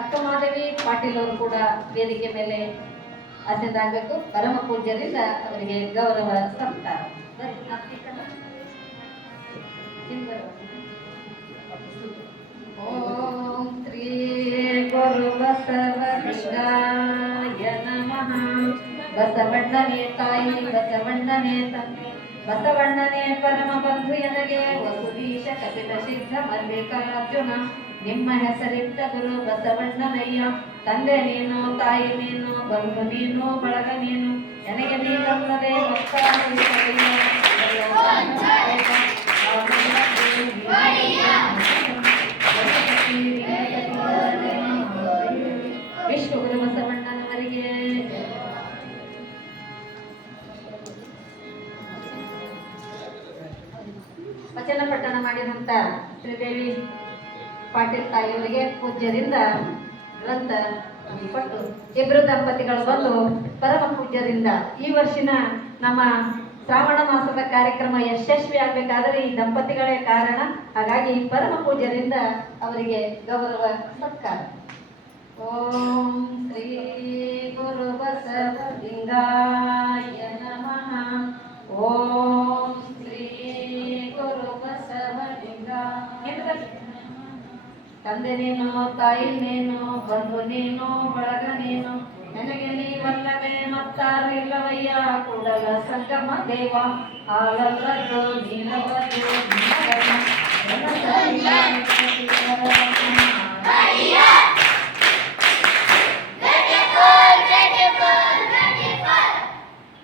ಅಕ್ಕಮಾದೇವಿ ಪಾಟೀಲ್ ಅವರು ಕೂಡ ವೇದಿಕೆ ಮೇಲೆ ಆಸೀನರಾಗಬೇಕು. ಪರಮ ಪೂಜ್ಯರಿಂದ ಅವರಿಗೆ ಗೌರವ ಸತ್ಕಾರ. ಓಂ ಶ್ರೀ ಗುರು ಬಸವಲಿಂಗಾಯ ನಮಃ. ಬಸವಣ್ಣನೇ ತಾಯಿ, ಬಸವಣ್ಣನೇ ತಂದೆ, ಬಸವಣ್ಣನೇ ಪರಮ ಬಂಧು ಎನಗೆ ವಸುದೀಶ ಕಪಿಲ ಸಿದ್ಧ ಮಲ್ಲಿಕಾರ್ಜುನ. ನಿಮ್ಮ ಹೆಸರಿಟ್ಟ ಗುರು ಬಸವಣ್ಣನಯ್ಯ. ತಂದೆ ನೀನು, ತಾಯಿ ನೀನು, ಬಂಧು ನೀನು, ಬಳಗ ನೀನು, ನನಗೆ ನೀನಲ್ಲದೆ ವಿಶ್ವಗುರು ಬಸವಣ್ಣನವರಿಗೆ ವಚನ ಪಠಣ ಮಾಡಿದಂತ ಶ್ರೀದೇವಿ ಪಾಟೀಲ್ ತಾಯಿಯವರಿಗೆ ಪೂಜ್ಯರಿಂದ ಗ್ರಂಥ ಕೊಟ್ಟು ಇಬ್ಬರು ದಂಪತಿಗಳು ಬಂದು ಪರಮ ಪೂಜ್ಯರಿಂದ ಈ ವರ್ಷಿನ ನಮ್ಮ ಶ್ರಾವಣ ಮಾಸದ ಕಾರ್ಯಕ್ರಮ ಯಶಸ್ವಿ ಆಗಬೇಕಾದರೆ ಈ ದಂಪತಿಗಳೇ ಕಾರಣ. ಹಾಗಾಗಿ ಪರಮ ಪೂಜ್ಯರಿಂದ ಅವರಿಗೆ ಗೌರವ ಸತ್ಕಾರ. ಓಂ ಶ್ರೀ ಗುರು ಬಸವಲಿಂಗಾಯ ನಮಃ. ಓಂ ಶ್ರೀ ಗುರು ಬಸವಲಿಂಗಾಯ. ತಂದೆ ನೀನು, ತಾಯಿ ನೀನು, ಬಂಧು ನೀನು, ಬಳಗ ನೀನು, ನನಗೆ ನೀವಲ್ಲವೇ ಮತ್ತಾರು ಇಲ್ಲವಯ್ಯ ಕೂಡಲ ಸಂಗಮ ದೇವ. ಹಾಲಲ್ಲದು ನೀನಲ್ಲದು ನಿನ್ನ ಧರ್ಮ.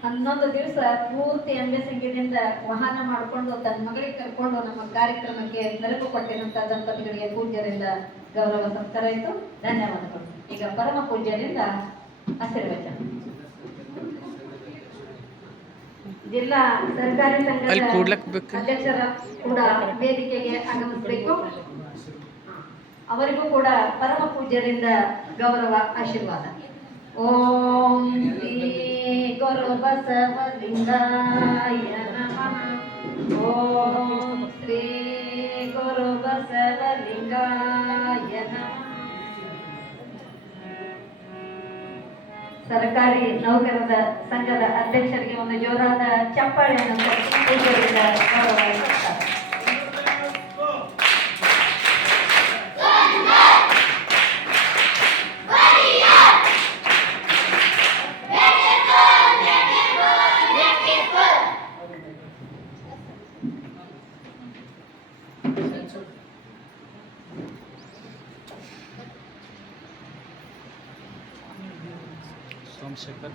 ಹನ್ನೊಂದು ದಿವಸ ಪೂರ್ತಿ ಅಂಬೆ ಸಂಗೀತದಿಂದ ವಾಹನ ಮಾಡಿಕೊಂಡು ತನ್ನ ಮಗಳಿಗೆ ಕರ್ಕೊಂಡು ನಮ್ಮ ಕಾರ್ಯಕ್ರಮಕ್ಕೆ ನೆರವು ಕೊಟ್ಟಿರುವಂತ ದಂಪತಿಗಳಿಗೆ ಪೂಜ್ಯರಿಂದ ಗೌರವ ಸತ್ಕಾರ ಇತ್ತು. ಧನ್ಯವಾದಗಳು. ಈಗ ಪರಮ ಪೂಜ್ಯರಿಂದ ಆಶೀರ್ವಚನ. ಜಿಲ್ಲಾ ಸರ್ಕಾರಿ ಸಂಘದ ಅಧ್ಯಕ್ಷರ ಕೂಡ ವೇದಿಕೆಗೆ ಆಗಮಿಸಬೇಕು. ಅವರಿಗೂ ಕೂಡ ಪರಮ ಪೂಜ್ಯರಿಂದ ಗೌರವ ಆಶೀರ್ವಾದ. ಓಂ ಶ್ರೀ ಗುರು ಬಸವಲಿಂಗಾಯ ನಮಃ. ಓಂ ಶ್ರೀ ಗುರು ಬಸವಲಿಂಗಾಯ ನಮಃ. ಸರ್ಕಾರಿ ನೌಕರರ ಸಂಘದ ಅಧ್ಯಕ್ಷರಿಗೆ ಒಂದು ಜೋರಾದ ಚಪ್ಪಾಳೆಯನ್ನು ಪೂಜ್ಯರಿಂದ ಗೌರವ ಸತ್ಕಾರ. ಸೋಮಶೇಖರ್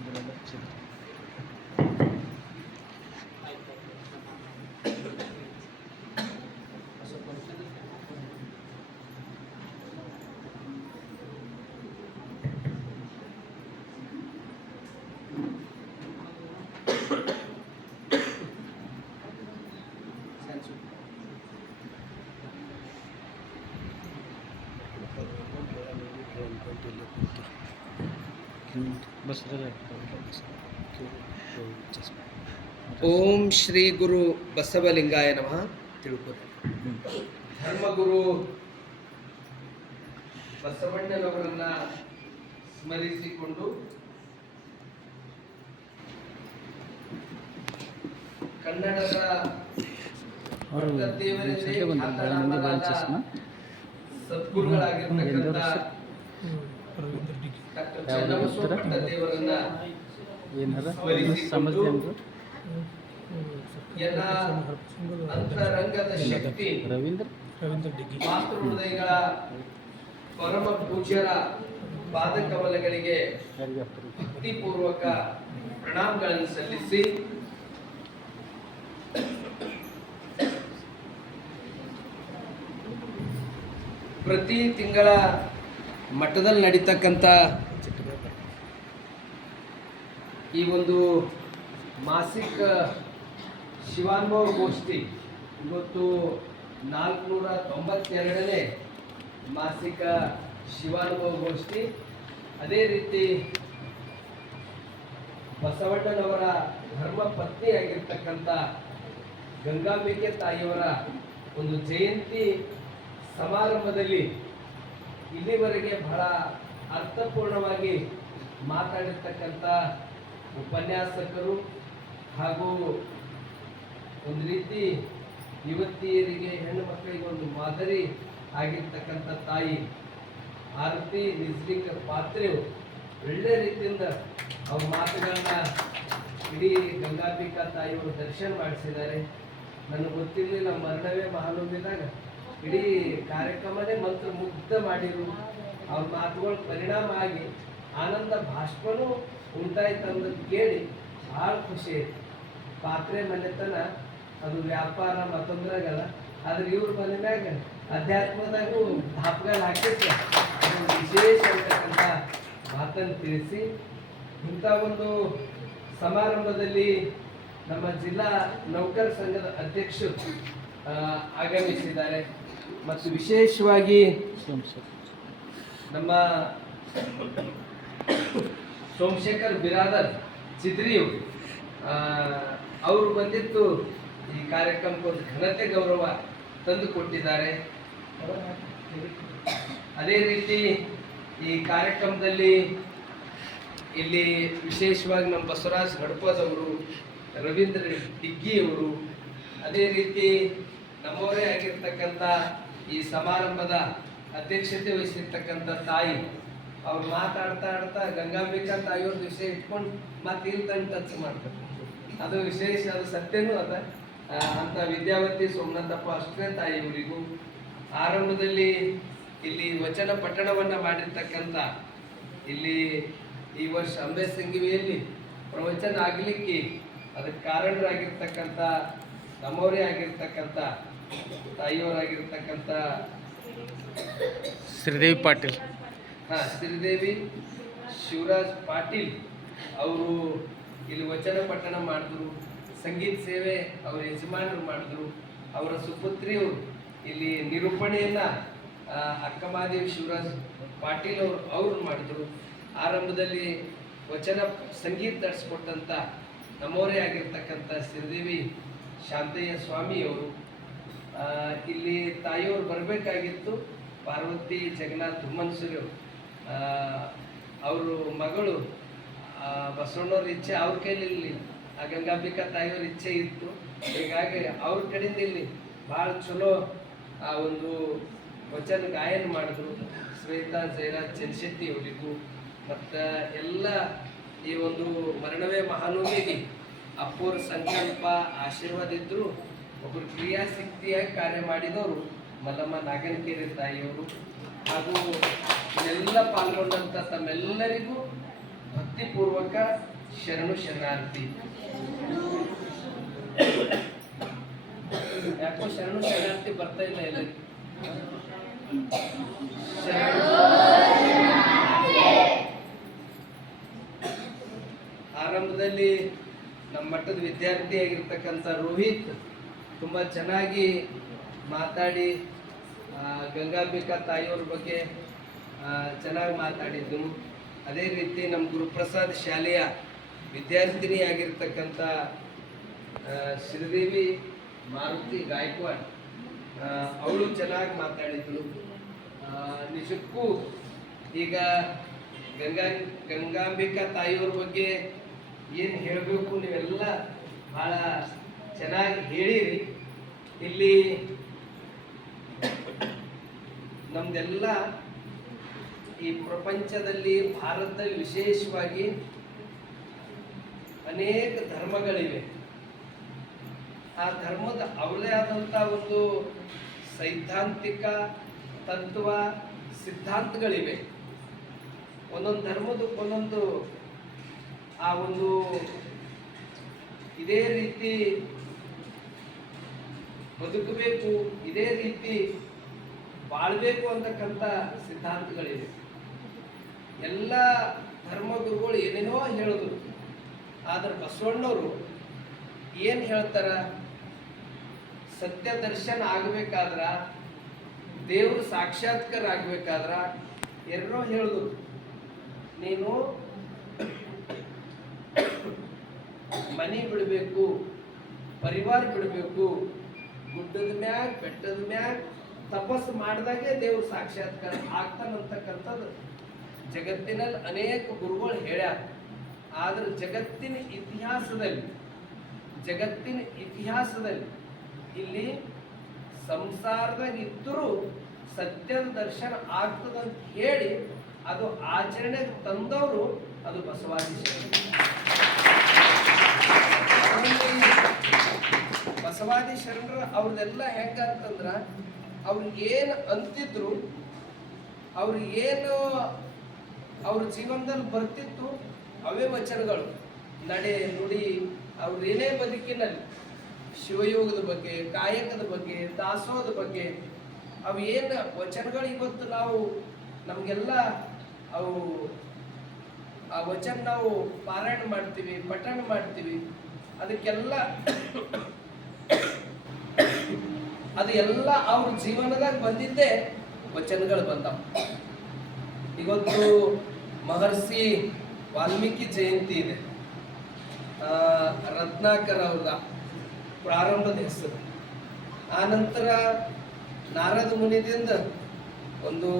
ಓಂ ಶ್ರೀ ಗುರು ಬಸವಲಿಂಗಾಯ ನಮಃ. ತಿಳ್ಕೊರಿ. ಧರ್ಮಗುರು ಬಸವಣ್ಣನವರನ್ನ ಸ್ಮರಿಸಿಕೊಂಡು ಕನ್ನಡದ ದೇವರೇ ಖ್ಯಾತನಾಮರಾದ ಸದ್ಗುರುಗಳಾಗಿರ್ತಕ್ಕಂಥ ಡಾಕ್ಟರ್ ಚನ್ನಬಸವ ದೇವರನ್ನ ಸ್ಮರಿಸಿಕೊಂಡು ಎಲ್ಲ ಅಂತರಂಗದ ಶಕ್ತಿ ಮಾತೃ ಹೃದಯಗಳ ಪರಮ ಪೂಜ್ಯರ ಪಾದಕಮಲಗಳಿಗೆ ಭಕ್ತಿಪೂರ್ವಕ ಪ್ರಣಾಮಗಳನ್ನು ಸಲ್ಲಿಸಿ ಪ್ರತಿ ತಿಂಗಳ ಮಠದಲ್ಲಿ ನಡೀತಕ್ಕಂಥ ಈ ಒಂದು ಮಾಸಿಕ ಶಿವಾನುಭವ ಗೋಷ್ಠಿ ಇವತ್ತು 492ನೇ ಮಾಸಿಕ ಶಿವಾನುಭವ ಗೋಷ್ಠಿ. ಅದೇ ರೀತಿ ಬಸವಣ್ಣನವರ ಧರ್ಮ ಪತ್ನಿಯಾಗಿರ್ತಕ್ಕಂಥ ಗಂಗಾಂಬಿಕೆ ತಾಯಿಯವರ ಒಂದು ಜಯಂತಿ ಸಮಾರಂಭದಲ್ಲಿ ಇಲ್ಲಿವರೆಗೆ ಬಹಳ ಅರ್ಥಪೂರ್ಣವಾಗಿ ಮಾತಾಡಿರ್ತಕ್ಕಂಥ ಉಪನ್ಯಾಸಕರು ಹಾಗೂ ಒಂದು ರೀತಿ ಯುವತಿಯರಿಗೆ ಹೆಣ್ಣು ಮಕ್ಕಳಿಗೆ ಒಂದು ಮಾದರಿ ಆಗಿರ್ತಕ್ಕಂಥ ತಾಯಿ ಆರತಿ ನಿಜ್ಲಿಕ ಪಾತ್ರೆಯು ಒಳ್ಳೆ ರೀತಿಯಿಂದ ಅವ್ರ ಮಾತುಗಳನ್ನ ಇಡೀ ಗಂಗಾಂಬಿಕಾ ತಾಯಿಯವರು ದರ್ಶನ ಮಾಡಿಸಿದ್ದಾರೆ. ನನಗೆ ಗೊತ್ತಿರಲಿಲ್ಲ, ಮರಣವೇ ಮಹಾನವಮಿದಾಗ ಇಡೀ ಕಾರ್ಯಕ್ರಮನೇ ಮಂತ್ರ ಮುಗ್ಧ ಮಾಡಿರು. ಅವ್ರ ಮಾತುಗಳ ಪರಿಣಾಮ ಆಗಿ ಆನಂದ ಭಾಷ್ಪನೂ ಉಂಟಾಯ್ತು ಅನ್ನೋದು ಕೇಳಿ ಭಾಳ ಖುಷಿ ಆಯ್ತು. ಪಾತ್ರೆ ಮನೆತನ ಅದು ವ್ಯಾಪಾರ ಮತ್ತೊಂದ್ರಾಗಲ್ಲ, ಆದ್ರೆ ಇವ್ರ ಮನೆ ಮ್ಯಾಗ ಅಧ್ಯಾತ್ಮದಾಗೂ ಧಾಪಗಾಲ ಹಾಕಿದ್ರೆ ಅದು ವಿಶೇಷ ಅಂತಕ್ಕಂಥ ಮಾತನ್ನು ತಿಳಿಸಿ ಇಂಥ ಒಂದು ಸಮಾರಂಭದಲ್ಲಿ ನಮ್ಮ ಜಿಲ್ಲಾ ನೌಕರ ಸಂಘದ ಅಧ್ಯಕ್ಷರು ಆಗಮಿಸಿದ್ದಾರೆ ಮತ್ತು ವಿಶೇಷವಾಗಿ ನಮ್ಮ ಸೋಮಶೇಖರ್ ಬಿರಾದರ್ ಚಿದ್ರಿಯವರು ಅವರು ಬಂದಿದ್ದು ಈ ಕಾರ್ಯಕ್ರಮಕ್ಕೆ ಒಂದು ಘನತೆ ಗೌರವ ತಂದು ಕೊಟ್ಟಿದ್ದಾರೆ. ಅದೇ ರೀತಿ ಈ ಕಾರ್ಯಕ್ರಮದಲ್ಲಿ ಇಲ್ಲಿ ವಿಶೇಷವಾಗಿ ನಮ್ಮ ಬಸವರಾಜ್ ಹಡಪದವರು, ರವೀಂದ್ರ ಡಿಗ್ಗಿಯವರು, ಅದೇ ರೀತಿ ನಮ್ಮವರೇ ಆಗಿರ್ತಕ್ಕಂಥ ಈ ಸಮಾರಂಭದ ಅಧ್ಯಕ್ಷತೆ ವಹಿಸಿರ್ತಕ್ಕಂಥ ತಾಯಿ ಅವ್ರು ಮಾತಾಡ್ತಾ ಗಂಗಾಂಬಿಕಾ ತಾಯಿಯವ್ರ ವಿಷಯ ಇಟ್ಕೊಂಡು ಮತ್ತೆ ಇಲ್ಲಿ ತಂದು ಟಚ್ ಮಾಡ್ತಾರೆ. ಅದು ವಿಶೇಷ, ಅದು ಸತ್ಯನೂ ಅದ. ಅಂತ ವಿದ್ಯಾವತಿ ಸೋಮನಾಥಪ್ಪ ಅಷ್ಟೇ ತಾಯಿಯವರಿಗೂ ಆರಂಭದಲ್ಲಿ ಇಲ್ಲಿ ವಚನ ಪಠಣವನ್ನ ಮಾಡಿರ್ತಕ್ಕಂಥ ಇಲ್ಲಿ ಈ ವರ್ಷ ಅಂಬೆ ಸಂಗಿವಿಯಲ್ಲಿ ಪ್ರವಚನ ಆಗಲಿಕ್ಕೆ ಅದಕ್ಕೆ ಕಾರಣರಾಗಿರ್ತಕ್ಕಂಥ ನಮ್ಮವರೇ ಆಗಿರ್ತಕ್ಕಂಥ ತಾಯಿಯವರಾಗಿರ್ತಕ್ಕಂಥ ಶ್ರೀದೇವಿ ಪಾಟೀಲ್, ಶ್ರೀದೇವಿ ಶಿವರಾಜ್ ಪಾಟೀಲ್ ಅವರು ಇಲ್ಲಿ ವಚನ ಪಠಣ ಮಾಡಿದ್ರು. ಸಂಗೀತ ಸೇವೆ ಅವರ ಯಜಮಾನರು ಮಾಡಿದ್ರು. ಅವರ ಸುಪುತ್ರಿಯವರು ಇಲ್ಲಿ ನಿರೂಪಣೆಯನ್ನ ಅಕ್ಕಮಾದೇವಿ ಶಿವರಾಜ್ ಪಾಟೀಲ್ ಅವರು ಮಾಡಿದ್ರು. ಆರಂಭದಲ್ಲಿ ವಚನ ಸಂಗೀತ ನಡೆಸ್ಕೊಟ್ಟಂಥ ನಮ್ಮವರೇ ಆಗಿರ್ತಕ್ಕಂಥ ಶ್ರೀದೇವಿ ಶಾಂತಯ್ಯ ಸ್ವಾಮಿಯವರು ಇಲ್ಲಿ ತಾಯಿಯವರು ಬರಬೇಕಾಗಿತ್ತು. ಪಾರ್ವತಿ ಜಗನ್ನಾಥ್ ಧುಮ್ಮನ್ಸೂರಿ ಅವರು ಮಗಳು ಬಸವಣ್ಣವ್ರ ಇಚ್ಛೆ ಅವ್ರ ಕೈಲಿ ಇಲ್ಲಿ ಆ ಗಂಗಾಂಬಿಕಾ ತಾಯಿಯವ್ರ ಇಚ್ಛೆ ಇತ್ತು. ಹೀಗಾಗಿ ಅವ್ರ ಕಡೆಯಿಂದ ಇಲ್ಲಿ ಭಾಳ ಚಲೋ ಆ ಒಂದು ವಚನ ಗಾಯನ ಮಾಡಿದ್ರು. ಶ್ವೇತಾ ಜಯರಾಜ್ ಚನ್ಶೆಟ್ಟಿ ಅವರಿಗೂ ಮತ್ತು ಎಲ್ಲ ಈ ಒಂದು ಮರಣವೇ ಮಹಾನವಮಿಗೆ ಅಪ್ಪೋರ ಸಂಕಲ್ಪ ಆಶೀರ್ವಾದ ಇದ್ದರು. ಒಬ್ಬರು ಕ್ರಿಯಾಶಕ್ತಿಯಾಗಿ ಕಾರ್ಯ ಮಾಡಿದವರು ಮಲ್ಲಮ್ಮ ನಾಗನಕೇರಿ ತಾಯಿಯವರು ಹಾಗೂ ಎಲ್ಲ ಪಾಲ್ಗೊಂಡಂಥ ತಮ್ಮೆಲ್ಲರಿಗೂ ಭಕ್ತಿಪೂರ್ವಕ ಶರಣು ಶರಣಾರ್ಥಿ. ಯಾಕೋ ಶರಣು ಶರಣಾರ್ಥಿ ಬರ್ತಾ ಇಲ್ಲ ಎಲ್ಲರಿಗೂ. ಆರಂಭದಲ್ಲಿ ನಮ್ಮ ಮಟ್ಟದ ವಿದ್ಯಾರ್ಥಿಯಾಗಿರ್ತಕ್ಕಂಥ ರೋಹಿತ್ ತುಂಬ ಚೆನ್ನಾಗಿ ಮಾತಾಡಿ ಗಂಗಾಂಬಿಕಾ ತಾಯಿಯವ್ರ ಬಗ್ಗೆ ಚೆನ್ನಾಗಿ ಮಾತಾಡಿದ್ದು. ಅದೇ ರೀತಿ ನಮ್ಮ ಗುರುಪ್ರಸಾದ್ ಶಾಲೆಯ ವಿದ್ಯಾರ್ಥಿನಿ ಆಗಿರ್ತಕ್ಕಂಥ ಶ್ರೀದೇವಿ ಮಾರುತಿ ಗಾಯಕ್ವಾಡ್ ಅವಳು ಚೆನ್ನಾಗಿ ಮಾತಾಡಿದ್ಳು. ನಿಜಕ್ಕೂ ಈಗ ಗಂಗಾಂಬಿಕಾ ತಾಯಿಯವ್ರ ಬಗ್ಗೆ ಏನು ಹೇಳಬೇಕು, ನೀವೆಲ್ಲ ಭಾಳ ಚೆನ್ನಾಗಿ ಹೇಳಿರಿ. ಇಲ್ಲಿ ನಮ್ದೆಲ್ಲ ಈ ಪ್ರಪಂಚದಲ್ಲಿ ಭಾರತದಲ್ಲಿ ವಿಶೇಷವಾಗಿ ಅನೇಕ ಧರ್ಮಗಳಿವೆ. ಆ ಧರ್ಮದ ಅವರದೇ ಆದಂಥ ಒಂದು ಸೈದ್ಧಾಂತಿಕ ತತ್ವ ಸಿದ್ಧಾಂತಗಳಿವೆ. ಒಂದೊಂದು ಧರ್ಮದಕ್ಕೆ ಒಂದೊಂದು ಆ ಒಂದು ಇದೇ ರೀತಿ ಬದುಕಬೇಕು, ಇದೇ ರೀತಿ ಬಾಳ್ಬೇಕು ಅಂತಕ್ಕಂಥ ಸಿದ್ಧಾಂತಗಳಿವೆ. ಎಲ್ಲ ಧರ್ಮಗುರುಗಳು ಏನೇನೋ ಹೇಳಿದ್ರು, ಆದ್ರೆ ಬಸವಣ್ಣವರು ಏನು ಹೇಳ್ತಾರ, ಸತ್ಯ ದರ್ಶನ ಆಗಬೇಕಾದ್ರ, ದೇವ್ರ ಸಾಕ್ಷಾತ್ಕಾರ ಆಗ್ಬೇಕಾದ್ರ ಏನೋ ಹೇಳಿದ್ರು. ನೀನು ಮನೆ ಬಿಡಬೇಕು, ಪರಿವಾರ ಬಿಡಬೇಕು, ಗುಡ್ಡದ ಮ್ಯಾಗ ಬೆಟ್ಟದ ಮ್ಯಾಗ ತಪಸ್ಸು ಮಾಡಿದಾಗೆ ದೇವ್ರ ಸಾಕ್ಷಾತ್ಕಾರ ಆಗ್ತಾನಂತಕ್ಕಂಥದ್ದು ಜಗತ್ತಿನಲ್ಲಿ ಅನೇಕ ಗುರುಗಳು ಹೇಳ್ಯಾರ. ಆದ್ರೆ ಜಗತ್ತಿನ ಇತಿಹಾಸದಲ್ಲಿ ಇಲ್ಲಿ ಸಂಸಾರದಾಗ ಇದ್ದರೂ ಸತ್ಯದ ದರ್ಶನ ಆಗ್ತದಂತ ಹೇಳಿ ಅದು ಆಚರಣೆಗೆ ತಂದವರು ಅದು ಬಸವಾದಿ ಶರಣರು. ಬಸವಾದಿ ಶರಣರು ಅವ್ರದೆಲ್ಲ ಹೆಂಗಂತಂದ್ರ ಅವ್ರು ಏನು ಅಂತಿದ್ರು, ಅವ್ರು ಏನು ಅವ್ರ ಜೀವನದಲ್ಲಿ ಬರ್ತಿತ್ತು ಅವೇ ವಚನಗಳು. ನಡೆ ನುಡಿ ಅವ್ರೇನೇ ಬದುಕಿನಲ್ಲಿ ಶಿವಯೋಗದ ಬಗ್ಗೆ, ಕಾಯಕದ ಬಗ್ಗೆ, ದಾಸೋಹದ ಬಗ್ಗೆ ಅವು ಏನು ವಚನಗಳು ಇವತ್ತು ನಾವು ನಮಗೆಲ್ಲ ಅವು ಆ ವಚನ ನಾವು ಪಾರಾಯಣ ಮಾಡ್ತೀವಿ, ಪಠಣ ಮಾಡ್ತೀವಿ. ಅದಕ್ಕೆಲ್ಲ ಅದು ಎಲ್ಲ ಅವ್ರ ಜೀವನದಾಗ ಬಂದಿದ್ದೇ ವಚನಗಳು ಬಂದವು. ಇವತ್ತು ಮಹರ್ಷಿ ವಾಲ್ಮೀಕಿ ಜಯಂತಿ ಇದೆ. ರತ್ನಾಕರ್ ಅವ್ರದ ಪ್ರಾರಂಭದ ಹೆಸರು. ಆನಂತರ ನಾರದ ಮುನಿದಿಂದ ಒಂದು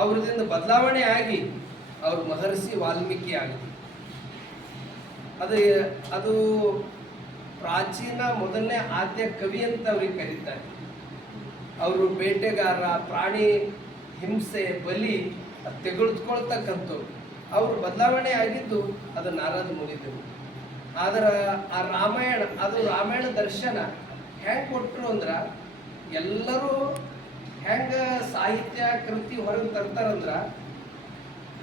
ಅವ್ರದಿಂದ ಬದಲಾವಣೆ ಆಗಿ ಅವ್ರ ಮಹರ್ಷಿ ವಾಲ್ಮೀಕಿ ಆಗಿದೆ. ಅದು ಪ್ರಾಚೀನ ಮೊದಲನೇ ಆದ್ಯ ಕವಿ ಅಂತ ಅವ್ರಿಗೆ ಕರೀತಾರೆ. ಅವರು ಬೇಟೆಗಾರ, ಪ್ರಾಣಿ ಹಿಂಸೆ, ಬಲಿ ತೆಗೆದುಕೊಳ್ತಕ್ಕಂಥವ್ರು. ಅವರು ಬದಲಾವಣೆ ಆಗಿದ್ದು ಅದು ನಾರದ ಮುನಿದೇವರು. ಆದ್ರೆ ಆ ರಾಮಾಯಣ, ಅದು ರಾಮಾಯಣ ದರ್ಶನ ಹೆಂಗೆ ಕೊಟ್ಟರು ಅಂದ್ರೆ, ಎಲ್ಲರೂ ಹೆಂಗೆ ಸಾಹಿತ್ಯ ಕೃತಿ ಹೊರಗೆ ತರ್ತಾರಂದ್ರ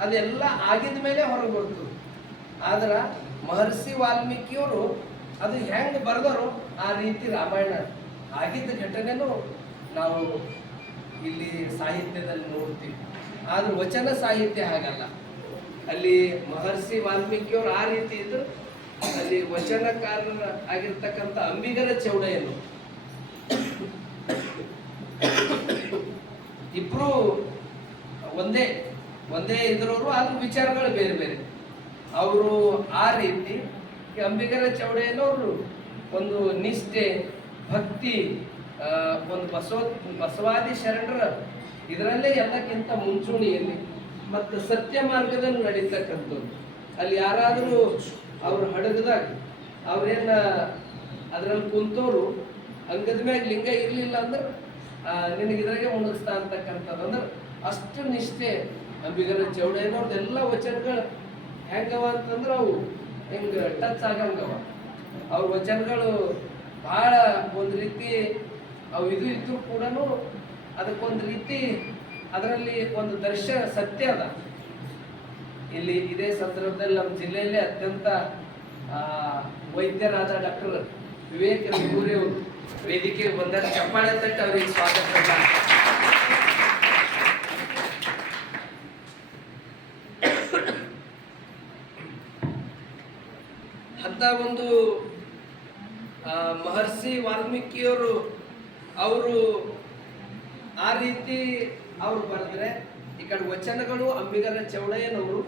ಅದೆಲ್ಲ ಆಗಿದ ಮೇಲೆ ಹೊರಗೆ ಬರ್ತದೆ. ಆದ್ರೆ ಮಹರ್ಷಿ ವಾಲ್ಮೀಕಿಯವರು ಅದು ಹೆಂಗೆ ಬರೆದರು ಆ ರೀತಿ ರಾಮಾಯಣ ಆಗಿದ್ದ ಘಟನೆನೂ ನಾವು ಇಲ್ಲಿ ಸಾಹಿತ್ಯದಲ್ಲಿ ನೋಡ್ತೀವಿ. ಆದ್ರೆ ವಚನ ಸಾಹಿತ್ಯ ಹಾಗಲ್ಲ. ಅಲ್ಲಿ ಮಹರ್ಷಿ ವಾಲ್ಮೀಕಿಯವರು ಆ ರೀತಿ ಇದ್ರು. ಅಲ್ಲಿ ವಚನಕಾರರ ಆಗಿರ್ತಕ್ಕಂಥ ಅಂಬಿಗರ ಚೌಡಯ್ಯನು ಇಬ್ರು ಒಂದೇ ಇದ್ರವರು, ಆದ್ರೂ ವಿಚಾರಗಳು ಬೇರೆ ಬೇರೆ. ಅವರು ಆ ರೀತಿ ಅಂಬಿಗರ ಚೌಡಯ್ಯನವರು ಒಂದು ನಿಷ್ಠೆ, ಭಕ್ತಿ, ಒಂದು ಬಸವಾದಿ ಶರಣರ ಇದರಲ್ಲೇ ಎಲ್ಲಕ್ಕಿಂತ ಮುಂಚೂಣಿಯಲ್ಲಿ ಮತ್ತು ಸತ್ಯ ಮಾರ್ಗದಲ್ಲಿ ನಡೀತಕ್ಕಂಥದ್ದು. ಅಲ್ಲಿ ಯಾರಾದರೂ ಅವ್ರ ಹಡಗದಾಗ ಅವ್ರೇನ ಅದ್ರಲ್ಲಿ ಕುಂತೋರು ಅಂಗದ ಮ್ಯಾಗ ಲಿಂಗ ಇರಲಿಲ್ಲ ಅಂದ್ರೆ ನಿನಗೆ ಇದ್ರಾಗೆ ಮುಣಗಿಸ್ತಾ ಅಂತಕ್ಕಂಥದ್ದು. ಅಂದ್ರೆ ಅಷ್ಟು ನಿಷ್ಠೆ ಅಂಬಿಗರ ಚೌಡಯ್ಯನವ್ರದ್ದೆಲ್ಲ ವಚನಗಳು ಹೆಂಗವ ಅಂತಂದ್ರೆ ಅವು ಹಿಂಗೆ ಟಚ್ ಆಗಂಗವ. ಅವ್ರ ವಚನಗಳು ಭಾಳ ಒಂದು ರೀತಿ ಅವು ಇದು ಇದ್ರೂ ಕೂಡ ಅದಕ್ಕೊಂದು ರೀತಿ ಅದರಲ್ಲಿ ಒಂದು ದರ್ಶನ ಸತ್ಯ ಅದ. ಇಲ್ಲಿ ಇದೇ ಸಂದರ್ಭದಲ್ಲಿ ನಮ್ಮ ಜಿಲ್ಲೆಯಲ್ಲೇ ಅತ್ಯಂತ ವೈದ್ಯರಾದ ಡಾಕ್ಟರ್ ವಿವೇಕ್ ರೆಡ್ಡಿ ಅವರು ವೇದಿಕೆಗೆ ಬಂದಾಗ ಚಪ್ಪಾಳೆ ತಟ್ಟು ಅವರಿಗೆ ಸ್ವಾಗತ. ಅಂತ ಒಂದು ಮಹರ್ಷಿ ವಾಲ್ಮೀಕಿಯವರು ಅವರು ಆ ರೀತಿ ಅವ್ರು ಬರೆದ್ರೆ, ಈ ಕಡೆ ವಚನಗಳು ಅಂಬಿಗರ ಚೌಡಯ್ಯನವರು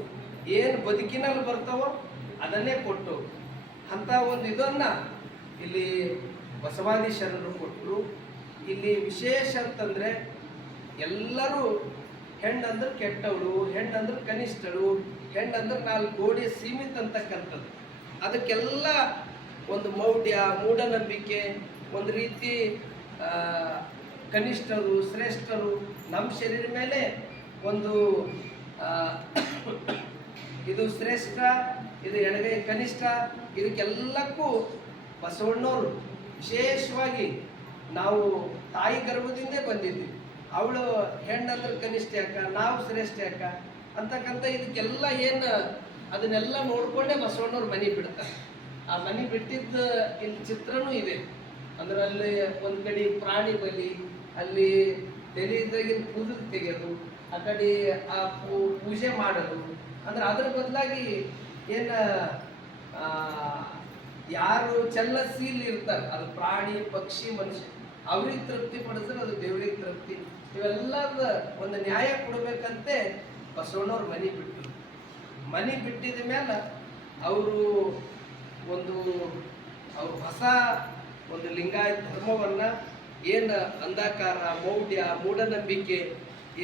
ಏನು ಬದುಕಿನಲ್ಲಿ ಬರ್ತಾವೋ ಅದನ್ನೇ ಕೊಟ್ಟು ಅಂತ ಒಂದು ಇದನ್ನ ಇಲ್ಲಿ ಬಸವಾದಿ ಶರಣರು ಕೊಟ್ಟರು. ಇಲ್ಲಿ ವಿಶೇಷ ಅಂತಂದ್ರೆ ಎಲ್ಲರೂ ಹೆಣ್ಣಂದ್ರೆ ಕೆಟ್ಟವಳು, ಹೆಣ್ಣಂದ್ರೆ ಕನಿಷ್ಠಳು, ಹೆಣ್ಣಂದ್ರೆ 4 ಗೋಡೆ ಸೀಮಿತ ಅಂತಕ್ಕಂಥದ್ದು. ಅದಕ್ಕೆಲ್ಲ ಒಂದು ಮೌಢ್ಯ, ಮೂಢನಂಬಿಕೆ, ಒಂದು ರೀತಿ ಕನಿಷ್ಠರು ಶ್ರೇಷ್ಠರು ನಮ್ಮ ಶರೀರ ಮೇಲೆ ಒಂದು ಇದು ಶ್ರೇಷ್ಠ, ಇದು ಎಡಗೈ ಕನಿಷ್ಠ, ಇದಕ್ಕೆಲ್ಲಕ್ಕೂ ಬಸವಣ್ಣವರು ವಿಶೇಷವಾಗಿ ನಾವು ತಾಯಿ ಗರ್ಭದಿಂದೇ ಬಂದಿದ್ವಿ. ಅವಳು ಹೆಣ್ಣಂದ್ರೆ ಕನಿಷ್ಠ ಯಾಕ, ನಾವು ಶ್ರೇಷ್ಠ ಯಾಕ ಅಂತಕ್ಕಂಥ ಇದಕ್ಕೆಲ್ಲ ಏನು ಅದನ್ನೆಲ್ಲ ನೋಡ್ಕೊಂಡೇ ಬಸವಣ್ಣವ್ರು ಮನೆ ಬಿಡ್ತಾರೆ. ಆ ಮನೆ ಬಿಟ್ಟಿದ್ದ ಇಲ್ಲಿ ಚಿತ್ರನೂ ಇದೆ. ಅಂದ್ರೆ ಅಲ್ಲಿ ಒಂದು ಕಡೆ ಪ್ರಾಣಿ ಬಲಿ, ಅಲ್ಲಿ ತೆರೆದಾಗಿನ ಕೂದಲು ತೆಗೆಯೋದು, ಆ ಕಡೆ ಆ ಪೂಜೆ ಮಾಡೋದು. ಅಂದ್ರೆ ಅದ್ರ ಬದಲಾಗಿ ಏನು ಯಾರು ಚಲನಶೀಲ ಇರ್ತಾರೆ, ಅದು ಪ್ರಾಣಿ ಪಕ್ಷಿ ಮನುಷ್ಯ, ಅವ್ರಿಗೆ ತೃಪ್ತಿ ಪಡಿಸಿದ್ರೆ ಅದು ದೇವ್ರಿಗೆ ತೃಪ್ತಿ. ಇವೆಲ್ಲದ ಒಂದು ನ್ಯಾಯ ಕೊಡ್ಬೇಕಂತೆ ಬಸವಣ್ಣವ್ರು ಮನೆ ಬಿಟ್ಟರು. ಮನೆ ಬಿಟ್ಟಿದ ಮೇಲೆ ಅವರು ಹೊಸ ಒಂದು ಲಿಂಗಾಯತ ಧರ್ಮವನ್ನು ಏನು ಅಂಧಕಾರ, ಮೌಢ್ಯ, ಮೂಢನಂಬಿಕೆ,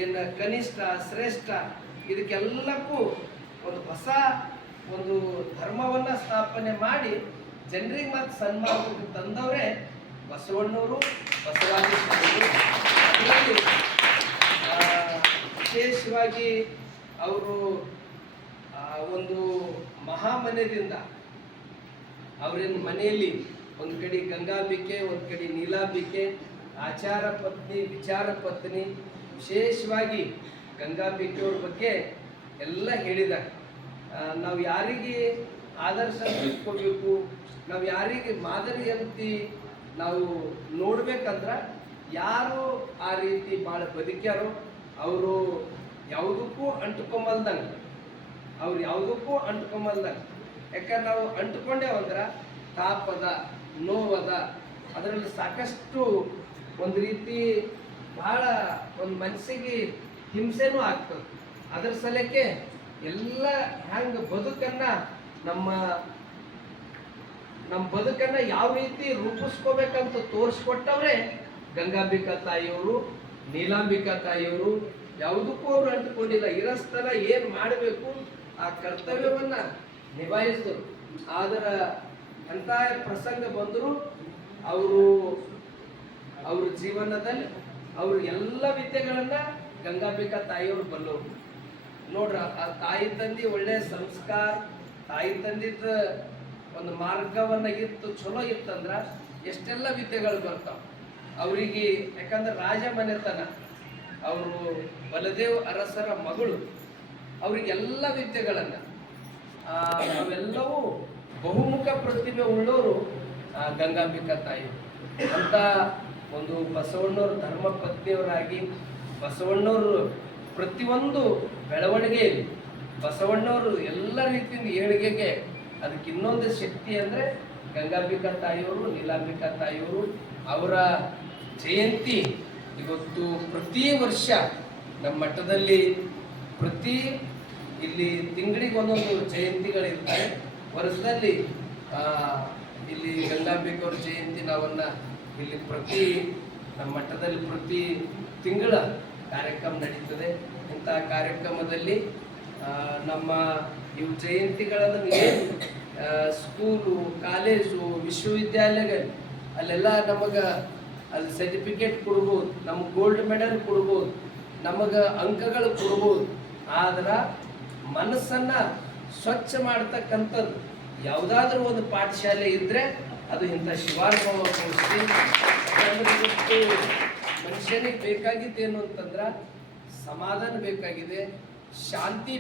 ಏನು ಕನಿಷ್ಠ ಶ್ರೇಷ್ಠ, ಇದಕ್ಕೆಲ್ಲಕ್ಕೂ ಒಂದು ಹೊಸ ಒಂದು ಧರ್ಮವನ್ನು ಸ್ಥಾಪನೆ ಮಾಡಿ ಜನರಿಗೆ ಮತ್ತು ಸನ್ಮಾರ್ಗಕ್ಕೆ ತಂದವರೇ ಬಸವಣ್ಣವರು, ಬಸವಾದಿ ಸ್ವಾಮಿಗಳು. ಅದರಲ್ಲಿ ವಿಶೇಷವಾಗಿ ಅವರು ಒಂದು ಮಹಾಮನೆಯಿಂದ ಅವರಿನ ಮನೆಯಲ್ಲಿ ಒಂದು ಕಡೆ ಗಂಗಾಂಬಿಕೆ, ಒಂದು ಕಡೆ ನೀಲಾಂಬಿಕೆ, ಆಚಾರ ಪತ್ನಿ, ವಿಚಾರ ಪತ್ನಿ. ವಿಶೇಷವಾಗಿ ಗಂಗಾಂಬಿಕೆಯವ್ರ ಬಗ್ಗೆ ಎಲ್ಲ ಹೇಳಿದ್ದಾರೆ. ನಾವು ಯಾರಿಗೆ ಆದರ್ಶ ತಿಳ್ಕೋಬೇಕು, ನಾವು ಯಾರಿಗೆ ಮಾದರಿಯಂತೆ ನಾವು ನೋಡ್ಬೇಕಂದ್ರೆ ಯಾರು ಆ ರೀತಿ ಭಾಳ ಬದುಕ್ಯಾರೋ ಅವರು ಯಾವುದಕ್ಕೂ ಅಂಟ್ಕೊಂಬಲ್ದಂಗೆ, ಯಾಕಂದ್ರೆ ನಾವು ಅಂಟ್ಕೊಂಡೇವಂದ್ರೆ ತಾಪದ, ನೋವದ, ಅದರಲ್ಲಿ ಸಾಕಷ್ಟು ಒಂದು ರೀತಿ ಭಾಳ ಒಂದು ಮನಸ್ಸಿಗೆ ಹಿಂಸೆನೂ ಆಗ್ತದೆ. ಅದರ ಸಲಕ್ಕೆ ಎಲ್ಲ ಹೆಂಗೆ ಬದುಕನ್ನು ನಮ್ಮ ಬದುಕನ್ನು ಯಾವ ರೀತಿ ರೂಪಿಸ್ಕೋಬೇಕಂತ ತೋರಿಸ್ಕೊಟ್ಟವ್ರೆ ಗಂಗಾಂಬಿಕಾ ತಾಯಿಯವರು, ನೀಲಾಂಬಿಕಾ ತಾಯಿಯವರು. ಯಾವುದಕ್ಕೂ ಅವರು ಅಂಟಿಕೊಂಡಿಲ್ಲ. ಇರಸ್ತನ ಏನು ಮಾಡಬೇಕು ಆ ಕರ್ತವ್ಯವನ್ನು ನಿಭಾಯಿಸಿದರು. ಆದರ ಎಂಥ ಪ್ರಸಂಗ ಬಂದರೂ ಅವ್ರ ಜೀವನದಲ್ಲಿ ಅವರು ಎಲ್ಲ ವಿದ್ಯೆಗಳನ್ನು ಗಂಗಾಂಬಿಕಾ ತಾಯಿಯವರು ಬಲ್ಲವರು. ನೋಡ್ರ, ಆ ತಾಯಿ ತಂದೆ ಒಳ್ಳೆಯ ಸಂಸ್ಕಾರ, ತಾಯಿ ತಂದಿದ್ದ ಒಂದು ಮಾರ್ಗವನ್ನು ಚಲೋ ಇತ್ತಂದ್ರೆ ಎಷ್ಟೆಲ್ಲ ವಿದ್ಯೆಗಳು ಬರ್ತಾವೆ ಅವರಿಗೆ. ಯಾಕಂದ್ರೆ ರಾಜ ಮನೆತನ, ಅವರು ಬಲದೇವ್ ಅರಸರ ಮಗಳು, ಅವರಿಗೆಲ್ಲ ವಿದ್ಯೆಗಳನ್ನು ಅವೆಲ್ಲವೂ ಬಹುಮುಖ ಪ್ರತಿಭೆ ಉಳ್ಳವರು ಗಂಗಾಂಬಿಕಾ ತಾಯಿ. ಅಂತ ಒಂದು ಬಸವಣ್ಣವ್ರ ಧರ್ಮ ಪತ್ನಿಯವರಾಗಿ ಬಸವಣ್ಣವರು ಪ್ರತಿಯೊಂದು ಬೆಳವಣಿಗೆಯಲ್ಲಿ ಬಸವಣ್ಣವರು ಎಲ್ಲ ರೀತಿಯಿಂದ ಏಳಿಗೆಗೆ ಅದಕ್ಕೆ ಇನ್ನೊಂದು ಶಕ್ತಿ ಅಂದರೆ ಗಂಗಾಂಬಿಕಾ ತಾಯಿಯವರು, ನೀಲಾಂಬಿಕಾ ತಾಯಿಯವರು. ಅವರ ಜಯಂತಿ ಇವತ್ತು ಪ್ರತಿ ವರ್ಷ ನಮ್ಮ ಮಠದಲ್ಲಿ ಇಲ್ಲಿ ತಿಂಗಳಿಗೆ ಒಂದೊಂದು ಜಯಂತಿಗಳಿರ್ತಾರೆ. ವರ್ಷದಲ್ಲಿ ಇಲ್ಲಿ ಗಂಗಾಂಬಿಕವ್ರ ಜಯಂತಿ ನಾವನ್ನ ಇಲ್ಲಿ ನಮ್ಮ ಮಠದಲ್ಲಿ ಪ್ರತಿ ತಿಂಗಳ ಕಾರ್ಯಕ್ರಮ ನಡೀತದೆ. ಇಂಥ ಕಾರ್ಯಕ್ರಮದಲ್ಲಿ ನಮ್ಮ ಇವು ಜಯಂತಿಗಳನ್ನು ಏನು ಸ್ಕೂಲು, ಕಾಲೇಜು, ವಿಶ್ವವಿದ್ಯಾಲಯಗಳು ಅಲ್ಲೆಲ್ಲ ನಮಗೆ ಅಲ್ಲಿ ಸರ್ಟಿಫಿಕೇಟ್ ಕೊಡ್ಬೋದು, ನಮಗೆ ಗೋಲ್ಡ್ ಮೆಡಲ್ ಕೊಡ್ಬೋದು, ನಮಗೆ ಅಂಕಗಳು ಕೊಡ್ಬೋದು. ಆದ್ರೆ ಮನಸ್ಸನ್ನು ಸ್ವಚ್ಛ ಮಾಡ್ತಕ್ಕಂಥದ್ದು ಯಾವುದಾದ್ರೂ ಒಂದು ಪಾಠಶಾಲೆ ಇದ್ದರೆ ಅದು ಇಂಥ ಶಿವಾನುಭವ ಸಂಸ್ಥೆ. ಮನುಷ್ಯನಿಗೆ ಬೇಕಾಗಿದ್ದೇನು ಅಂತಂದ್ರೆ ಸಮಾಧಾನ ಬೇಕಾಗಿದೆ, ಶಾಂತಿ